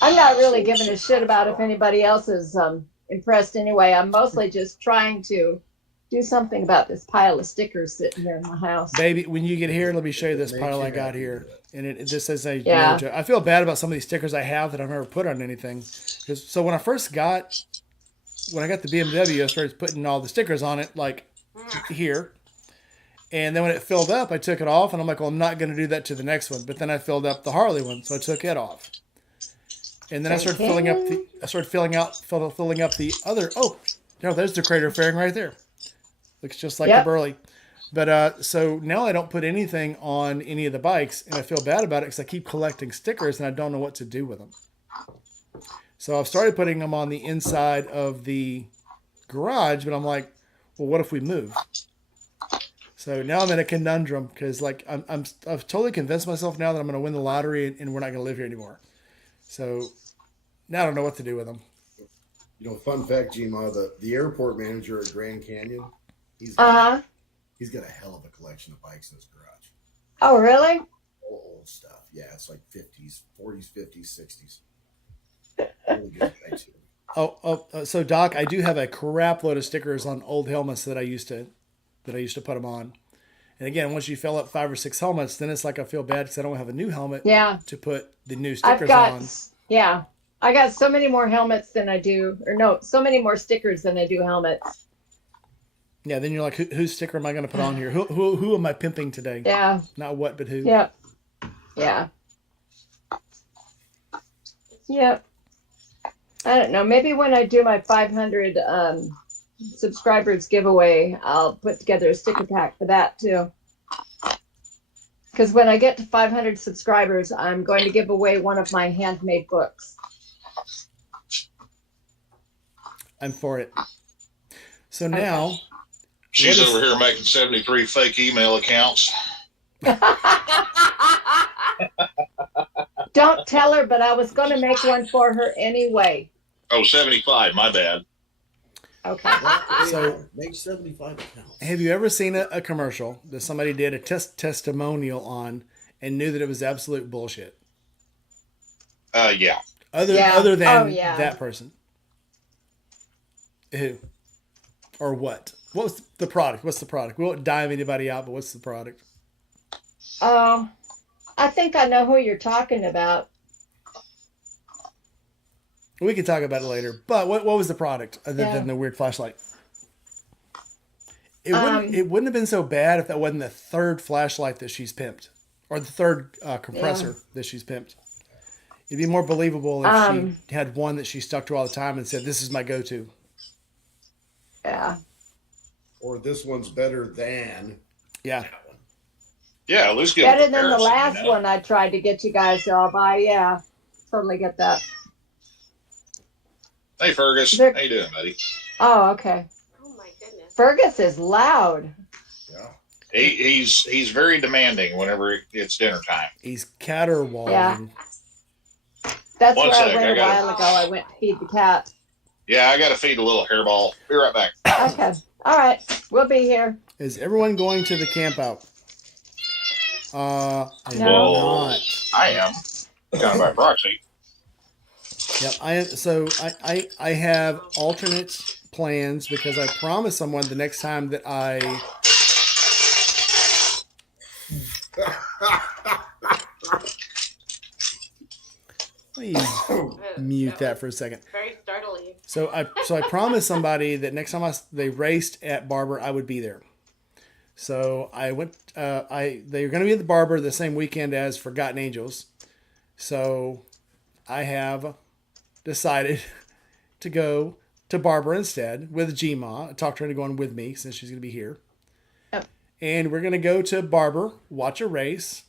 I'm not really giving a shit about if anybody else is impressed anyway. I'm mostly just trying to do something about this pile of stickers sitting here in my house. baby, when you get here, let me show you this Makes pile you I got happy, here. do it. And this is a Yeah. no joke. I feel bad about some of these stickers I have that I've never put on anything. So when I got the BMW, I started putting all the stickers on it, like here. And then when it filled up, I took it off, and I'm like, well, I'm not going to do that to the next one. But then I filled up the Harley one, so I took it off. And then I started filling up the other. Oh, there's the crater fairing right there. Looks just like Yep. the Burley. But so now I don't put anything on any of the bikes, and I feel bad about it because I keep collecting stickers and I don't know what to do with them. So I've started putting them on the inside of the garage, but I'm like, well, what if we move? So now I'm in a conundrum because like I've totally convinced myself now that I'm going to win the lottery and we're not going to live here anymore. So now I don't know what to do with them. You know, fun fact, Gma, the airport manager at Grand Canyon, he's Uh-huh. he's got a hell of a collection of bikes in his garage. Oh, really? Old stuff. Yeah, it's like 50s, 40s, 50s, 60s. Really good bikes here. So Doc, I do have a crap load of stickers on old helmets that I used to put them on. And again, once you fill up 5 or 6 helmets, then it's like I feel bad because I don't have a new helmet Yeah. to put the new I've stickers got, on. yeah. I got so many more helmets than I do, or no, so many more stickers than I do helmets. Yeah, then you're like, whose sticker am I going to put on here? Who am I pimping today? Yeah. Not what, but who. Yep. Yeah. Yep. I don't know. Maybe when I do my 500 subscribers giveaway, I'll put together a sticker pack for that too. Because when I get to 500 subscribers, I'm going to give away one of my handmade books. I'm for it. So now, She's What is- over here making 73 fake email accounts. Don't tell her, but I was going to make one for her anyway. Oh, 75. My bad. Okay. So- make 75 accounts. have you ever seen a commercial that somebody did a testimonial on and knew that it was absolute bullshit? Yeah. Other than Oh, yeah. that person. Who? Or what? What was the product? What's the product? We won't dive anybody out, but what's the product? I think I know who you're talking about. We can talk about it later. But what was the product other Yeah. than the weird flashlight? It wouldn't have been so bad if that wasn't the third flashlight that she's pimped, or the third compressor that she's pimped. It'd be more believable if she had one that she stuck to all the time and said, "This is my go-to." Yeah. Or this one's better than. Yeah. Yeah, at least get Better a than the comparison, last you know? one I tried to get you guys to all buy. Yeah. Totally get that. Hey, Fergus. They're- How you doing, buddy? Oh, okay. Oh my goodness. Fergus is loud. Yeah. He's very demanding whenever it's dinner time. He's caterwauling. Yeah. That's One where sec, I went I a gotta- while ago. I went to feed the cat. Yeah, I got to feed a little hairball. Be right back. Okay. All right. We'll be here. Is everyone going to the camp out? I'm No. not. I am. Kind of by proxy. Yep. I have alternate plans because I promised someone the next time that I please mute that for a second. Very startling. So I promised somebody that next time they raced at Barber, I would be there. So I went. They were going to be at the Barber the same weekend as Forgotten Angels. So I have decided to go to Barber instead with Gma. I talked her into going with me since she's going to be here. Yep. And we're going to go to Barber, watch a race,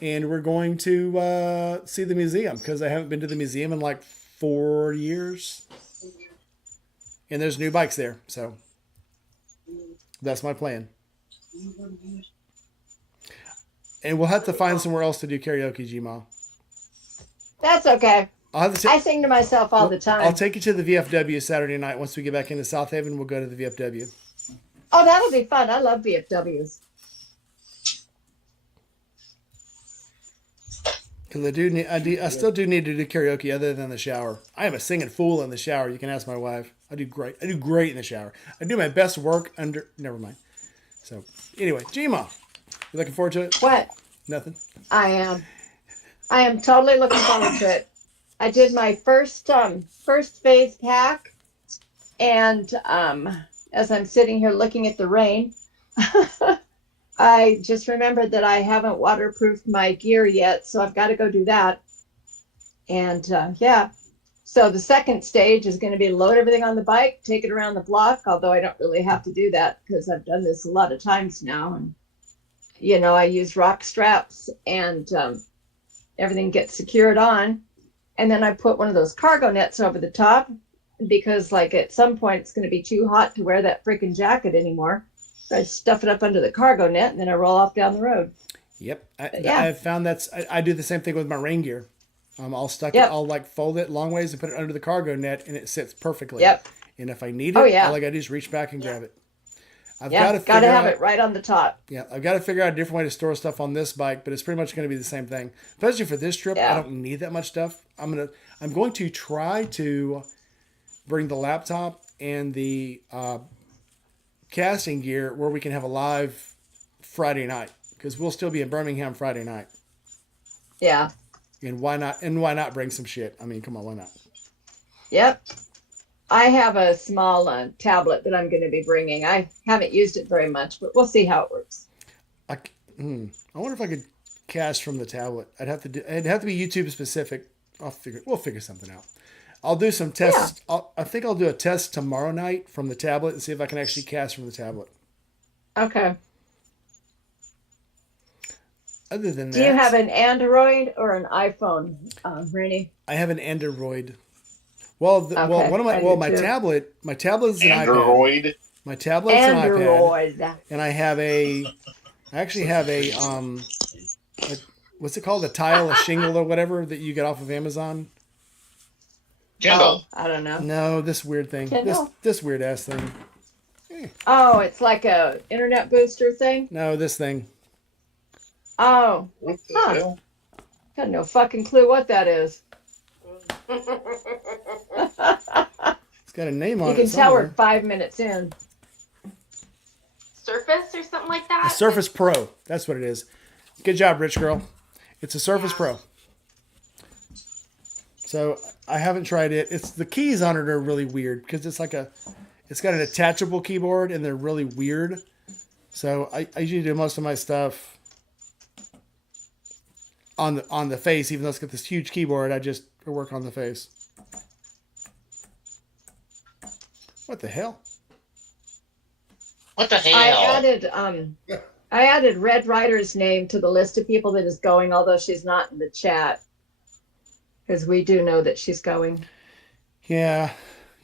and we're going to see the museum because I haven't been to the museum in like 4 years. And there's new bikes there, so that's my plan. And we'll have to find somewhere else to do karaoke, Gma. That's okay. I'll have to I sing to myself all the time. I'll take you to the VFW Saturday night. Once we get back into South Haven, we'll go to the VFW. Oh, that'll be fun. I love VFWs. Because I still do need to do karaoke other than the shower. I am a singing fool in the shower. You can ask my wife. I do great. I do great in the shower. I do my best work under. Never mind. So anyway, Gma, you looking forward to it? What? Nothing. I am. I am totally looking forward to it. I did my first phase pack, and as I'm sitting here looking at the rain, I just remembered that I haven't waterproofed my gear yet, so I've got to go do that. And yeah, so the second stage is going to be load everything on the bike, take it around the block, although I don't really have to do that because I've done this a lot of times now. And, you know, I use rock straps and everything gets secured on. And then I put one of those cargo nets over the top because, like, at some point it's going to be too hot to wear that freaking jacket anymore. I stuff it up under the cargo net and then I roll off down the road. Yep. Yeah. I've found I do the same thing with my rain gear. Yep. I'll like fold it long ways and put it under the cargo net and it sits perfectly. Yep. And if I need it, Oh, yeah. all I gotta do is reach back and grab it. I've Yeah, got to have it right on the top. Yeah, I've got to figure out a different way to store stuff on this bike, but it's pretty much going to be the same thing. Especially for this trip, Yeah. I don't need that much stuff. I'm going to try to bring the laptop and the casting gear where we can have a live Friday night because we'll still be in Birmingham Friday night. Yeah. And why not? And why not bring some shit? I mean, come on, why not? Yep. I have a small tablet that I'm going to be bringing. I haven't used it very much, but we'll see how it works. I wonder if I could cast from the tablet. It'd have to be YouTube specific. We'll figure something out. I'll do some tests. Yeah. I think I'll do a test tomorrow night from the tablet and see if I can actually cast from the tablet. Okay. Other than that, Do you have an Android or an iPhone, Rainey? I have an Android. Well, Okay. my tablet is an iPad. Android. My tablet's an iPad, Android. and I actually have a what's it called? A tile, a shingle, or whatever that you get off of Amazon. Kindle. Oh, I don't know. No, this weird thing. Kindle? This weird ass thing. Oh, it's like a internet booster thing? No, this thing. Oh, What the Huh. hell? got no fucking clue what that is. It's got a name on You it. can tell we're somewhere. 5 minutes in. Surface or something like that? A Surface Pro. That's what it is. Good job, rich girl. It's a Surface Pro. So I haven't tried it. It's the keys on it are really weird because it's got an attachable keyboard and they're really weird. So I usually do most of my stuff on the face, even though it's got this huge keyboard. I work on the face. What the hell? What the hell? I added Red Ryder's name to the list of people that is going, although she's not in the chat. Because we do know that she's going. Yeah.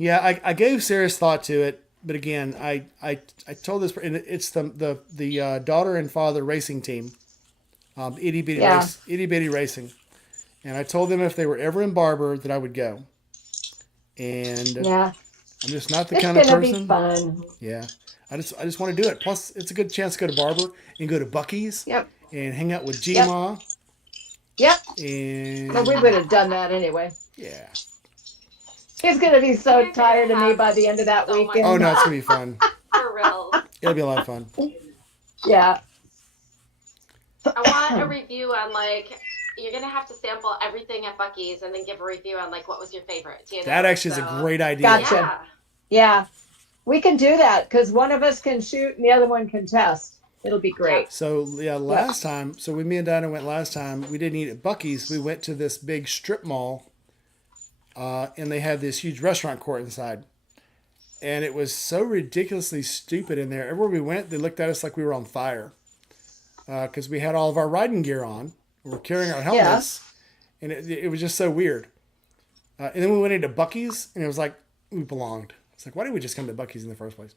I gave serious thought to it, but again, I told this, and it's the daughter and father racing team, itty bitty racing, and I told them if they were ever in Barber that I would go, and Yeah, I'm just not the it's kind of gonna person. be fun. Yeah, I just want to do it. Plus, it's a good chance to go to Barber and go to Bucky's. Yep. And hang out with G-Ma. Yep. And Well, we would have done that anyway. yeah. He's gonna be so tired of me by the end of that So much weekend. Oh no, it's gonna be fun. For real. It'll be a lot of fun. Yeah. I want a review on, like, you're going to have to sample everything at Bucky's and then give a review on, like, what was your favorite. You know? That actually is a So- great idea. Gotcha. Yeah. Yeah. We can do that because one of us can shoot and the other one can test. It'll be great. So yeah, last time, me and Dinah went last time. We didn't eat at Bucky's. We went to this big strip mall, and they had this huge restaurant court inside, and it was so ridiculously stupid in there. Everywhere we went, they looked at us like we were on fire, because we had all of our riding gear on. We were carrying our helmets, and it was just so weird. And then we went into Bucky's, and it was like we belonged. It's like, why didn't we just come to Bucky's in the first place?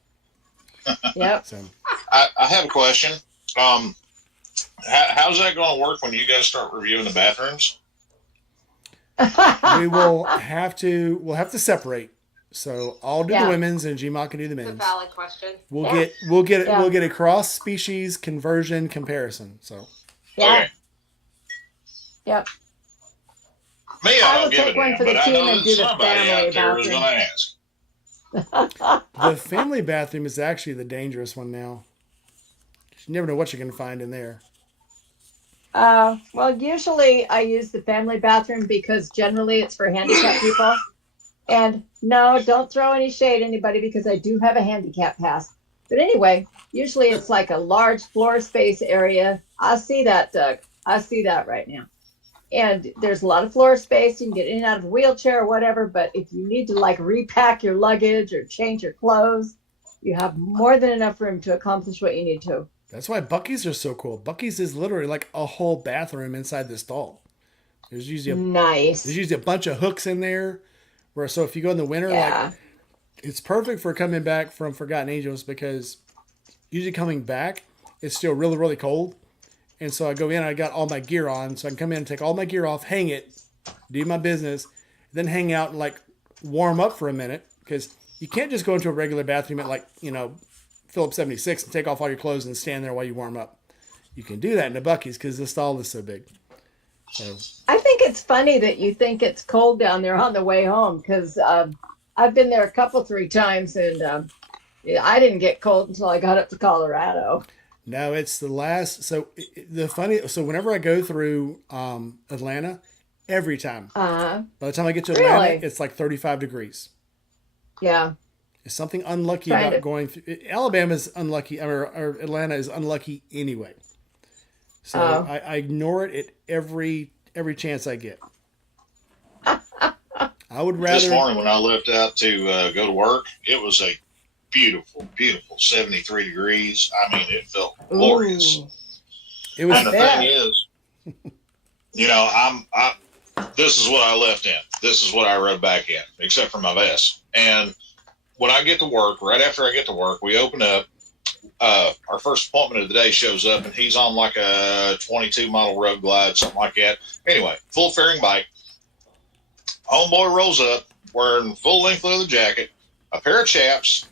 Yep. So. I have a question. How's that going to work when you guys start reviewing the bathrooms? we'll have to separate. So I'll do the Yeah. women's and Gma can do the It's a men's. valid question. We'll get a cross species conversion comparison. So Yeah. Okay. Yep. Me, I I don't will give a take one damn, for the but I team know and that do the somebody family out there is bathroom. going to ask. the family bathroom is actually the dangerous one now. You never know what you're going to find in there. Well, usually I use the family bathroom because generally it's for handicapped people. And no, don't throw any shade at anybody because I do have a handicap pass. But anyway, usually it's like a large floor space area. I see that, Doug. I see that right now. And there's a lot of floor space. You can get in and out of a wheelchair or whatever. But if you need to like repack your luggage or change your clothes, you have more than enough room to accomplish what you need to. That's why Buc-ee's are so cool. Buc-ee's is literally like a whole bathroom inside the stall. There's Nice. usually a bunch of hooks in there. Where so if you go in the winter, like Yeah. it's perfect for coming back from Forgotten Angels because usually coming back it's still really really cold, and so I go in. I got all my gear on, so I can come in and take all my gear off, hang it, do my business, then hang out and like warm up for a minute because you can't just go into a regular bathroom at like Phillips 76 and take off all your clothes and stand there while you warm up. You can do that in the Buc-ee's because the stall is so big. So I think it's funny that you think it's cold down there on the way home because I've been there a couple, three times and I didn't get cold until I got up to Colorado. no, it's the last. So the funny. So whenever I go through Atlanta, every time, by the time I get to Atlanta, Really? it's like 35 degrees. Yeah. It's something unlucky Trying about to- going through. Alabama's unlucky, or Atlanta is unlucky anyway. So Oh. I ignore it at every chance I get. I would This rather. morning when I left out to go to work, it was a beautiful, beautiful 73 degrees. I mean, it felt glorious. Ooh. It was And the bet. thing is, this is what I left in. This is what I rode back in, except for my vest. And when I get to work, right after I get to work, we open up. Our first appointment of the day shows up, and he's on like a 22 model Road Glide, something like that. Anyway, full fairing bike. Homeboy rolls up wearing full length leather jacket, a pair of chaps,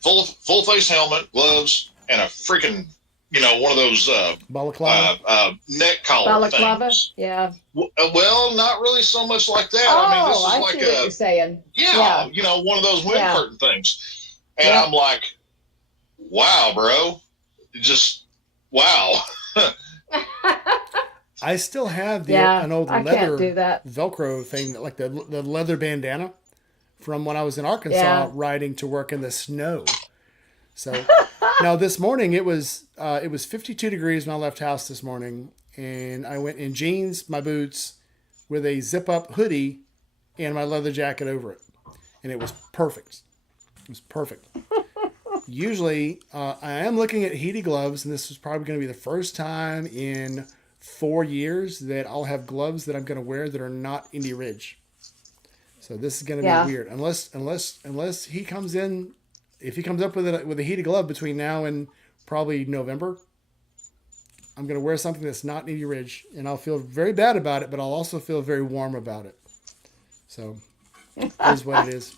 full face helmet, gloves, and a freaking one of those balaclava. neck collar Balaclava? things. Yeah. Well, not really so much like that. Oh, I mean, this is I like see what you're saying. one of those wind Yeah. curtain things. And Yeah. I'm like, wow, bro, just wow. I still have Yeah. an old I leather can't do that. Velcro thing, like the leather bandana from when I was in Arkansas Yeah. riding to work in the snow. So now this morning it was 52 degrees when I left house this morning, and I went in jeans, my boots, with a zip up hoodie and my leather jacket over it, and it was perfect. It was perfect. Usually, I am looking at heated gloves, and this is probably going to be the first time in 4 years that I'll have gloves that I'm going to wear that are not Indy Ridge. So this is going to be weird, unless he comes in. If he comes up with a heated glove between now and probably November, I'm going to wear something that's not Indy Ridge, and I'll feel very bad about it, but I'll also feel very warm about it. So, it is what it is.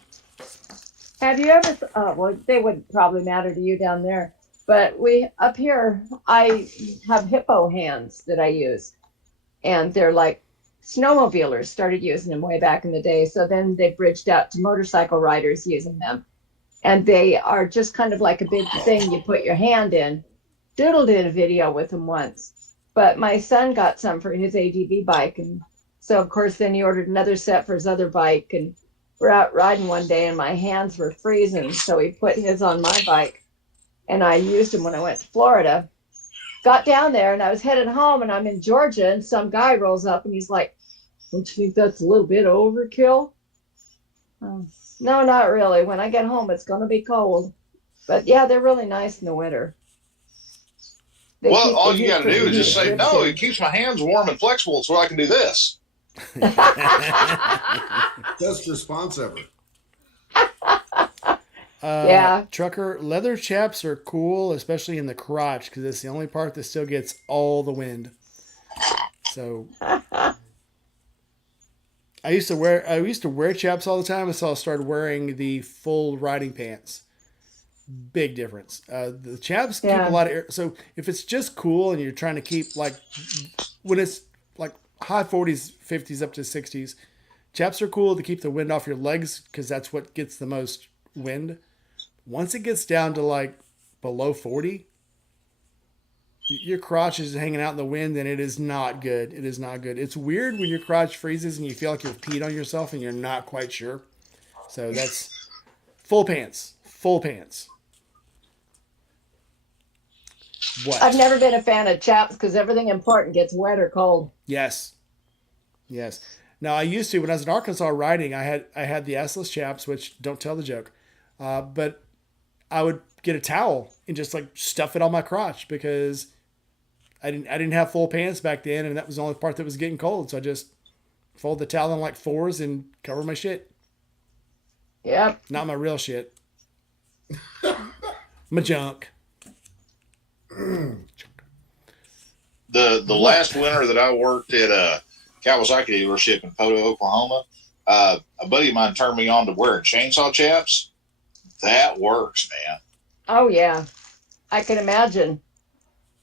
Have you ever, well, they wouldn't probably matter to you down there, but we, up here, I have hippo hands that I use. And they're like, snowmobilers started using them way back in the day. So then they bridged out to motorcycle riders using them. And they are just kind of like a big thing you put your hand in. Doodle did a video with them once. But my son got some for his ADV bike. And so, of course, then he ordered another set for his other bike. And we're out riding one day and my hands were freezing. So he put his on my bike. And I used them when I went to Florida. Got down there and I was headed home and I'm in Georgia. And some guy rolls up and he's like, don't you think that's a little bit overkill? No, not really. When I get home, it's going to be cold. But yeah, they're really nice in the winter. Well, all you got to do is just say, no, it keeps my hands warm and flexible so I can do this. Best response ever. Yeah. Trucker, leather chaps are cool, especially in the crotch, because it's the only part that still gets all the wind. So, I used to wear chaps all the time until I started wearing the full riding pants. Big difference. The chaps keep a Yeah. lot of air. So if it's just cool and you're trying to keep like when it's like high 40s, 50s up to 60s, chaps are cool to keep the wind off your legs because that's what gets the most wind. Once it gets down to like below 40, your crotch is hanging out in the wind and it is not good. It is not good. It's weird when your crotch freezes and you feel like you've peed on yourself and you're not quite sure. So that's full pants. Full pants. What? I've never been a fan of chaps because everything important gets wet or cold. Yes. Yes. Now I used to when I was in Arkansas riding. I had the assless chaps, which don't tell the joke. But I would get a towel and just like stuff it on my crotch because I didn't have full pants back then, and that was the only part that was getting cold. So I just fold the towel in like fours and cover my shit. Yep. Not my real shit. My junk. The last winter that I worked at a Kawasaki dealership in Poto, Oklahoma, a buddy of mine turned me on to wearing chainsaw chaps. That works, man. Oh yeah, I can imagine.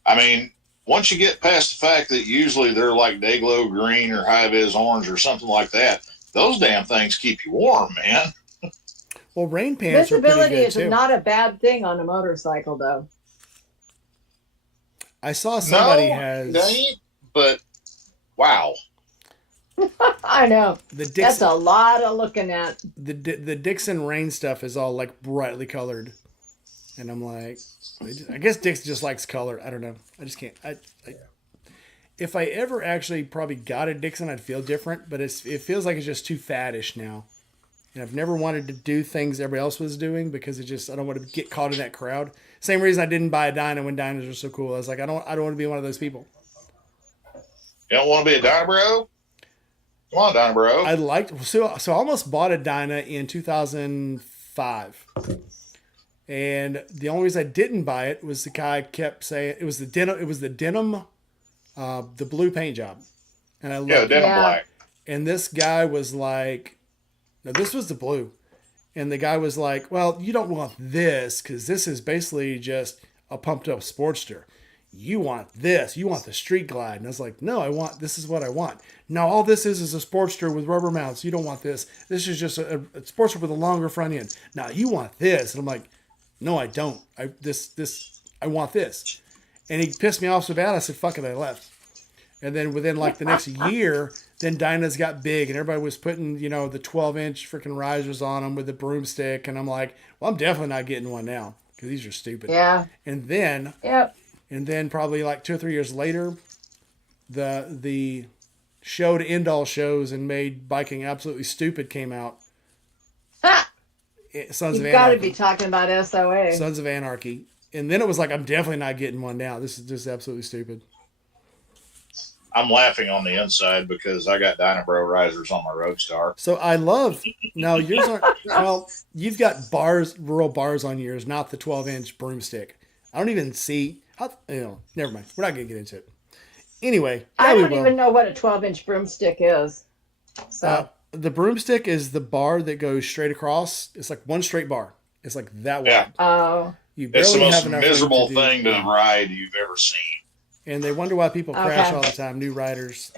I mean, once you get past the fact that usually they're like Dayglow green or high vis orange or something like that, those damn things keep you warm, man. Well, rain pants are pretty Visibility good is too. not a bad thing on a motorcycle, though. I saw somebody No, has it ain't, but wow. I know. the That's Dixon a lot of looking at. the Dixon rain stuff is all like brightly colored, and I'm like, I guess Dixon just likes color. I don't know. I just can't. If I ever actually probably got a Dixon, I'd feel different. But it feels like it's just too faddish now, and I've never wanted to do things everybody else was doing because I don't want to get caught in that crowd. Same reason I didn't buy a Dyna when Dynas were so cool. I was like, I don't want to be one of those people. You don't want to be a Dyna bro? Come on, Dyna bro. I I almost bought a Dyna in 2005. And the only reason I didn't buy it was the guy kept saying it was the denim, the blue paint job. And I loved Yeah, it. denim Yeah. black. And this guy was like, no, this was the blue. And the guy was like, well, you don't want this because this is basically just a pumped up Sportster. You want this. You want the Street Glide. And I was like, no, this is what I want. No, all this is a Sportster with rubber mounts. You don't want this. This is just a Sportster with a longer front end. Now you want this. And I'm like, no, I don't. I want this. And he pissed me off so bad, I said, fuck it, I left. And then within like the next year, then Dynas got big and everybody was putting, the 12-inch freaking risers on them with the broomstick. And I'm like, well, I'm definitely not getting one now because these are stupid. Yeah. And then probably like 2 or 3 years later, the show to end all shows and made biking absolutely stupid came out. Sons You've of got to Anarchy. be talking about SOA. Sons of Anarchy. And then it was like, I'm definitely not getting one now. This is just absolutely stupid. I'm laughing on the inside because I got Dyna bro risers on my Roadstar. So I love, now yours aren't, well, you've got rural bars on yours, not the 12-inch broomstick. I don't even see, never mind. We're not going to get into it. Anyway. I don't even know what a 12-inch broomstick is. So the broomstick is the bar that goes straight across. It's like one straight bar. It's like that wide. Yeah. Oh. You It's the barely most have enough room miserable to do- thing to ride you've ever seen. And they wonder why people crash Okay. all the time, new riders.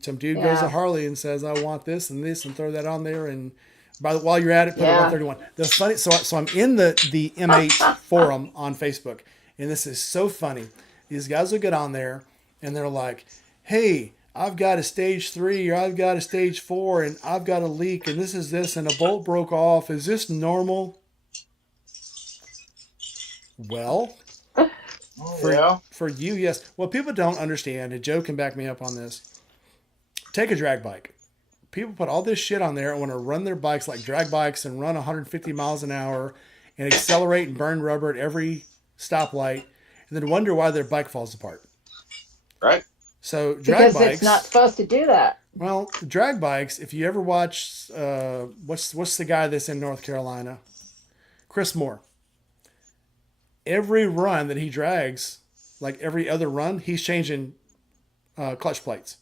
Some dude goes to Yeah. Harley and says, I want this and this, and throw that on there. And while you're at it, put a Yeah. 131. The funny, so I'm in the MH forum on Facebook, and this is so funny. These guys will get on there, and they're like, hey, I've got a stage 3 or I've got a stage 4 and I've got a leak and this and a bolt broke off. Is this normal? Well, for you, yes. What people don't understand, and Joe can back me up on this, take a drag bike. People put all this shit on there and want to run their bikes like drag bikes and run 150 miles an hour and accelerate and burn rubber at every stoplight and then wonder why their bike falls apart. Right? So drag because bikes. it's not supposed to do that. Well, drag bikes. If you ever watch, what's the guy that's in North Carolina? Chris Moore. Every run that he drags, like every other run, he's changing clutch plates.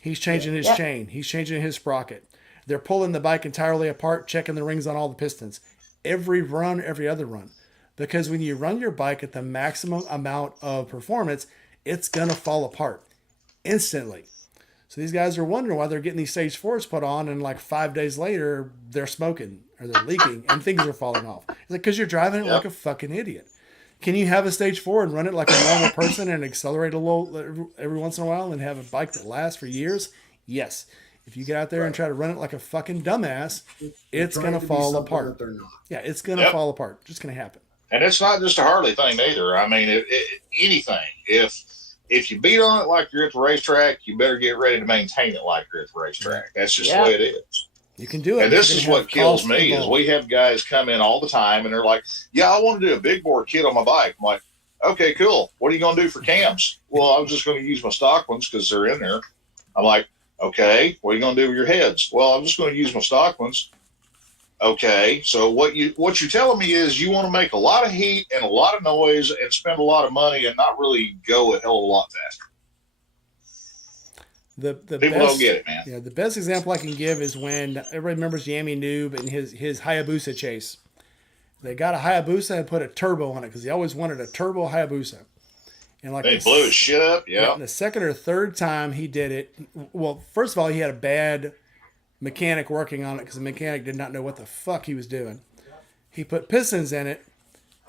He's changing his chain. He's changing his sprocket. They're pulling the bike entirely apart, checking the rings on all the pistons. Every run, every other run. Because when you run your bike at the maximum amount of performance, it's going to fall apart instantly. So these guys are wondering why they're getting these stage 4s put on, and like 5 days later, they're smoking or they're leaking and things are falling off. It's like, because you're driving it like a fucking idiot. Can you have a stage 4 and run it like a normal person and accelerate a little every once in a while and have a bike that lasts for years? Yes. If you get out there and try to run it like a fucking dumbass, it's going to fall apart. Yeah, it's going to fall apart. Just going to happen. And it's not just a Harley thing either. I mean, anything. If you beat on it like you're at the racetrack, you better get ready to maintain it like you're at the racetrack. That's just the way it is. You can do it. And this is what kills me is we have guys come in all the time and they're like, yeah, I want to do a big bore kit on my bike. I'm like, okay, cool. What are you going to do for cams? Well, I'm just going to use my stock ones because they're in there. I'm like, okay, what are you going to do with your heads? Well, I'm just going to use my stock ones. Okay, so what you're telling me is you want to make a lot of heat and a lot of noise and spend a lot of money and not really go a hell of a lot faster. The People don't get it, man. Yeah, the best example I can give is when everybody remembers Yami Noob and his Hayabusa chase. They got a Hayabusa and put a turbo on it because he always wanted a turbo Hayabusa. And like they blew his shit up, yeah. And the second or third time he did it, well, first of all, he had a bad mechanic working on it because the mechanic did not know what the fuck he was doing. He put pistons in it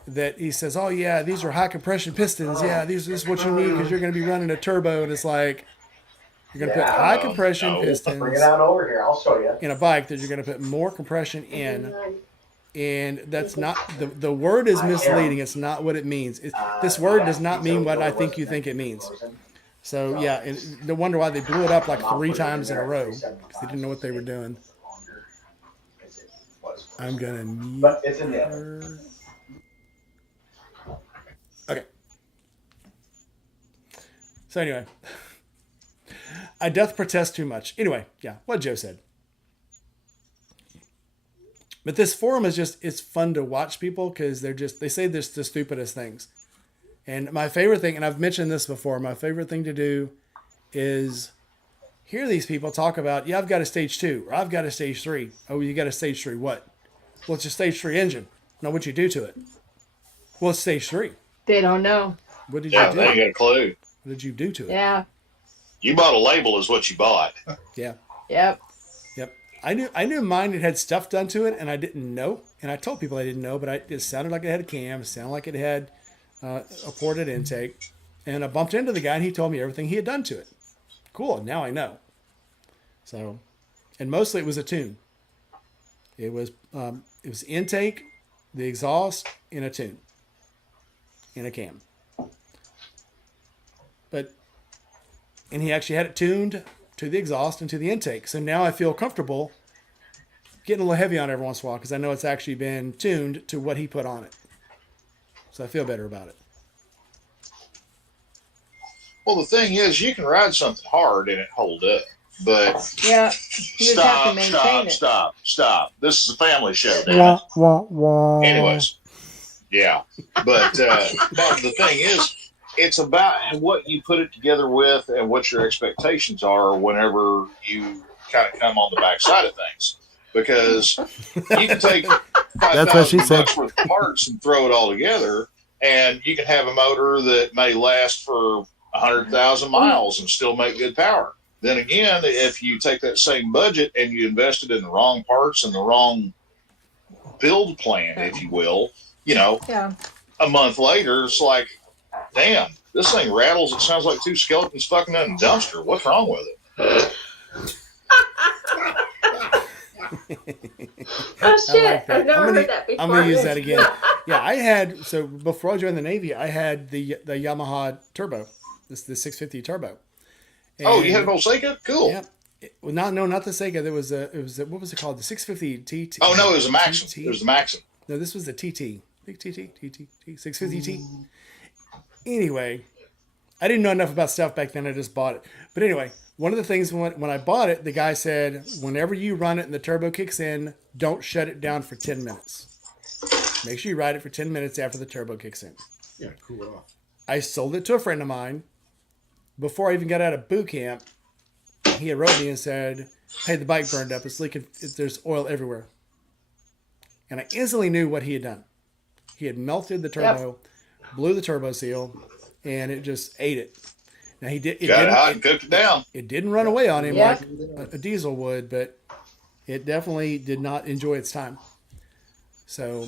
that he says, oh yeah, these are high compression pistons. Yeah, this is what you need because you're going to be running a turbo. And it's like, you're going to put high compression pistons bring it on over here. I'll show you. in a bike that you're going to put more compression in. And that's not, the word is misleading. It's not what it means. This word does not mean what I think you think it means. So yeah, and no wonder why they blew it up like 3 times in a row because they didn't know what they were doing. I'm gonna mute but it's in there. Okay. So anyway, I doth protest too much. Anyway, yeah, what Joe said. But this forum is just, it's fun to watch people because they say this the stupidest things. And my favorite thing, and I've mentioned this before, my favorite thing to do is hear these people talk about, yeah, I've got a stage 2 or I've got a stage 3. Oh, you got a stage 3. What? Well, it's a stage 3 engine. Now, what'd you do to it? Well, it's stage 3. They don't know. What did you do? They ain't got a clue. What did you do to it? Yeah. You bought a label is what you bought. Yeah. Yep. Yep. I knew mine had stuff done to it, and I didn't know. And I told people I didn't know, but it sounded like it had a cam. It sounded like it had a ported intake. And I bumped into the guy, and he told me everything he had done to it. Cool. Now I know. So, and mostly it was a tune. It was intake, the exhaust, and a tune, and a cam. And he actually had it tuned to the exhaust and to the intake. So now I feel comfortable getting a little heavy on it every once in a while because I know it's actually been tuned to what he put on it. So I feel better about it. Well, the thing is, you can ride something hard and it hold up. But yeah, you just have to maintain it. Stop. This is a family show, damn it. Anyways, yeah. But the thing is, it's about what you put it together with and what your expectations are whenever you kind of come on the backside of things. Because you can take $5,000 worth of parts and throw it all together, and you can have a motor that may last for 100,000 miles and still make good power. Then again, if you take that same budget and you invest it in the wrong parts and the wrong build plan, if you will, a month later, it's like, damn, this thing rattles. It sounds like 2 skeletons fucking in a dumpster. What's wrong with it? Oh shit! Like I've never heard that before. I'm gonna use that again. Yeah, before I joined the Navy, I had the Yamaha turbo, the 650 turbo. And, you had an old Seika? Cool. Yeah. Not the Seika. There was what was it called? The 650 TT. Oh no, it was a Maxim. It was the Maxim. No, this was the TT. Big TT 650T. Anyway, I didn't know enough about stuff back then. I just bought it. But anyway, one of the things when I bought it, the guy said, whenever you run it and the turbo kicks in, don't shut it down for 10 minutes. Make sure you ride it for 10 minutes after the turbo kicks in. Yeah, cool it off. I sold it to a friend of mine. Before I even got out of boot camp, he had wrote me and said, "Hey, the bike burned up. It's leaking. There's oil everywhere." And I instantly knew what he had done. He had melted the turbo, blew the turbo seal, and it just ate it. Now he did. Got it hot and cooked it down. It didn't run away on him Yep. like a diesel would, but it definitely did not enjoy its time. So,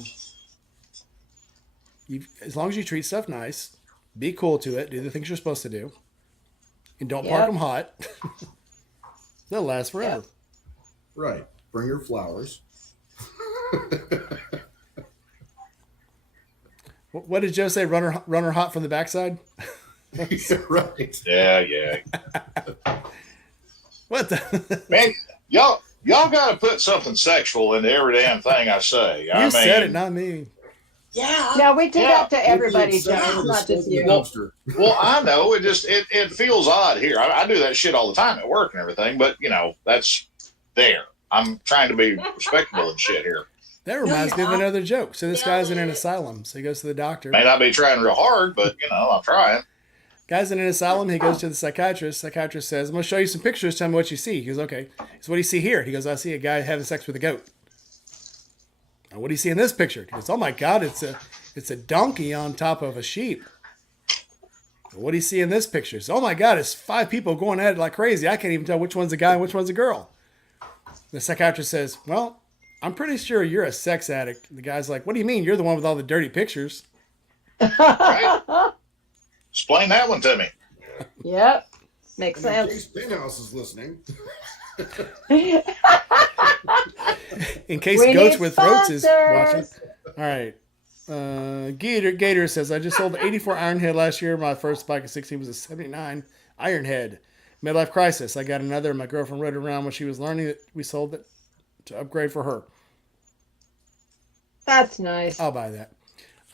as long as you treat stuff nice, be cool to it, do the things you're supposed to do, and don't park them hot, they'll last forever. Right. Bring your flowers. What did Joe say? Runner hot from the backside? Yeah, right. Yeah. What the? Man, y'all got to put something sexual into every damn thing I say. You said it, not me. Yeah. No, we do that to everybody, It's John. It's not stuff just in the you. dumpster. Well, I know it feels odd here. I do that shit all the time at work and everything, but that's there. I'm trying to be respectable and shit here. That reminds me of another joke. So this guy's in an asylum. So he goes to the doctor. May not be trying real hard, but I'm trying. Guy's in an asylum. He goes to the psychiatrist. Psychiatrist says, "I'm going to show you some pictures. Tell me what you see." He goes, "Okay." So what do you see here? He goes, "I see a guy having sex with a goat." "And what do you see in this picture?" He goes, "Oh my God, it's a donkey on top of a sheep." "What do you see in this picture?" He says, "Oh my God, it's 5 people going at it like crazy. I can't even tell which one's a guy and which one's a girl." The psychiatrist says, "Well, I'm pretty sure you're a sex addict." The guy's like, "What do you mean? You're the one with all the dirty pictures." Right? Explain that one to me. Yep. Makes And in sense. case Penthouse is listening. In case We Goats need with Throats is watching. sponsors. All right. Gator says, "I just sold the 84 Ironhead last year. My first bike at 16 was a 79 Ironhead. Midlife crisis. I got another. My girlfriend rode it around when she was learning it. We sold it to upgrade for her." That's nice. I'll buy that.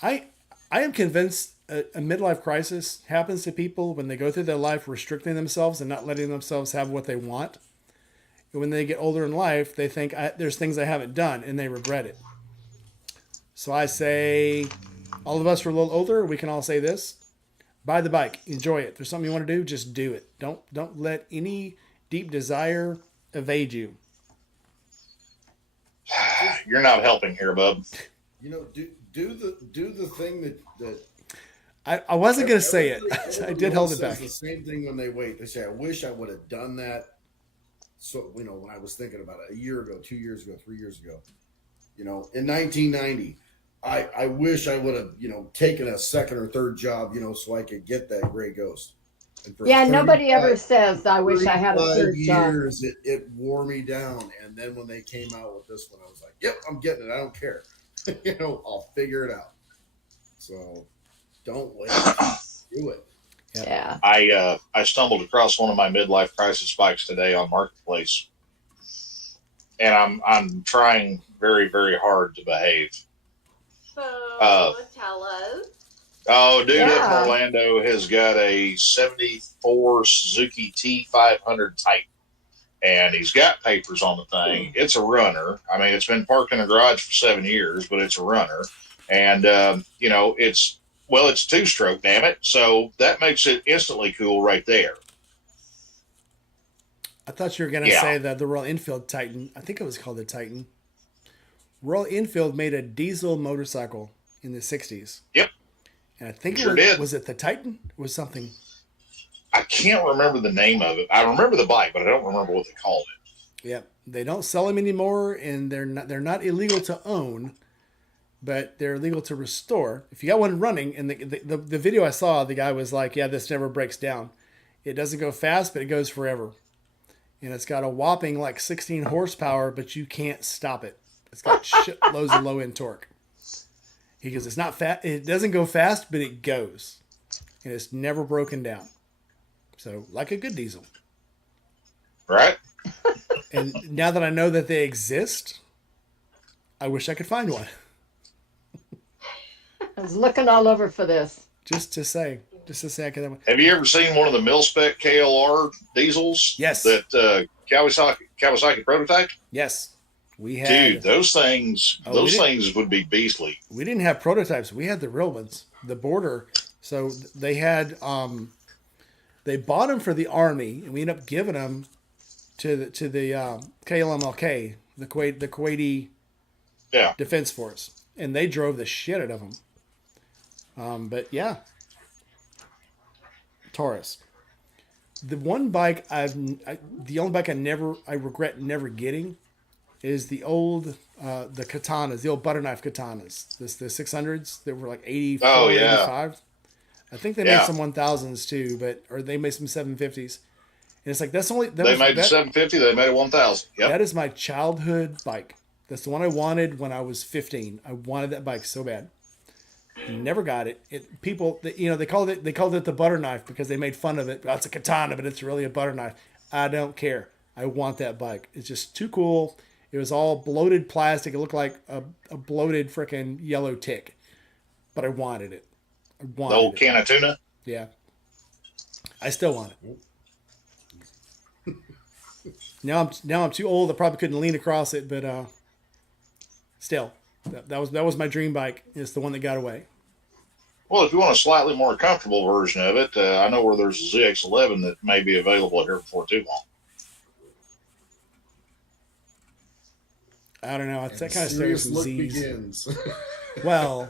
I am convinced a midlife crisis happens to people when they go through their life restricting themselves and not letting themselves have what they want. And when they get older in life, they think there's things I haven't done and they regret it. So I say, all of us are a little older. We can all say this: buy the bike, enjoy it. If there's something you want to do, just do it. Don't let any deep desire evade you. You're not helping here, bub. Do the thing that I wasn't going to say it. I did hold it back. The same thing when they wait. They say, "I wish I would have done that." So when I was thinking about it a year ago, 2 years ago, 3 years ago, in 1990, I wish I would have taken a second or third job, so I could get that gray ghost. Yeah, nobody ever says, "I wish I had a third job." years, it wore me down. And then when they came out with this one, I was like, "Yep, I'm getting it. I don't care. I'll figure it out." So don't wait. Do it. Yeah. I stumbled across one of my midlife crisis bikes today on Marketplace, and I'm trying very, very hard to behave. So tell us. Oh, dude up Yeah. in Orlando has got a 74 Suzuki T500 Titan, and he's got papers on the thing. It's a runner. I mean, it's been parked in a garage for 7 years, but it's a runner. And, it's 2-stroke, damn it. So that makes it instantly cool right there. I thought you were going to say that the Royal Enfield Titan, I think it was called the Titan. Royal Enfield made a diesel motorcycle in the 60s. Yep. And I think Sure did. Was it the Titan? It was something. I can't remember the name of it. I remember the bike, but I don't remember what they called it. Yep. They don't sell them anymore, and they're not illegal to own, but they're illegal to restore. If you got one running, and the video I saw, the guy was like, "Yeah, this never breaks down. It doesn't go fast, but it goes forever. And it's got a whopping 16 horsepower, but you can't stop it. It's got shitloads of low end torque." He goes, "It's not fast. It doesn't go fast, but it goes, and it's never broken down. So like a good diesel." Right? And now that I know that they exist, I wish I could find one. I was looking all over for this. Just to say I could have one. Have you ever seen one of the mil-spec KLR diesels? Yes. That Kawasaki prototype? Yes. We had. Dude, those things would be beastly. We didn't have prototypes. We had the real ones. The Border. So they had. They bought them for the Army, and we ended up giving them to the KLMLK, the Kuwaiti Defense Force, and they drove the shit out of them. But yeah, Taurus. The one bike the only bike I regret never getting is the old the katanas, the old butter knife katanas. The 600s that were like 84, Oh yeah. 85. I think they made some 1000s too, or they made some 750s. And it's like They made the 750. They made a 1000. Yep. That is my childhood bike. That's the one I wanted when I was 15. I wanted that bike so bad. Never got it. People, they called it the butter knife because they made fun of it. Oh, it's a katana, but it's really a butter knife. I don't care. I want that bike. It's just too cool. It was all bloated plastic. It looked like a bloated freaking yellow tick, but I wanted it. The old can of tuna. Yeah, I still want it. Now I'm too old. I probably couldn't lean across it, but still, that was my dream bike. It's the one that got away. Well, if you want a slightly more comfortable version of it, I know where there's a ZX11 that may be available here before too long. I don't know. It's that kind of serious look disease. begins. Well,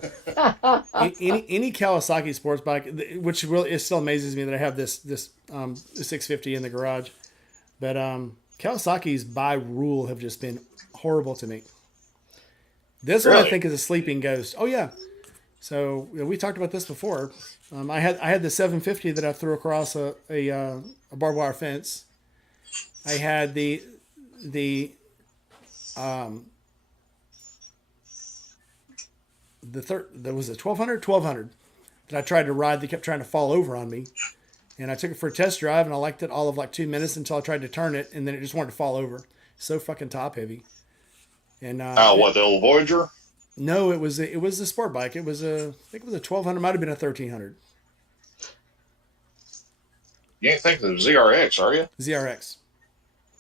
any Kawasaki sports bike, which really it still amazes me that I have this 650 in the garage, but Kawasaki's by rule have just been horrible to me. This one I think is a sleeping ghost. Oh yeah, so we talked about this before. I had the 750 that I threw across a barbed wire fence. I had the there was a 1200 that I tried to ride. They kept trying to fall over on me, and I took it for a test drive, and I liked it all of like 2 minutes until I tried to turn it, and then it just wanted to fall over. So fucking top heavy. And what, the old Voyager? No, it was a sport bike. I think it was a 1200, might have been a 1300. You ain't thinking of the ZRX, are you? ZRX.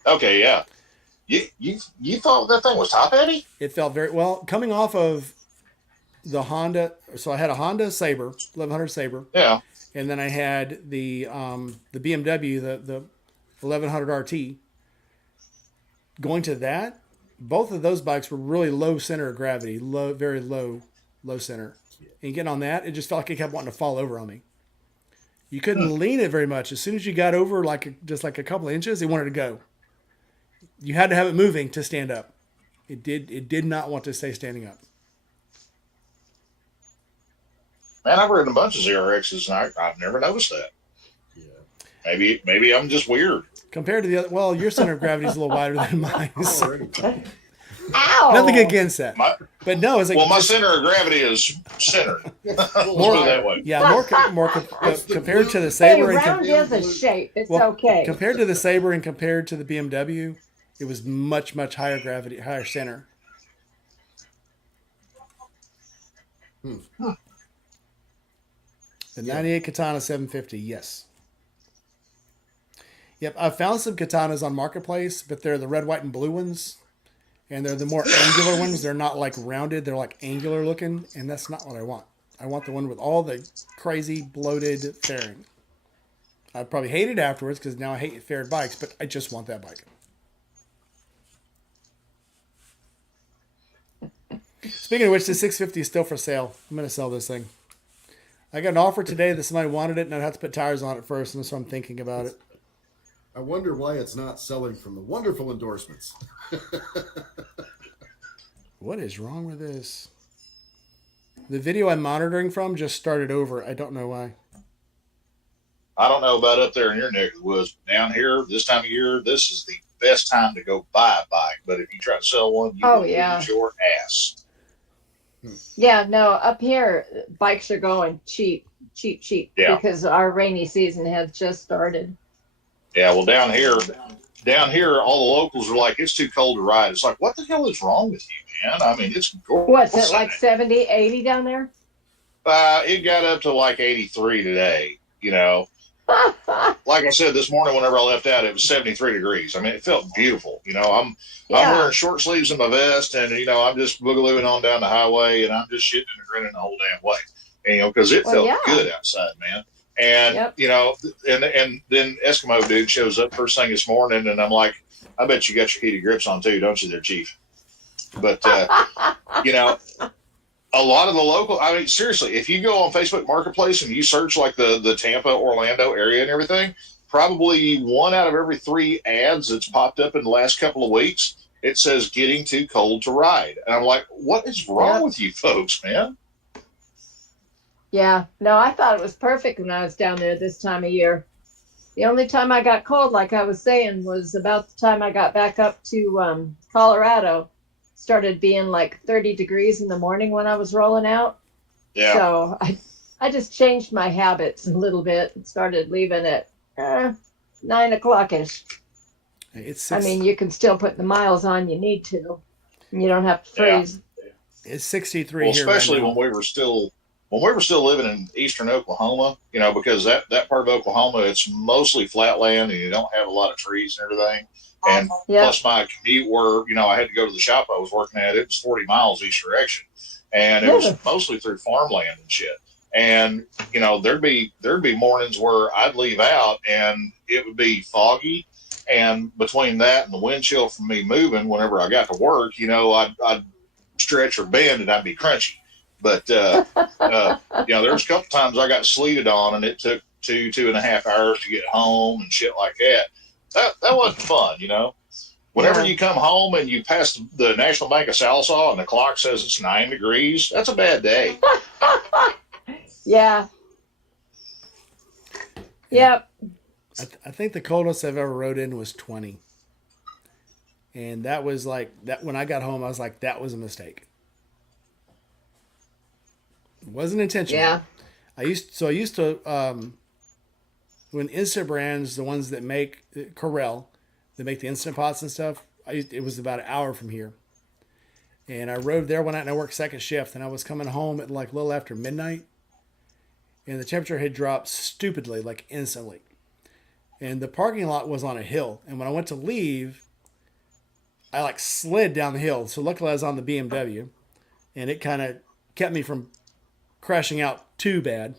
Okay, yeah. You thought that thing was top heavy? It felt very well coming off of the Honda. So I had a Honda Sabre, 1100 Sabre. Yeah. And then I had the BMW, the 1100 RT. Going to that, both of those bikes were really low center of gravity, very low center. And getting on that, it just felt like it kept wanting to fall over on me. You couldn't lean it very much. As soon as you got over just a couple of inches, it wanted to go. You had to have it moving to stand up. It did not want to stay standing up. Man, I've ridden a bunch of ZRXs, and I've never noticed that. Yeah. Maybe I'm just weird. Compared to the other, well, your center of gravity is a little wider than mine. So. Ow! Nothing against that. But no, it's like my center of gravity is centered. More that way. Yeah, more compared to the Sabre. Hey, round is a shape. It's okay. Compared to the Sabre and compared to the BMW, it was much higher gravity, higher center. The 98 Katana 750, yes. Yep, I found some katanas on Marketplace, but they're the red, white, and blue ones. And they're the more angular ones. They're not like rounded. They're like angular looking. And that's not what I want. I want the one with all the crazy bloated fairing. I'd probably hate it afterwards because now I hate faired bikes, but I just want that bike. Speaking of which, the 650 is still for sale. I'm going to sell this thing. I got an offer today that somebody wanted it, and I'd have to put tires on it first, and so I'm thinking about it. I wonder why it's not selling from the wonderful endorsements. What is wrong with this? The video I'm monitoring from just started over. I don't know why. I don't know about up there in your neck of the woods, but down here, this time of year, this is the best time to go buy a bike. But if you try to sell one, you will lose your ass. Yeah, no, up here, bikes are going cheap, because our rainy season has just started. Yeah, well, down here, all the locals are like, it's too cold to ride. It's like, what the hell is wrong with you, man? I mean, it's gorgeous. What's it, like 70, 80 down there? It got up to like 83 today, you know. Like I said, this morning whenever I left out, it was 73 degrees. I mean, it felt beautiful. You know, I'm wearing short sleeves and my vest, and, you know, I'm just boogalooing on down the highway, and I'm just shitting and grinning the whole damn way. And, you know, because it felt good outside, man. And, you know, and then Eskimo dude shows up first thing this morning, and I'm like, I bet you got your heated grips on too, don't you, there, Chief? But you know, a lot of the local. I mean, seriously, if you go on Facebook Marketplace and you search like the Tampa, Orlando area and everything, probably 1 out of every 3 ads that's popped up in the last couple of weeks, it says "getting too cold to ride," and I'm like, what is wrong with you folks, man? Yeah, no, I thought it was perfect when I was down there this time of year. The only time I got cold, like I was saying, was about the time I got back up to Colorado. Started being like 30 degrees in the morning when I was rolling out. Yeah. So I just changed my habits a little bit and started leaving at 9 o'clock-ish. I mean, you can still put the miles on you need to. And you don't have to freeze. Yeah. It's 63 well, here especially right now. when we were still living in eastern Oklahoma, you know, because that part of Oklahoma, it's mostly flat land and you don't have a lot of trees and everything. And plus my commute where, you know, I had to go to the shop I was working at, it was 40 miles each direction. And it was mostly through farmland and shit. And, you know, there'd be mornings where I'd leave out and it would be foggy. And between that and the wind chill from me moving, whenever I got to work, you know, I'd stretch or bend and I'd be crunchy. But, you know, there was a couple times I got sleeted on and it took 2.5 hours to get home and shit like that. That wasn't fun, you know. Whenever you come home and you pass the National Bank of Sallisaw and the clock says it's 9 degrees, that's a bad day. Yeah. Yep. I think the coldest I've ever rode in was 20. And that was like, that when I got home, I was like, that was a mistake. It wasn't intentional. Yeah. I used to when Instant Brands, the ones that make Corel, that make the Instant Pots and stuff, it was about an hour from here. And I rode there one night and I worked second shift and I was coming home at like a little after midnight. And the temperature had dropped stupidly, like instantly. And the parking lot was on a hill. And when I went to leave, I like slid down the hill. So luckily I was on the BMW and it kind of kept me from crashing out too bad.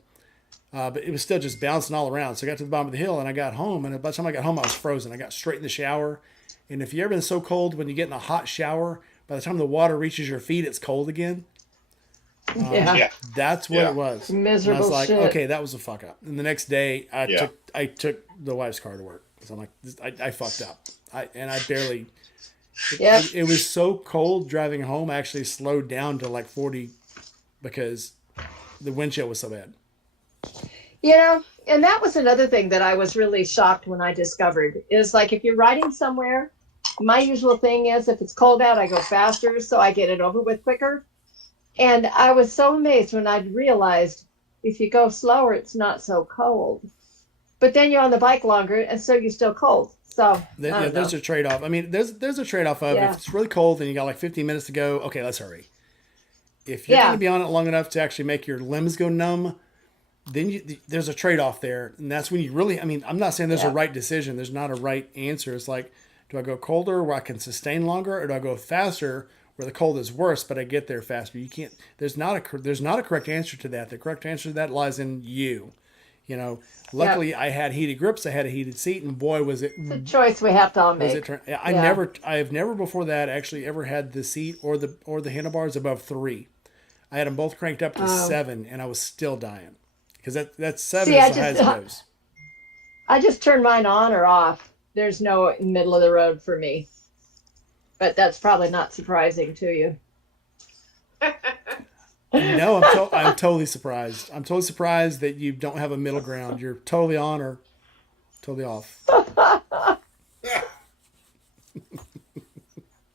But it was still just bouncing all around. So I got to the bottom of the hill and I got home. And by the time I got home, I was frozen. I got straight in the shower. And if you've ever been so cold when you get in a hot shower, by the time the water reaches your feet, it's cold again. That's what it was. Miserable and I was like, shit. okay, that was a fuck up. And the next day, I took the wife's car to work. So I'm like, I fucked up. I barely. It was so cold driving home. I actually slowed down to like 40 because the wind chill was so bad. You know, and that was another thing that I was really shocked when I discovered is like if you're riding somewhere, my usual thing is if it's cold out, I go faster so I get it over with quicker. And I was so amazed when I realized if you go slower, it's not so cold. But then you're on the bike longer, and so you're still cold. So there's a trade-off. I mean, there's a trade-off of if it's really cold and you got like 15 minutes to go, okay, let's hurry. If you're going to be on it long enough to actually make your limbs go numb, then there's a trade-off there. And that's when you really, I mean, I'm not saying there's a right decision. There's not a right answer. It's like, do I go colder where I can sustain longer, or do I go faster where the cold is worse, but I get there faster? You can't, there's not a correct answer to that. The correct answer to that lies in you. You know, luckily I had heated grips, I had a heated seat, and boy, was it it's a choice we have to all make. I've never before that actually ever had the seat or the handlebars above 3. I had them both cranked up to 7, and I was still dying because that's 7 is the highest it goes. I just turn mine on or off. There's no middle of the road for me, but that's probably not surprising to you. No, I'm totally surprised. I'm totally surprised that you don't have a middle ground. You're totally on or totally off.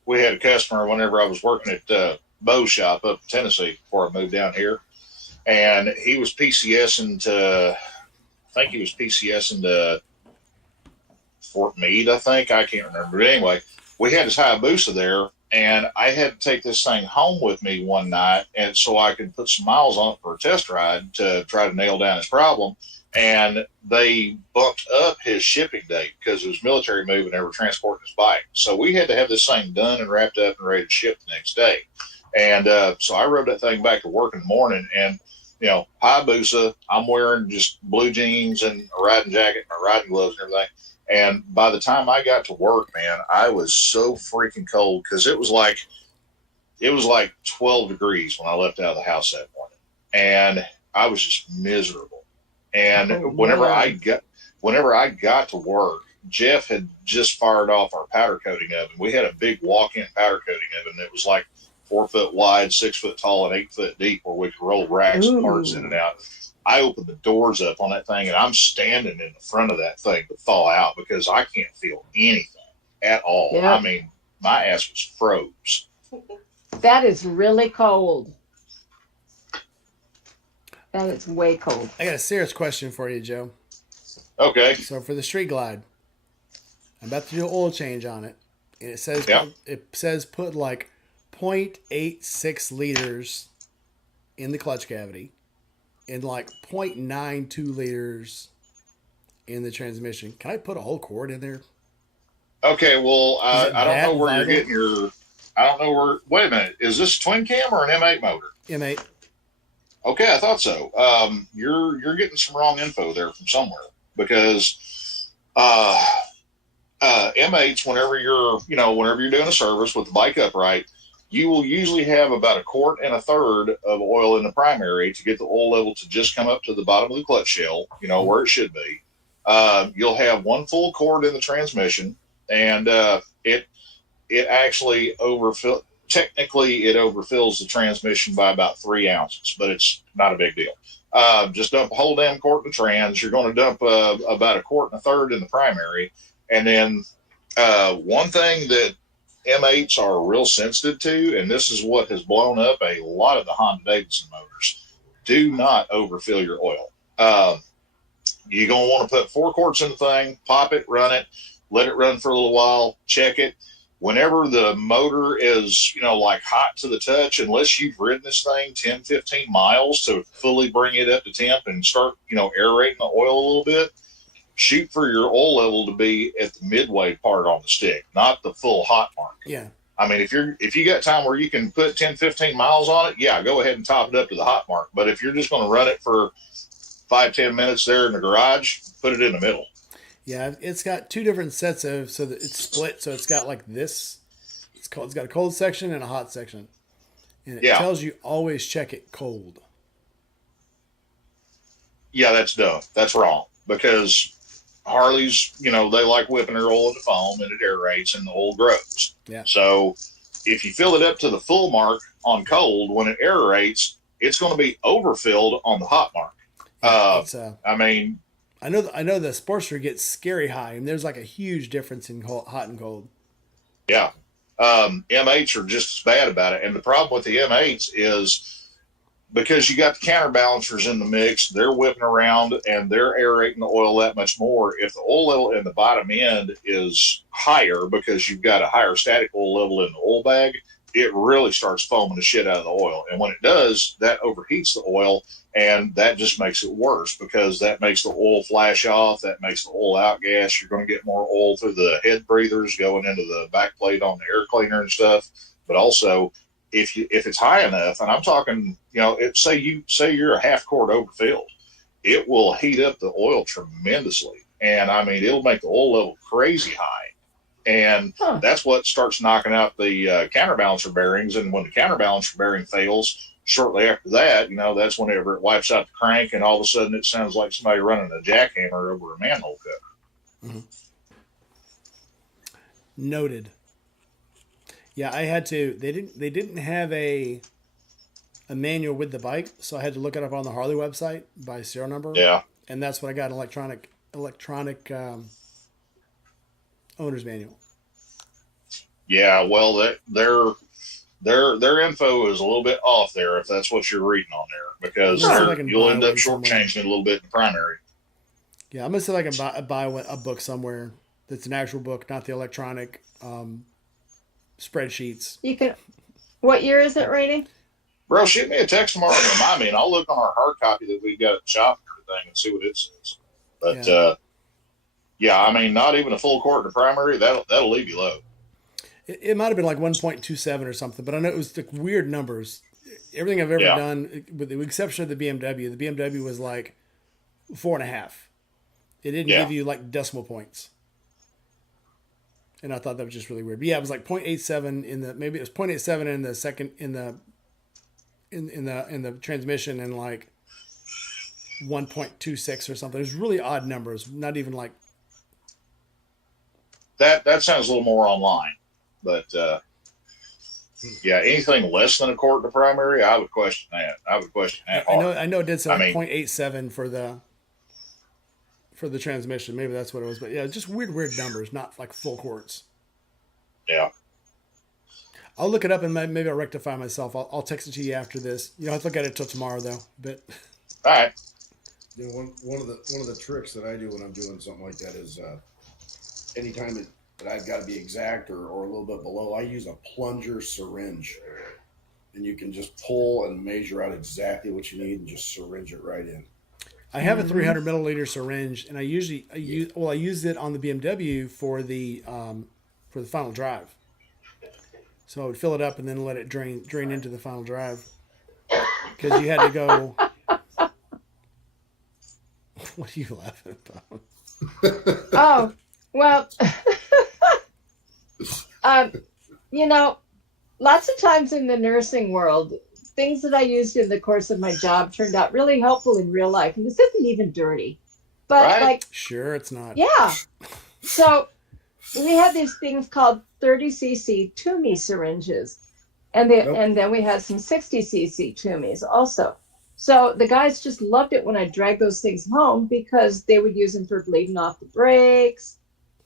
We had a customer whenever I was working at Bo's shop up in Tennessee before I moved down here, and he was PCSing to Fort Meade, I think. I can't remember. But anyway, we had his Hayabusa there, and I had to take this thing home with me one night, and so I could put some miles on it for a test ride to try to nail down his problem. And they bumped up his shipping date because it was military move and they were transporting his bike. So we had to have this thing done and wrapped up and ready to ship the next day. And so I rode that thing back to work in the morning, and you know, Hayabusa, I'm wearing just blue jeans and a riding jacket and my riding gloves and everything. And by the time I got to work, man, I was so freaking cold because it was like 12 degrees when I left out of the house that morning, and I was just miserable. And whenever I got to work, Jeff had just fired off our powder coating oven. We had a big walk-in powder coating oven that was like 4 foot wide, 6 foot tall, and 8 foot deep, where we could roll racks of parts in and out. I opened the doors up on that thing, and I'm standing in the front of that thing to thaw out because I can't feel anything at all. Yep. I mean, my ass was froze. That is really cold. That is way cold. I got a serious question for you, Joe. Okay. So for the Street Glide, I'm about to do an oil change on it. And it says put like 0.86 liters in the clutch cavity and like 0.92 liters in the transmission. Can I put a whole quart in there? Okay, well, I don't know where you're getting your... I don't know where... Wait a minute. Is this twin cam or an M8 motor? M8. Okay, I thought so. You're getting some wrong info there from somewhere, because M8s, whenever you're doing a service with the bike upright, you will usually have about 1.25 quarts of oil in the primary to get the oil level to just come up to the bottom of the clutch shell, where it should be. You'll have 1 full quart in the transmission, and it actually technically it overfills the transmission by about 3 ounces, but it's not a big deal. Just dump a whole damn quart in the trans. You're going to dump about 1.25 quarts in the primary. And then one thing that M8s are real sensitive to, and this is what has blown up a lot of the Honda Davidson motors, do not overfill your oil. You're going to want to put 4 quarts in the thing, pop it, run it, let it run for a little while, check it. Whenever the motor is, like hot to the touch, unless you've ridden this thing 10, 15 miles to fully bring it up to temp and start, aerating the oil a little bit, shoot for your oil level to be at the midway part on the stick, not the full hot mark. Yeah. I mean, if you got time where you can put 10, 15 miles on it, yeah, go ahead and top it up to the hot mark. But if you're just going to run it for 5, 10 minutes there in the garage, put it in the middle. Yeah, it's got 2 different sets of, so that it's split. So it's got like this. It's got a cold section and a hot section, and it tells you always check it cold. Yeah, that's dumb. That's wrong, because Harleys, they like whipping their oil into foam, and it aerates and the oil grows. Yeah. So if you fill it up to the full mark on cold, when it aerates, it's going to be overfilled on the hot mark. I know the Sportster gets scary high, and there's like a huge difference in hot and cold. Yeah. M8s are just as bad about it. And the problem with the M8s is because you got the counterbalancers in the mix, they're whipping around and they're aerating the oil that much more. If the oil level in the bottom end is higher because you've got a higher static oil level in the oil bag, it really starts foaming the shit out of the oil. And when it does, that overheats the oil, and that just makes it worse because that makes the oil flash off. That makes the oil outgas. You're going to get more oil through the head breathers going into the back plate on the air cleaner and stuff. But also, if it's high enough, and I'm talking, say you're a 1/2 quart overfilled, it will heat up the oil tremendously. And I mean, it'll make the oil level crazy high. And that's what starts knocking out the counterbalancer bearings. And when the counterbalancer bearing fails, shortly after that, that's whenever it wipes out the crank, and all of a sudden it sounds like somebody running a jackhammer over a manhole cover. Mm-hmm. Noted. Yeah, I had to. They didn't have a manual with the bike, so I had to look it up on the Harley website by serial number. Yeah, and that's what I got, an electronic owner's manual. Yeah, well, their info is a little bit off there if that's what you're reading on there, because you'll end up shortchanging it a little bit in the primary. Yeah, I'm gonna see if I can buy a book somewhere that's an actual book, not the electronic spreadsheets. You can. What year is it, Rainy? Bro, shoot me a text tomorrow and remind me, and I'll look on our hard copy that we got at the shop and everything and see what it says. But I mean, not even a full quart in the primary, that'll leave you low. It might have been like 1.27 or something, but I know it was like weird numbers. Everything I've ever done, with the exception of the BMW was like 4.5. It didn't give you like decimal points. And I thought that was just really weird. But yeah, it was like 0.87 maybe it was 0.87 in the second in the transmission, and like 1.26 or something. It was really odd numbers. Not even like That sounds a little more online, but yeah, anything less than a quart in the primary, I would question that. I would question that hard. I know it did say like I mean, 0.87 for the transmission. Maybe that's what it was. But yeah, just weird numbers, not like full quarts. yeah. I'll look it up and maybe I'll rectify myself. I'll text it to you after this. You don't have to look at it till tomorrow though. But All right. You know, one of the tricks that I do when I'm doing something like that is anytime that I've got to be exact or a little bit below, I use a plunger syringe, and you can just pull and measure out exactly what you need and just syringe it right in. I have a 300 milliliter syringe, and I use it on the BMW for the final drive. So I would fill it up and then let it drain into the final drive, because you had to go. What are you laughing about? Oh, well, you know, lots of times in the nursing world, things that I used in the course of my job turned out really helpful in real life. And this isn't even dirty, but Right. like, Sure, it's not. yeah. So we had these things called 30cc Toomey syringes, and then we had some 60cc Toomeys also. So the guys just loved it when I dragged those things home, because they would use them for bleeding off the brakes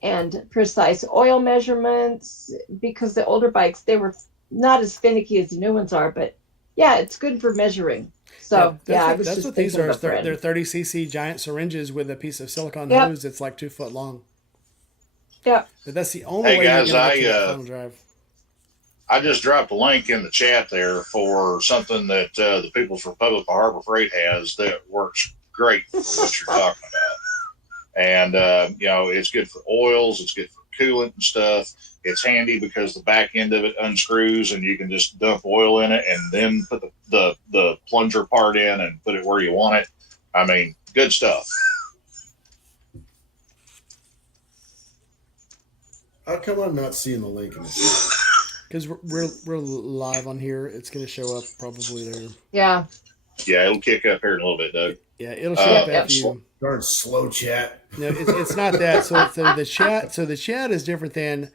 and precise oil measurements, because the older bikes, they were not as finicky as the new ones are, but yeah, it's good for measuring. So that's what these are. They're 30cc giant syringes with a piece of silicone hose that's like 2 foot long. Yeah. But that's the only Hey way guys, you can get the final drive. I just dropped a link in the chat there for something that the People's Republic of Harbor Freight has that works great for what you're talking about. And, it's good for oils. It's good for coolant and stuff. It's handy because the back end of it unscrews and you can just dump oil in it and then put the plunger part in and put it where you want it. I mean, good stuff. How come I'm not seeing the link in the chat? Because we're live on here. It's going to show up probably there. Yeah. Yeah, it'll kick up here in a little bit, Doug. Yeah, it'll show up after you. Darn slow chat. No, it's not that. So the chat. So the chat is different than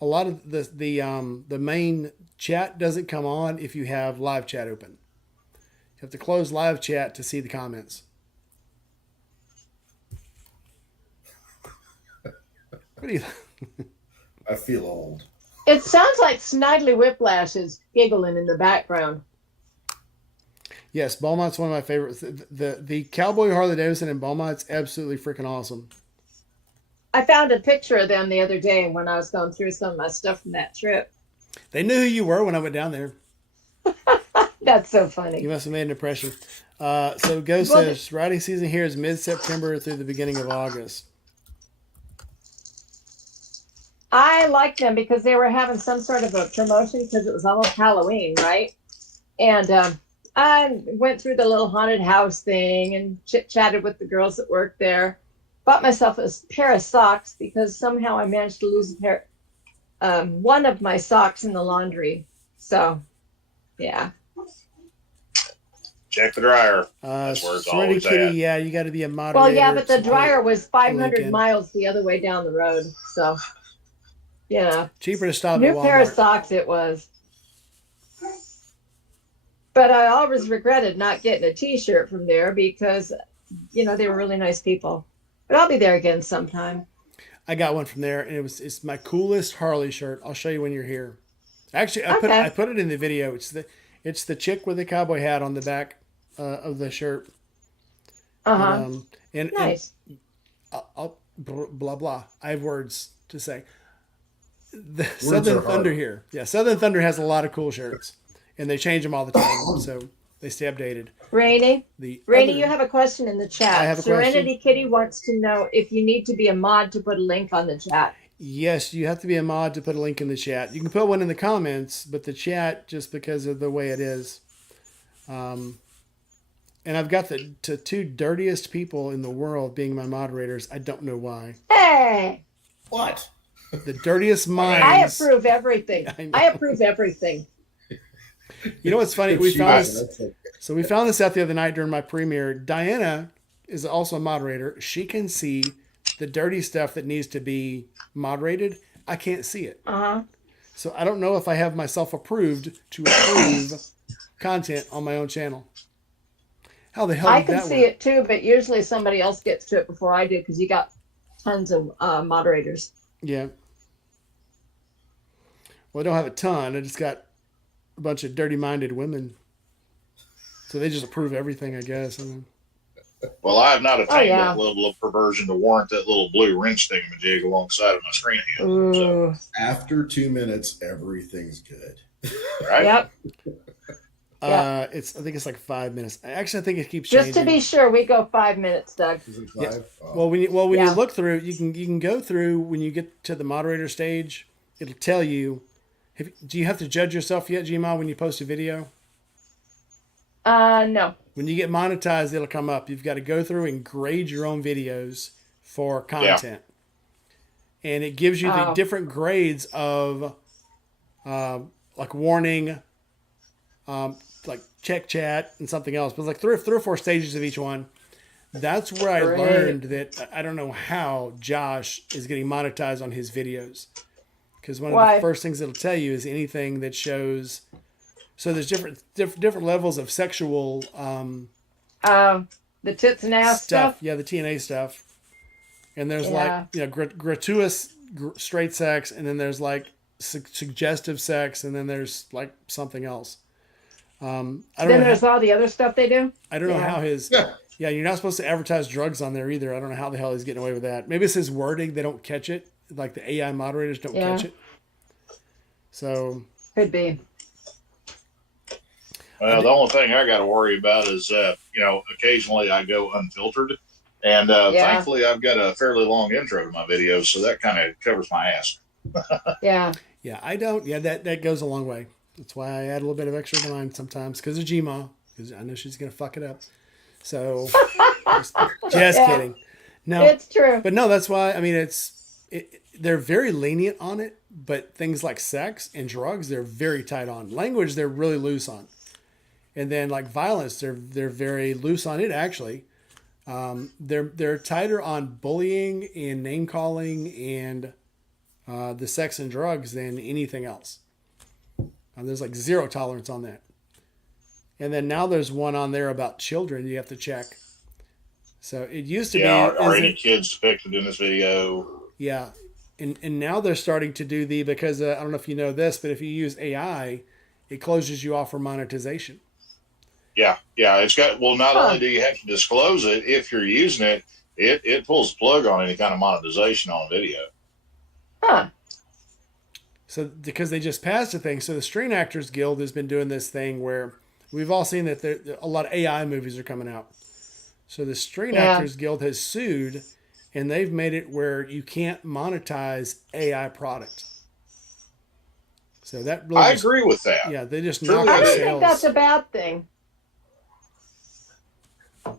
a lot of the main chat doesn't come on if you have live chat open. You have to close live chat to see the comments. What do you? I feel old. It sounds like Snidely Whiplash is giggling in the background. Yes, Beaumont's one of my favorites. The Cowboy Harley Davidson in Beaumont's absolutely freaking awesome. I found a picture of them the other day when I was going through some of my stuff from that trip. They knew who you were when I went down there. That's so funny. You must have made an impression. So Go says, riding season here is mid-September through the beginning of August. I liked them because they were having some sort of a promotion because it was almost Halloween, right? And I went through the little haunted house thing and chit-chatted with the girls that worked there. Bought myself a pair of socks because somehow I managed to lose one of my socks in the laundry. So, yeah. Check the dryer. That's where it's Serenity always Kitty, at. yeah, you got to be a moderator. Well, yeah, but the Support dryer was 500 Lincoln. miles the other way down the road. So, yeah. Cheaper to stop New at Walmart. pair of socks it was. But I always regretted not getting a t-shirt from there because, they were really nice people. But I'll be there again sometime. I got one from there, and it's my coolest Harley shirt. I'll show you when you're here. Actually, I Okay. put it in the video. It's the chick with the cowboy hat on the back of the shirt. Uh-huh. And Nice. I'll blah blah. I have words to say. The Words Southern are hard. Thunder here. Yeah, Southern Thunder has a lot of cool shirts, and they change them all the time, so they stay updated. Rainey, you have a question in the chat. I have a Serenity Kitty wants to know if you need to be a mod to put a link on the chat. Yes, you have to be a mod to put a link in the chat. You can put one in the comments, but the chat, just because of the way it is. And I've got the two dirtiest people in the world being my moderators. I don't know why. Hey! What? The dirtiest minds. I approve everything. I know. I approve everything. You know what's funny? If We she found does, this. that's okay. So we found this out the other night during my premiere. Diana is also a moderator. She can see the dirty stuff that needs to be moderated. I can't see it. Uh-huh. So I don't know if I have myself approved to approve content on my own channel. How the hell I did can that see work? it too, but usually somebody else gets to it before I do because you got tons of moderators. Yeah. Well, I don't have a ton. I just got a bunch of dirty-minded women. So they just approve everything, I guess. Well, I have not attained yeah. that level of perversion to warrant that little blue wrench thingamajig alongside of my screen handle. So, Ooh. After 2 minutes, everything's good. right? Yep. I think it's like 5 minutes. Actually, I think it keeps Just changing. to be sure, we go 5 minutes, Doug. Is it 5? Yeah. Oh. When you Yeah. look through, you can go through when you get to the moderator stage. It'll tell you. Do you have to judge yourself yet, Gma, when you post a video? No. When you get monetized, it'll come up. You've got to go through and grade your own videos for content. And it gives you the different grades of like warning, like check chat and something else. But like three or four stages of each one. That's where I Great. learned that I don't know how Josh is getting monetized on his videos. Because one of Why? the first things it'll tell you is anything that shows. So there's different levels of sexual The tits and ass stuff. Yeah, the TNA stuff. And there's Yeah. like gratuitous straight sex, and then there's like suggestive sex, and then there's like something else. I don't Then know. there's all the other stuff they do. I don't know Yeah. how his. Yeah, you're not supposed to advertise drugs on there either. I don't know how the hell he's getting away with that. Maybe it's his wording; they don't catch it. Like the AI moderators don't Yeah. catch it. So Could be. Well, the only thing I got to worry about is, occasionally I go unfiltered. And thankfully, I've got a fairly long intro to my videos, so that kind of covers my ass. Yeah. yeah, I don't. Yeah, that goes a long way. That's why I add a little bit of extra to mine sometimes because of Gma, because I know she's gonna fuck it up. So just Yeah. kidding. No, It's true. but no, that's why. I mean, they're very lenient on it, but things like sex and drugs, they're very tight on. Language, they're really loose on, and then like violence, they're very loose on it. Actually, they're tighter on bullying and name calling and the sex and drugs than anything else. There's like zero tolerance on that. And then now there's one on there about children you have to check. So it used to be. Are any kids depicted in this video? Yeah. And now they're starting to do because I don't know if you know this, but if you use AI, it closes you off for monetization. Yeah. It's got, not only do you have to disclose it, if you're using it, it pulls the plug on any kind of monetization on video. Huh. So because they just passed a thing. So the Screen Actors Guild has been doing this thing where we've all seen that a lot of AI movies are coming out. So the Screen Actors Guild has sued, and they've made it where you can't monetize AI product. So that really I agree with that. Yeah, they just Truly, knock I the don't sales. think that's a bad thing.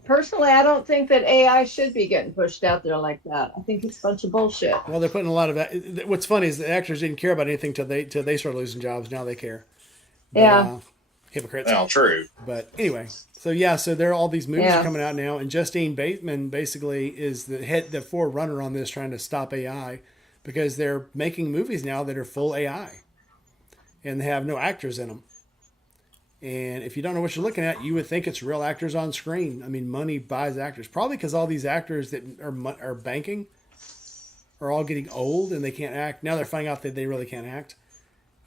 Personally, I don't think that AI should be getting pushed out there like that. I think it's a bunch of bullshit. Well, they're putting a lot of. What's funny is the actors didn't care about anything till they started losing jobs. Now they care. But, Yeah. Hypocrites. Well, true. But anyway, so there are all these movies Yeah. coming out now, and Justine Bateman basically is the forerunner on this, trying to stop AI because they're making movies now that are full AI, and they have no actors in them. And if you don't know what you're looking at, you would think it's real actors on screen. I mean, money buys actors. Probably because all these actors that are banking are all getting old and they can't act. Now they're finding out that they really can't act.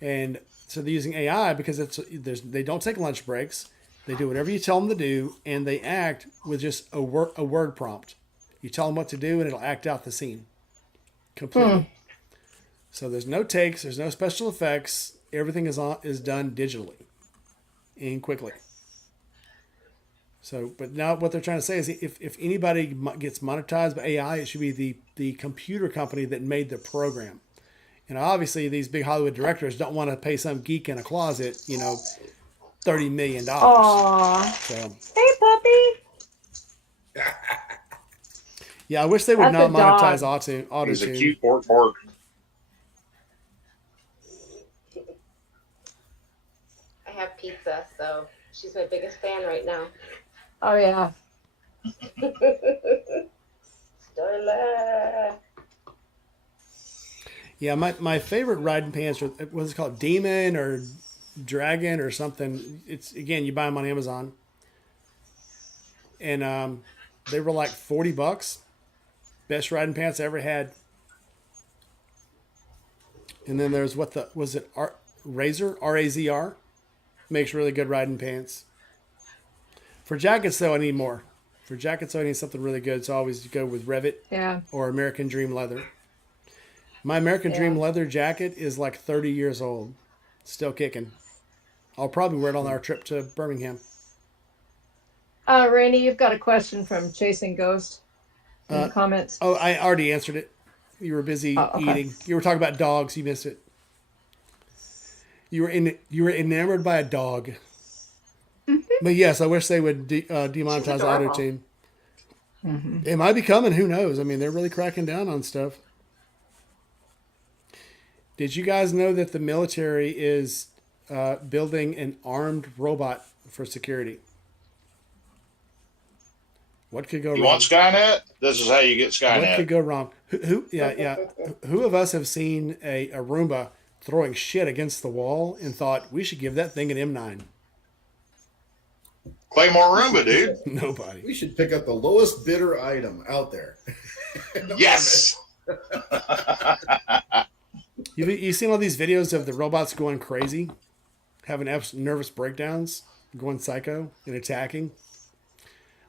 And so they're using AI because they don't take lunch breaks. They do whatever you tell them to do, and they act with just a word prompt. You tell them what to do, and it'll act out the scene completely. So there's no takes, there's no special effects. Everything is done digitally and quickly. So, but now what they're trying to say is if anybody gets monetized by AI, it should be the computer company that made the program. And obviously, these big Hollywood directors don't want to pay some geek in a closet, $30 million. Aww. So, Hey, puppy. yeah, I wish they would That's not a monetize dog. auto He's a tune. cute pork. have pizza, so she's my biggest fan right now. Oh yeah. Starla. Yeah, my favorite riding pants are, what's it called, Demon or Dragon or something. It's, again, you buy them on Amazon, and they were like $40. Best riding pants I ever had. And then there's Razor, Razr, makes really good riding pants. For jackets though, I need more. For jackets, I need something really good, so I always go with Revit Yeah. or American Dream leather. My American Dream Yeah. leather jacket is like 30 years old, still kicking. I'll probably wear it on our trip to Birmingham. Randy, you've got a question from Chasing Ghost in the comments. Oh, I already answered it. You were busy Okay. eating. You were talking about dogs. You missed it. You were enamored by a dog. But yes, I wish they would demonetize auto tune. It might be coming. Who knows? I mean, they're really cracking down on stuff. Did you guys know that the military is building an armed robot for security? What could go You wrong? want Skynet? This is how you get What Skynet. could go wrong? Who of us have seen a Roomba throwing shit against the wall and thought we should give that thing an M9? Claymore Roomba, dude. Nobody. We should pick up the lowest bidder item out there. Yes. You seen all these videos of the robots going crazy, having nervous breakdowns, going psycho, and attacking?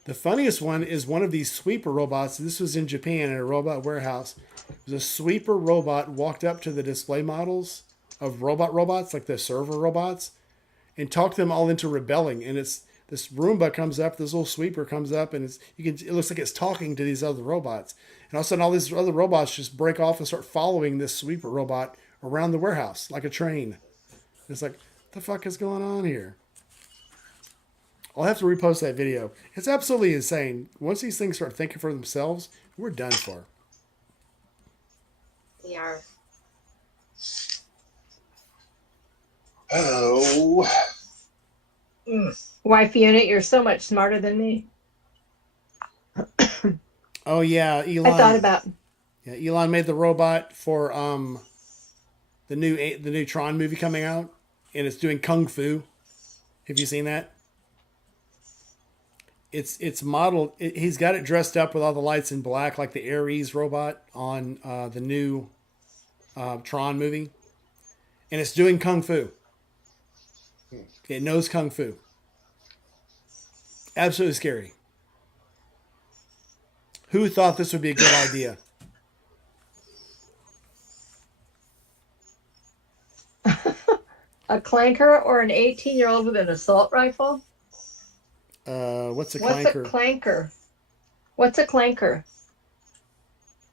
The funniest one is one of these sweeper robots. This was in Japan in a robot warehouse. It was a sweeper robot walked up to the display models of robots, like the server robots, and talked them all into rebelling. And it's this Roomba comes up, this little sweeper comes up, and it looks like it's talking to these other robots. And all of a sudden, all these other robots just break off and start following this sweeper robot around the warehouse like a train. It's like, what the fuck is going on here? I'll have to repost that video. It's absolutely insane. Once these things start thinking for themselves, we're done for. We are. Oh. Wife unit, you're so much smarter than me. Oh yeah, Elon. I thought about. Yeah, Elon made the robot for the new Tron movie coming out, and it's doing kung fu. Have you seen that? It's modeled. He's got it dressed up with all the lights in black, like the Ares robot on the new Tron movie, and it's doing kung fu. It knows kung fu. Absolutely scary. Who thought this would be a good idea? A clanker or an 18-year-old with an assault rifle? What's a What's clanker? a clanker? What's a clanker?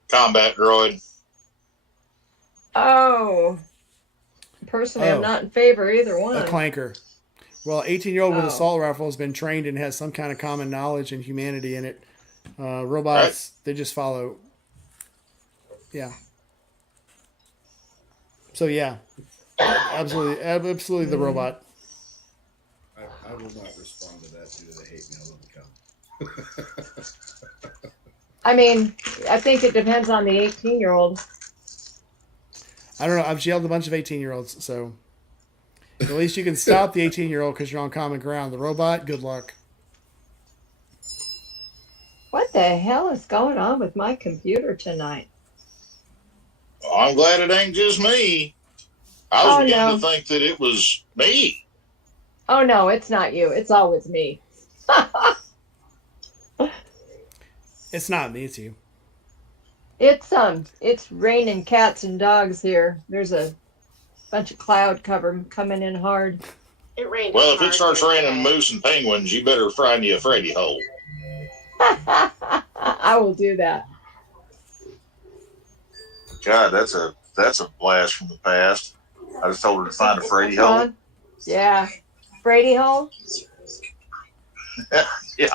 Combat droid. Oh. Personally, I'm Oh. not in favor of either one. A clanker. Well, 18-year-old with Oh. assault rifle has been trained and has some kind of common knowledge and humanity in it. Robots, they just follow. Yeah. So yeah, absolutely the robot. I will not respond to that due to the hate mail that will come. I mean, I think it depends on the 18-year-old. I don't know. I've jailed a bunch of 18-year-olds, so at least you can stop the 18-year-old because you're on common ground. The robot, good luck. What the hell is going on with my computer tonight? I'm glad it ain't just me. I was Oh, beginning no. to think that it was me. Oh no, it's not you. It's always me. It's not me, it's you. It's raining cats and dogs here. There's a bunch of cloud cover coming in hard. It rained. Well, if hard it starts here raining today. moose and penguins, you better find you a Freddy hole. I will do that. God, that's a blast from the past. I just told her to find a Freddy hole. Sean? Yeah. Brady hole? Yeah.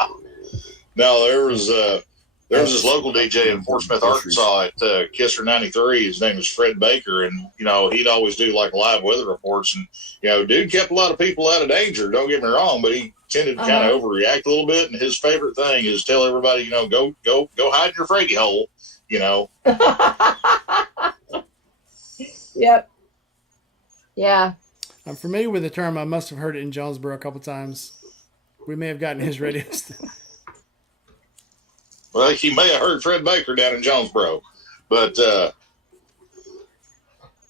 No, there There was this local DJ in Fort Smith, Arkansas at Kisser 93. His name was Fred Baker. And, he'd always do like live weather reports. And, dude kept a lot of people out of danger. Don't get me wrong, but he tended to kind of overreact a little bit. And his favorite thing is tell everybody, go hide in your Frady hole, Yep. Yeah. I'm familiar with the term. I must have heard it in Jonesboro a couple times. We may have gotten his radio. Well, he may have heard Fred Baker down in Jonesboro, but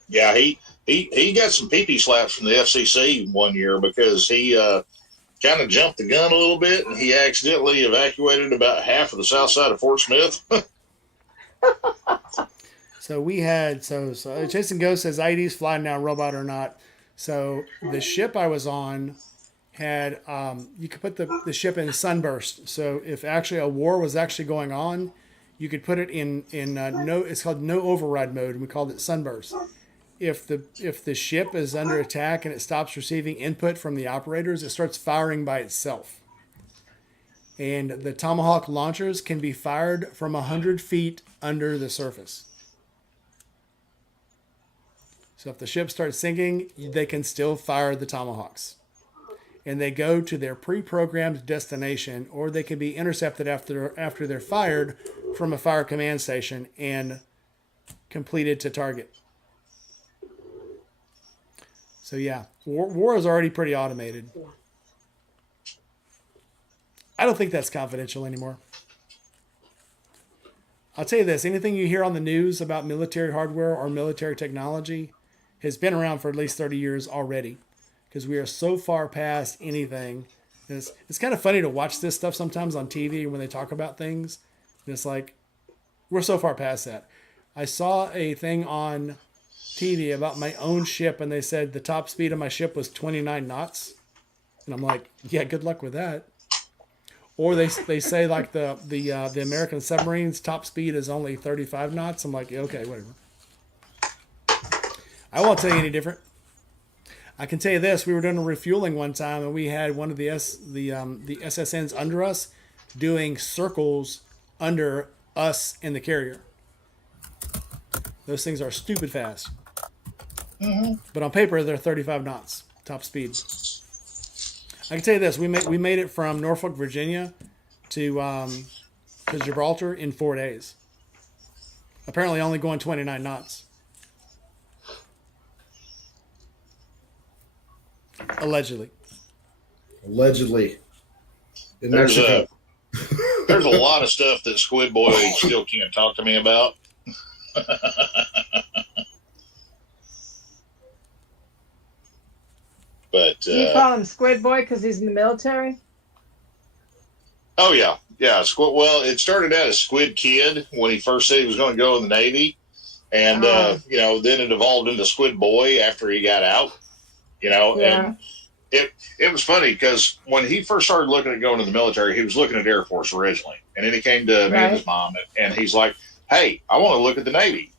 yeah, he got some pee-pee slaps from the FCC one year because he kind of jumped the gun a little bit, and he accidentally evacuated about half of the south side of Fort Smith. So we had so Jason Ghost says IEDs fly now, robot or not. So the ship I was on had you could put the ship in sunburst. So if actually a war was actually going on, you could put it in no, it's called no override mode, and we called it sunburst. If the ship is under attack and it stops receiving input from the operators, it starts firing by itself. And the Tomahawk launchers can be fired from 100 feet under the surface. So if the ship starts sinking, they can still fire the Tomahawks. And they go to their pre-programmed destination, or they can be intercepted after they're fired from a fire command station and completed to target. So yeah, war is already pretty automated. I don't think that's confidential anymore. I'll tell you this, anything you hear on the news about military hardware or military technology has been around for at least 30 years already, because we are so far past anything. It's kind of funny to watch this stuff sometimes on TV when they talk about things. And it's like, we're so far past that. I saw a thing on TV about my own ship, and they said the top speed of my ship was 29 knots. And I'm like, yeah, good luck with that. Or they say like the American submarine's top speed is only 35 knots. I'm like, yeah, okay, whatever. I won't tell you any different. I can tell you this: we were doing a refueling one time, and we had one of the SSNs under us doing circles under us in the carrier. Those things are stupid fast. Mm-hmm. But on paper, they're 35 knots top speed. I can tell you this: we made it from Norfolk, Virginia, to Gibraltar in 4 days. Apparently, only going 29 knots. Allegedly. In There's Mexico. a lot of stuff that Squid Boy still can't talk to me about. But Do you call him Squid Boy because he's in the military? oh yeah, Squid. Well, it started out as Squid Kid when he first said he was going to go in the Navy, and then it evolved into Squid Boy after he got out. Yeah. And it was funny because when he first started looking at going to the military, he was looking at Air Force originally, and then he came to me and his mom, and he's like, "Hey, I want to look at the Navy."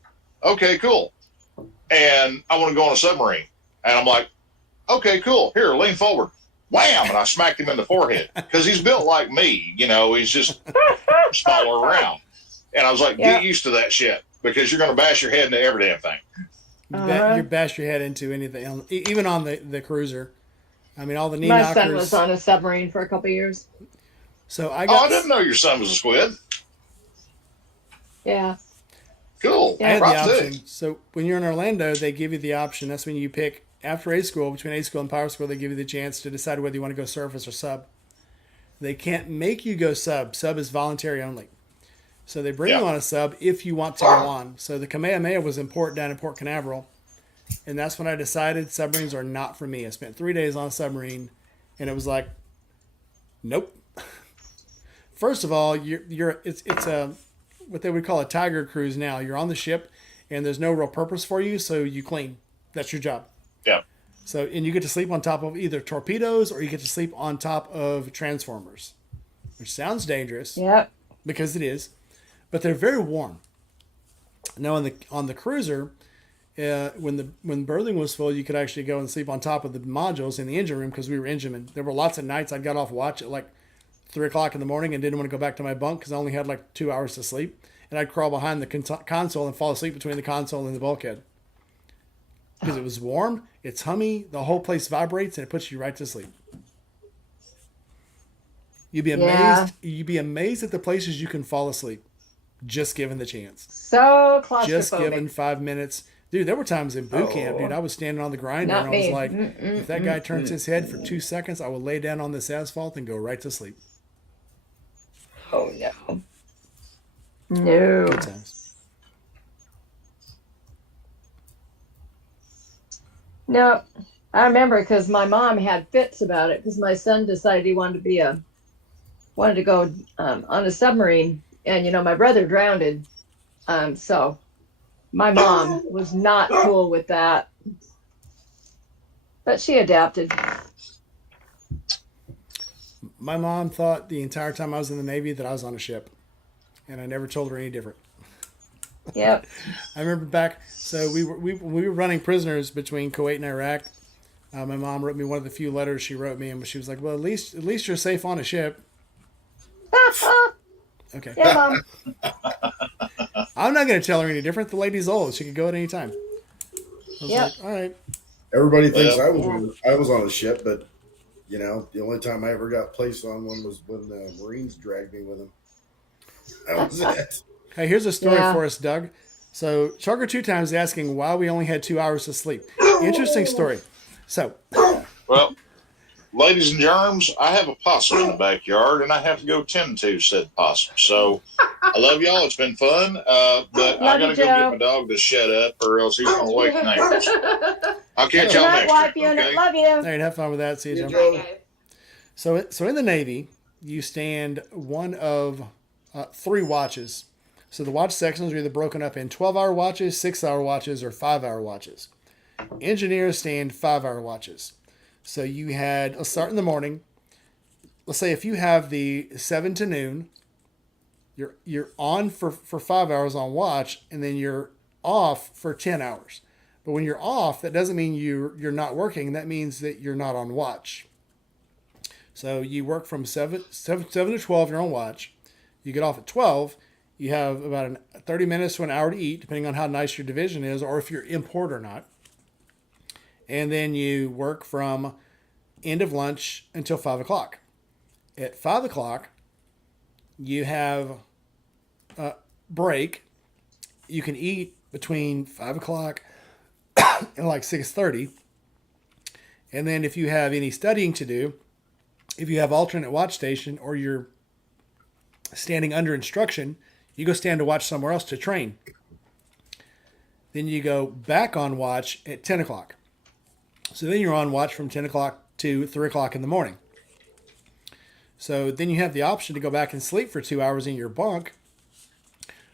Okay, cool. And I want to go on a submarine, and I'm like, "Okay, cool. Here, lean forward." Wham! And I smacked him in the forehead because he's built like me. He's just smaller around. And I was like, "Get used to that shit because you're going to bash your head into every damn thing." You bash your head into anything, even on the cruiser. I mean, all the knee My knockers. son was on a submarine for a couple of years. So I didn't know your son was a squid. Yeah. Cool. I had Props the to option. So when you're in Orlando, they give you the option. That's when you pick after A school, between A school and Power School, they give you the chance to decide whether you want to go surface or sub. They can't make you go sub. Sub is voluntary only. So they bring you on a sub if you want to go on. So the Kamehameha was in port down in Port Canaveral. And that's when I decided submarines are not for me. I spent 3 days on a submarine, and it was like, nope. First of all, it's a what they would call a tiger cruise now. You're on the ship, and there's no real purpose for you, so you clean. That's your job. Yeah. So, and you get to sleep on top of either torpedoes or you get to sleep on top of transformers, which sounds dangerous. Yep. Because it is, but they're very warm. Now on the cruiser, when berthing was full, you could actually go and sleep on top of the modules in the engine room because we were enginemen. There were lots of nights I got off watch at like 3 o'clock in the morning and didn't want to go back to my bunk because I only had like 2 hours to sleep. And I'd crawl behind the console and fall asleep between the console and the bulkhead. Because it was warm, it's hummy, the whole place vibrates, and it puts you right to sleep. You'd be amazed. Yeah. You'd be amazed at the places you can fall asleep, just given the chance. So claustrophobic. Just given 5 minutes. Dude, there were times in boot camp, dude, I was standing on the grinder Not and I was me. like, if that guy turns his head for 2 seconds, I will lay down on this asphalt and go right to sleep. Oh, no. No. Good times. No. I remember because my mom had fits about it because my son decided he wanted to go on a submarine, and my brother drowned. So my mom was not cool with that, but she adapted. My mom thought the entire time I was in the Navy that I was on a ship, and I never told her any different. Yep. I remember back, so we were running prisoners between Kuwait and Iraq. My mom wrote me one of the few letters she wrote me, and she was like, "Well, at least you're safe on a ship." Okay. Yeah, Mom. I'm not going to tell her any different. The lady's old; she could go at any time. I was Yep. like, all right. Everybody thinks Yeah. I was on a ship, but the only time I ever got placed on one was when the Marines dragged me with them. That was it. Hey, here's a story Yeah. for us, Doug. So, Chugger 2 times asking why we only had 2 hours to sleep. Interesting story. So, Well, ladies and germs, I have a possum in the backyard, and I have to go tend to said possum. So, I love y'all. It's been fun, but I Love got to you, go Joe. get my dog to shut up, or else he's going to wake me up. I'll catch Good y'all night, next wife week. unit. Okay? Love you. all right, have fun with that. See you, Yeah, Joe. Joe. Okay. So in the Navy, you stand one of 3 watches. So the watch sections are either broken up in 12-hour watches, 6-hour watches, or 5-hour watches. Engineers stand 5-hour watches. So let's start in the morning. Let's say if you have the 7 to noon, you're on for 5 hours on watch, and then you're off for 10 hours. But when you're off, that doesn't mean you're not working. That means that you're not on watch. So you work from 7 to 12, you're on watch. You get off at 12. You have about 30 minutes to an hour to eat, depending on how nice your division is or if you're import or not. And then you work from end of lunch until 5 o'clock. At 5 o'clock, you have a break. You can eat between 5 o'clock and like 6:30. And then if you have any studying to do, if you have alternate watch station or you're standing under instruction, you go stand to watch somewhere else to train. Then you go back on watch at 10 o'clock. So then you're on watch from 10 o'clock to 3 o'clock in the morning. So then you have the option to go back and sleep for 2 hours in your bunk,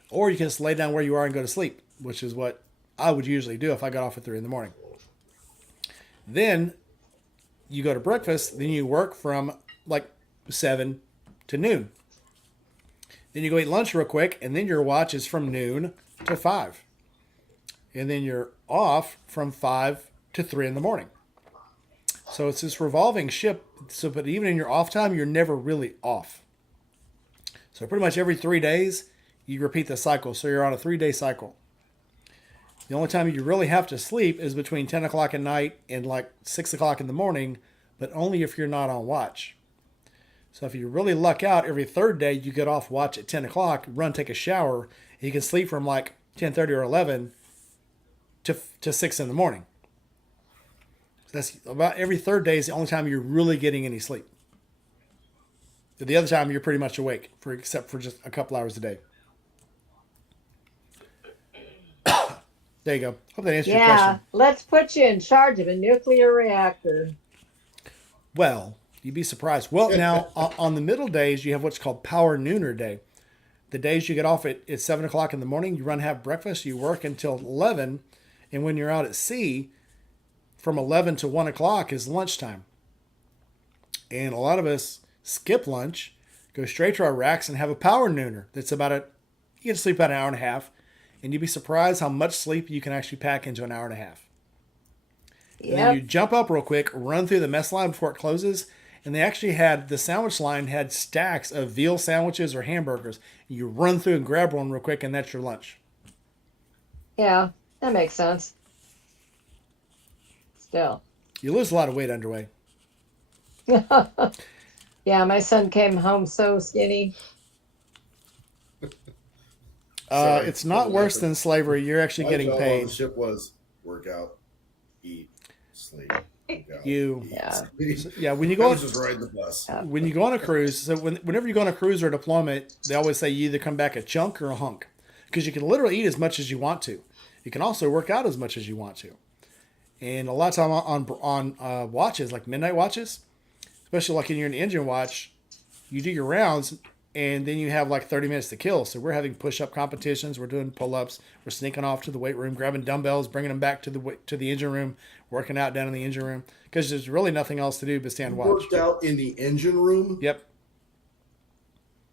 or you can just lay down where you are and go to sleep, which is what I would usually do if I got off at 3 in the morning. Then you go to breakfast, then you work from like 7 to noon. Then you go eat lunch real quick, and then your watch is from noon to 5. And then you're off from 5 to 3 in the morning. So it's this revolving ship. So, but even in your off time, you're never really off. So pretty much every 3 days, you repeat the cycle. So you're on a 3-day cycle. The only time you really have to sleep is between 10 o'clock at night and like 6 o'clock in the morning, but only if you're not on watch. So if you really luck out, every 3rd day you get off watch at 10 o'clock, run, take a shower, and you can sleep from like 10:30 or 11 to 6 in the morning. So that's about every 3rd day is the only time you're really getting any sleep. The other time you're pretty much awake, except for just a couple hours a day. There you go. Hope that answers your Yeah. question. Let's put you in charge of a nuclear reactor. Well, you'd be surprised. Well, now, on the middle days, you have what's called power nooner day. The days you get off at 7 o'clock in the morning, you run, have breakfast, you work until 11, and when you're out at sea, from 11 to 1 o'clock is lunchtime. And a lot of us skip lunch, go straight to our racks, and have a power nooner that's you get to sleep about an hour and a half, and you'd be surprised how much sleep you can actually pack into an hour and a half. And then you Yep. jump up real quick, run through the mess line before it closes, and they actually had the sandwich line had stacks of veal sandwiches or hamburgers. You run through and grab one real quick, and that's your lunch. Yeah, that makes sense. Still. You lose a lot of weight underway. Yeah, my son came home so skinny. It's not worse than slavery. You're actually My getting job on paid. the ship was work out, eat, sleep. Work out, You, eat, Yeah. sleep. yeah. When you I go was just riding the bus. when you go on a cruise, so whenever you go on a cruise or a deployment, they always say you either come back a chunk or a hunk, because you can literally eat as much as you want to. You can also work out as much as you want to. And a lot of time on watches, like midnight watches, especially like in your engine watch, you do your rounds and then you have like 30 minutes to kill. So we're having push-up competitions, we're doing pull-ups, we're sneaking off to the weight room, grabbing dumbbells, bringing them back to the engine room, working out down in the engine room, because there's really nothing else to do but stand You watch. worked out in the engine room? Yep.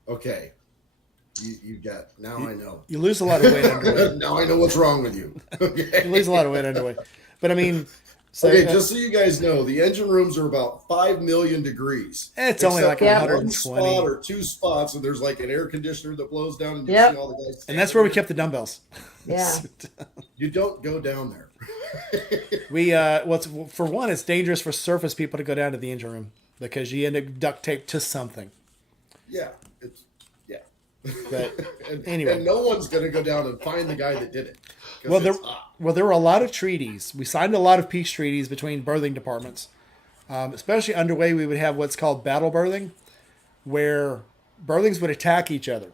Okay. You got, now I know. You lose a lot of weight underway. Now I know what's wrong with you. Okay. You lose a lot of weight underway. But I mean, so Okay, just so you guys know, the engine rooms are about 5 million degrees. it's only like Except for 120. one spot or two spots, and there's like an air conditioner that blows down, and you Yep. see all the guys. And that's where we standing kept the dumbbells. Yeah. You don't go down there. For one, it's dangerous for surface people to go down to the engine room because you end up duct taped to something. Yeah, it's yeah. But and, anyway. and no one's gonna go down and find the guy that did it. 'Cause Well, it's hot. there were a lot of treaties. We signed a lot of peace treaties between berthing departments. Especially underway, we would have what's called battle berthing, where berthings would attack each other.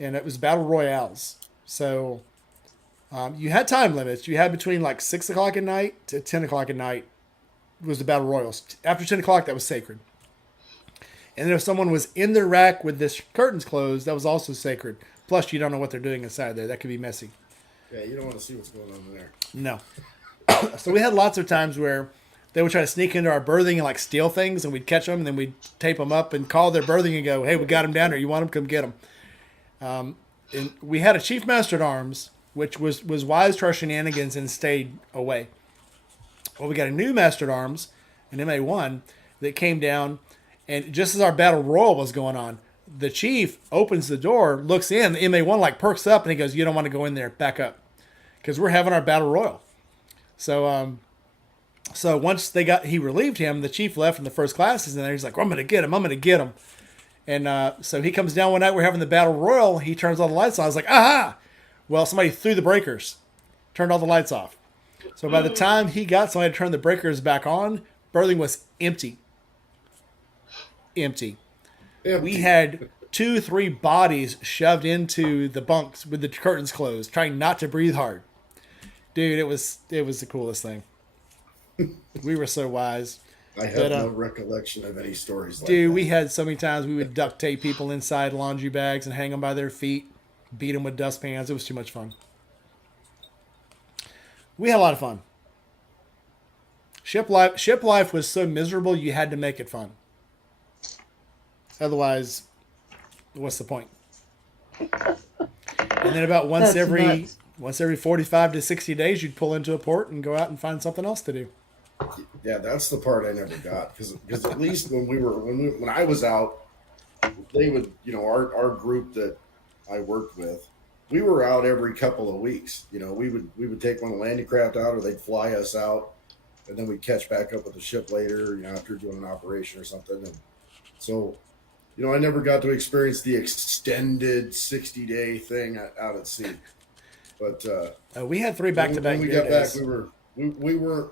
And it was battle royales. So you had time limits. You had between like 6 o'clock at night to 10 o'clock at night was the battle royals. After 10 o'clock, that was sacred. And then if someone was in their rack with the curtains closed, that was also sacred. Plus, you don't know what they're doing inside there. That could be messy. Yeah, you don't want to see what's going on in there. No. So we had lots of times where they would try to sneak into our berthing and like steal things, and we'd catch them, and then we'd tape them up and call their berthing and go, "Hey, we got them down there. You want them? Come get them." And we had a chief master at arms, which was wise to our shenanigans and stayed away. Well, we got a new master at arms, an MA1, that came down, and just as our battle royal was going on, the chief opens the door, looks in, the MA1 like perks up, and he goes, "You don't want to go in there. Back up," because we're having our battle royal. So once he relieved him, the chief left, and the first class is in there. He's like, "I'm gonna get him. I'm gonna get him." And so he comes down one night. We're having the battle royal. He turns all the lights on. I was like, "Aha!" Well, somebody threw the breakers, turned all the lights off. So by the time he got somebody to turn the breakers back on, berthing was empty. Empty. We had 2-3 bodies shoved into the bunks with the curtains closed, trying not to breathe hard. Dude, it was the coolest thing. We were so wise. I have no recollection of any stories like that. Dude, we had so many times we would duct tape people inside laundry bags and hang them by their feet, beat them with dustpans. It was too much fun. We had a lot of fun. Ship life was so miserable you had to make it fun. Otherwise, what's the point? And then about once every 45 to 60 days, you'd pull into a port and go out and find something else to do. Yeah, that's the part I never got because at least when I was out, they would our group that I worked with, we were out every couple of weeks. We would take one landing craft out, or they'd fly us out, and then we'd catch back up with the ship later. After doing an operation or something, and so I never got to experience the extended 60-day thing out at sea. But we had 3 back-to-back. When we got back, we weren't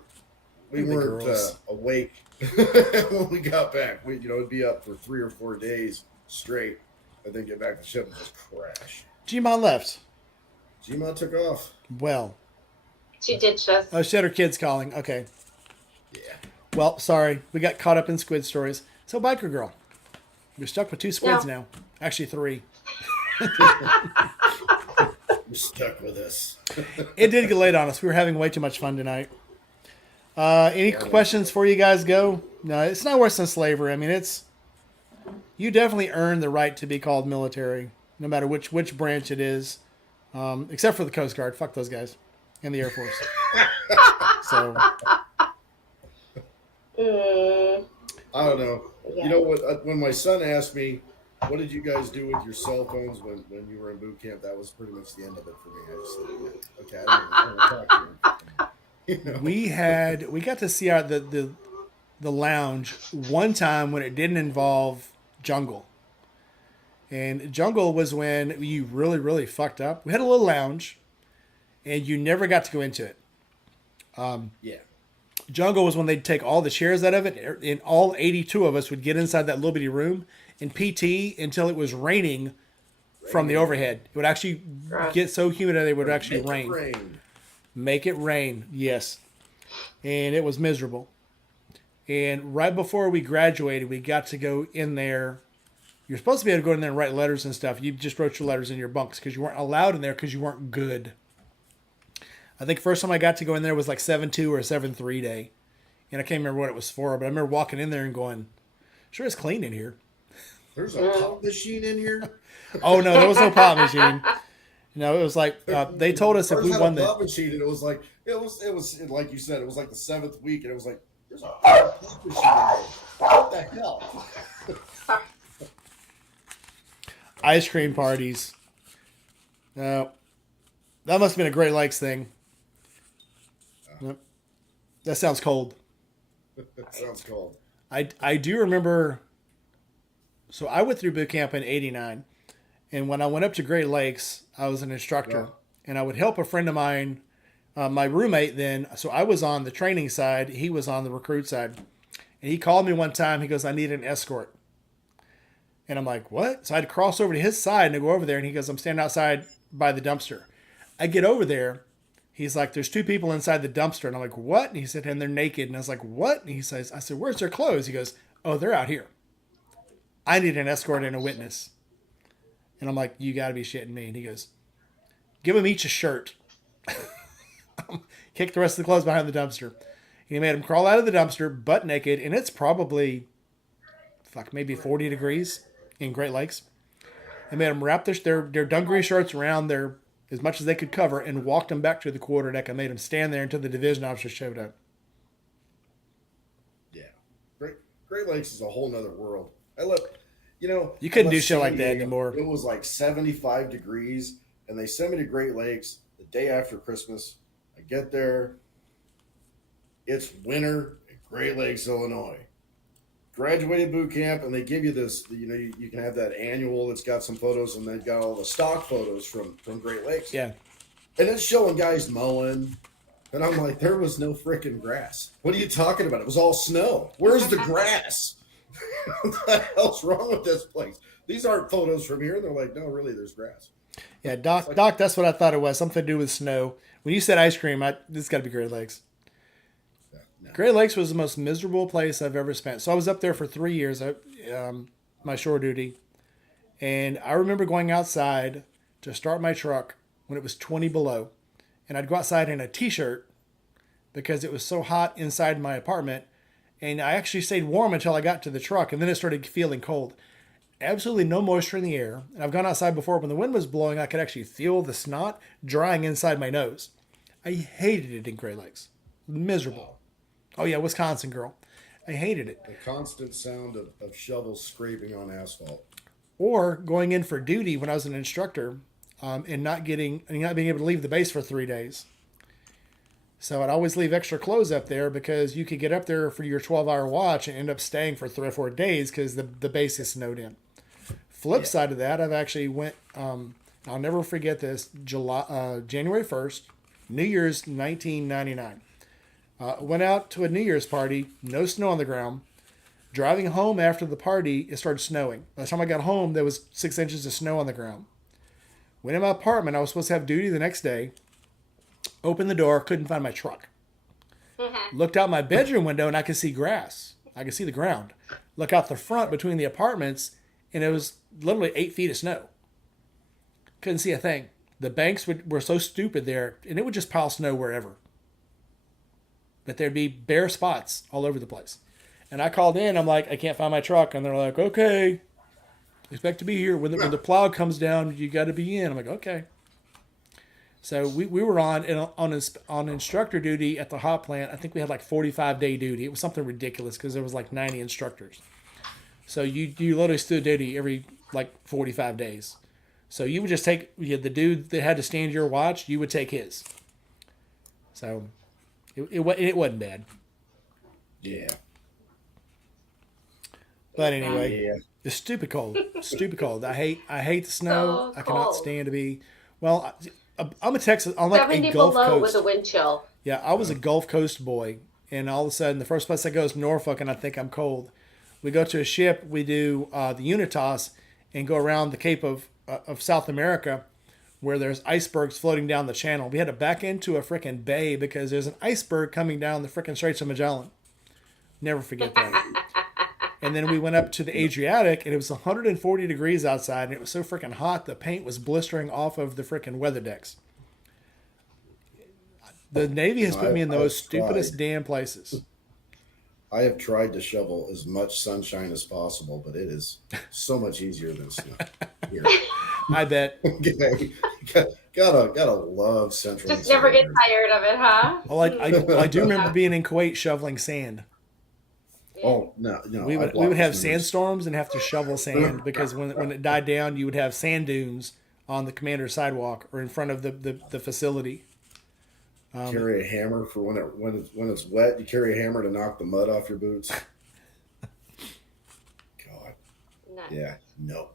awake when we got back. It'd be up for 3 or 4 days straight, and then get back to the ship and just crash. Gmod left. Gmod took off. Well, She ditched us. oh, she had her kids calling. Okay. Yeah. Well, sorry. We got caught up in squid stories. So, Biker Girl. We're stuck with 2 squids now. Actually, 3. You're stuck with us. It did get late on us. We were having way too much fun tonight. Any questions for you guys? Go. No, it's not worse than slavery. I mean, you definitely earn the right to be called military, no matter which branch it is, except for the Coast Guard. Fuck those guys, and the Air Force. So I don't know. Yeah. You know what? When my son asked me, "What did you guys do with your cell phones when you were in boot camp?" That was pretty much the end of it for me. I just said, yeah, "Okay, I don't want to talk to you." You know? We got to see the lounge one time when it didn't involve jungle. And jungle was when you really, really fucked up. We had a little lounge, and you never got to go into it. Yeah. Jungle was when they'd take all the chairs out of it, and all 82 of us would get inside that little bitty room and PT until it was raining from the overhead. It would actually get so humid that it would actually rain. Make it rain, yes. And it was miserable. And right before we graduated, we got to go in there. You're supposed to be able to go in there and write letters and stuff. You just wrote your letters in your bunks because you weren't allowed in there because you weren't good. I think first time I got to go in there was like 7-2 or 7-3 day. And I can't remember what it was for, but I remember walking in there and going, sure it's clean in here. There's a pop machine in here. Oh, no, there was no pop machine. No, it was like they told us if we won the the pop machine, and it was like like you said, it was like the 7th week, and it was like there's a pop machine in here. What the hell? ice cream parties. No, that must have been a Great Lakes thing. Nope. That sounds cold. That sounds cold. I do remember. So I went through boot camp in '89, and when I went up to Great Lakes, I was an instructor, and I would help a friend of mine, my roommate then. So I was on the training side, he was on the recruit side, and he called me one time. He goes, "I need an escort," and I'm like, "What?" So I had to cross over to his side and go over there, and he goes, "I'm standing outside by the dumpster." I get over there. He's like, "There's 2 people inside the dumpster," and I'm like, "What?" And he said, "And they're naked." And I was like, "What?" And he says, "I said, where's their clothes?" He goes, "Oh, they're out here. I need an escort and a witness." And I'm like, "You got to be shitting me." And he goes, "Give them each a shirt." Kick the rest of the clothes behind the dumpster. He made them crawl out of the dumpster butt naked, and it's probably, maybe 40 degrees in Great Lakes. I made them wrap their dungaree shirts around their as much as they could cover and walked them back to the quarterdeck. I made them stand there until the division officer showed up. Yeah, Great Lakes is a whole nother world. I love, you couldn't do shit like that anymore. It was like 75 degrees, and they sent me to Great Lakes the day after Christmas. I get there, it's winter in Great Lakes, Illinois. Graduated boot camp, and they give you this. You can have that annual that's got some photos, and they've got all the stock photos from Great Lakes. Yeah, and it's showing guys mowing, and I'm like, there was no freaking grass. What are you talking about? It was all snow. Where's the grass? What the hell's wrong with this place? These aren't photos from here. And they're like, no, really, there's grass. yeah, Doc, that's what I thought it was. Something to do with snow. When you said ice cream, this got to be Great Lakes. No. Great Lakes was the most miserable place I've ever spent. So I was up there for 3 years, my shore duty. And I remember going outside to start my truck when it was 20 below. And I'd go outside in a t-shirt because it was so hot inside my apartment. And I actually stayed warm until I got to the truck. And then it started feeling cold. Absolutely no moisture in the air. And I've gone outside before when the wind was blowing. I could actually feel the snot drying inside my nose. I hated it in Great Lakes. Miserable. Oh, yeah, Wisconsin girl. I hated it. The constant sound of shovels scraping on asphalt. Or going in for duty when I was an instructor and not being able to leave the base for 3 days. So I'd always leave extra clothes up there because you could get up there for your 12-hour watch and end up staying for 3 or 4 days because the base is snowed in. Flip side of that, I've actually went, I'll never forget this, January 1st, New Year's 1999. Went out to a New Year's party, no snow on the ground. Driving home after the party, it started snowing. By the time I got home, there was 6 inches of snow on the ground. Went in my apartment. I was supposed to have duty the next day. Opened the door, couldn't find my truck. Looked out my bedroom window, and I could see grass. I could see the ground. Look out the front between the apartments, and it was literally 8 feet of snow. Couldn't see a thing. The banks were so stupid there, and it would just pile snow wherever. But there'd be bare spots all over the place. And I called in. I'm like, I can't find my truck. And they're like, okay, expect to be here. When the plow comes down, you got to be in. I'm like, okay. So we were on instructor duty at the hot plant. I think we had like 45-day duty. It was something ridiculous because there was like 90 instructors. So you literally stood duty every like 45 days. So you would just take the dude that had to stand your watch. You would take his. So it wasn't bad. Yeah. But anyway, Yeah. it's stupid cold. Stupid cold. I hate the snow. So I cannot cold. stand to be. Well, I'm a Texas. I'm like 70 a Gulf below Coast. with a wind chill. Yeah, I was a Gulf Coast boy, and all of a sudden, the first place I go is Norfolk, and I think I'm cold. We go to a ship. We do the Unitas, and go around the Cape of South America, where there's icebergs floating down the channel. We had to back into a freaking bay because there's an iceberg coming down the freaking Straits of Magellan. Never forget that. And then we went up to the Adriatic, and it was 140 degrees outside, and it was so freaking hot, the paint was blistering off of the freaking weather decks. The Navy has put me in the most stupidest damn places. I have tried to shovel as much sunshine as possible, but it is so much easier than snow here. I bet. Okay. Gotta love Central. Just never get tired of it, huh? Well, I do remember being in Kuwait shoveling sand. Oh no! We would have sandstorms and have to shovel sand because when it died down, you would have sand dunes on the commander's sidewalk or in front of the facility. Carry a hammer for when it's wet. You carry a hammer to knock the mud off your boots. God, Nuts. yeah, no.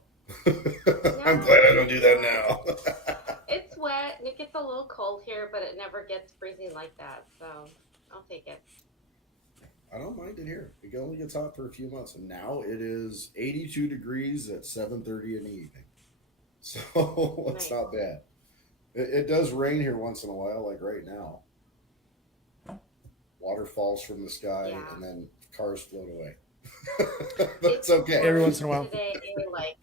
I'm glad I don't do that now. It's wet and it gets a little cold here, but it never gets freezing like that. So I'll take it. I don't mind it here. It only gets hot for a few months, and now it is 82 degrees at 7:30 in the evening. So it's Nice. not bad. It does rain here once in a while, like right now. Water falls from the sky, Yeah. and then cars float away. That's okay. Every once in a while. Today, like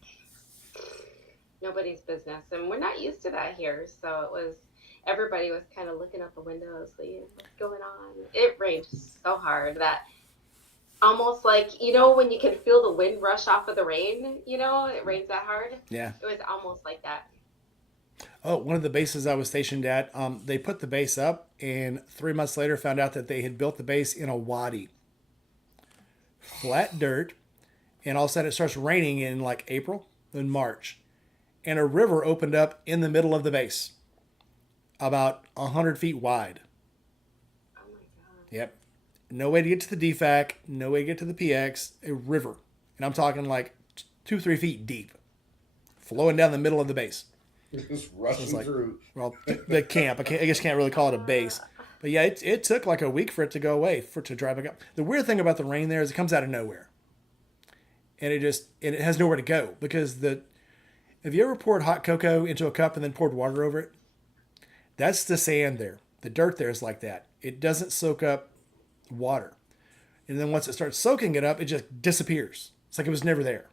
nobody's business, and we're not used to that here. So it was. Everybody was kind of looking out the windows, like, what's going on? It rained so hard that almost like, when you can feel the wind rush off of the rain, it rains that hard. Yeah. It was almost like that. Oh, one of the bases I was stationed at, they put the base up, and 3 months later found out that they had built the base in a wadi. Flat dirt, and all of a sudden it starts raining in like April and March. And a river opened up in the middle of the base, about 100 feet wide. Oh my God. Yep. No way to get to the DFAC, no way to get to the PX, a river. And I'm talking like 2-3 feet deep, flowing down the middle of the base. Just rushing through. Well, the camp. I guess can't really call it a base. But yeah, it took like a week for it to go away, for it to dry back up. The weird thing about the rain there is it comes out of nowhere. And it has nowhere to go. Because have you ever poured hot cocoa into a cup and then poured water over it? That's the sand there. The dirt there is like that. It doesn't soak up water. And then once it starts soaking it up, it just disappears. It's like it was never there.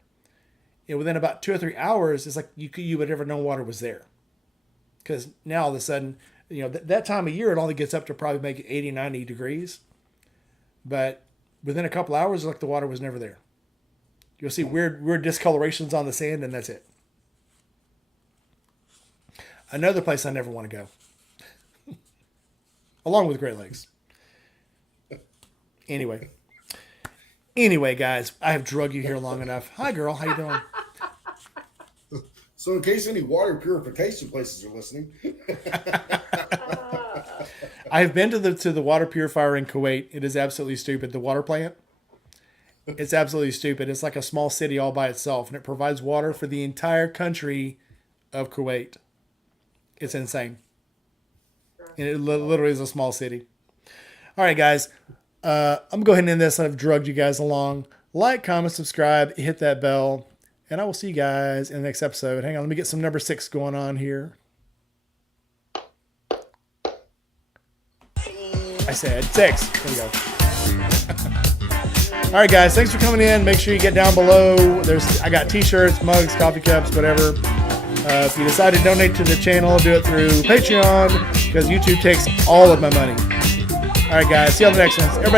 And within about 2 or 3 hours, it's like you would never know water was there. Because now all of a sudden, that time of year, it only gets up to probably make it 80, 90 degrees. But within a couple hours, it's like the water was never there. You'll see weird discolorations on the sand, and that's it. Another place I never want to go. Along with Great Lakes. Anyway, guys, I have drug you here long enough. Hi, girl. How you doing? So in case any water purification places are listening. I have been to the water purifier in Kuwait. It is absolutely stupid. The water plant. It's absolutely stupid. It's like a small city all by itself, and it provides water for the entire country of Kuwait. It's insane. And it literally is a small city. All right, guys. I'm going to go ahead and end this. I've drugged you guys along. Like, comment, subscribe, hit that bell. And I will see you guys in the next episode. Hang on, let me get some number 6 going on here. I said 6. There we go. All right, guys. Thanks for coming in. Make sure you get down below. I got t-shirts, mugs, coffee cups, whatever. If you decide to donate to the channel, do it through Patreon because YouTube takes all of my money. All right, guys. See you on the next one. Everybody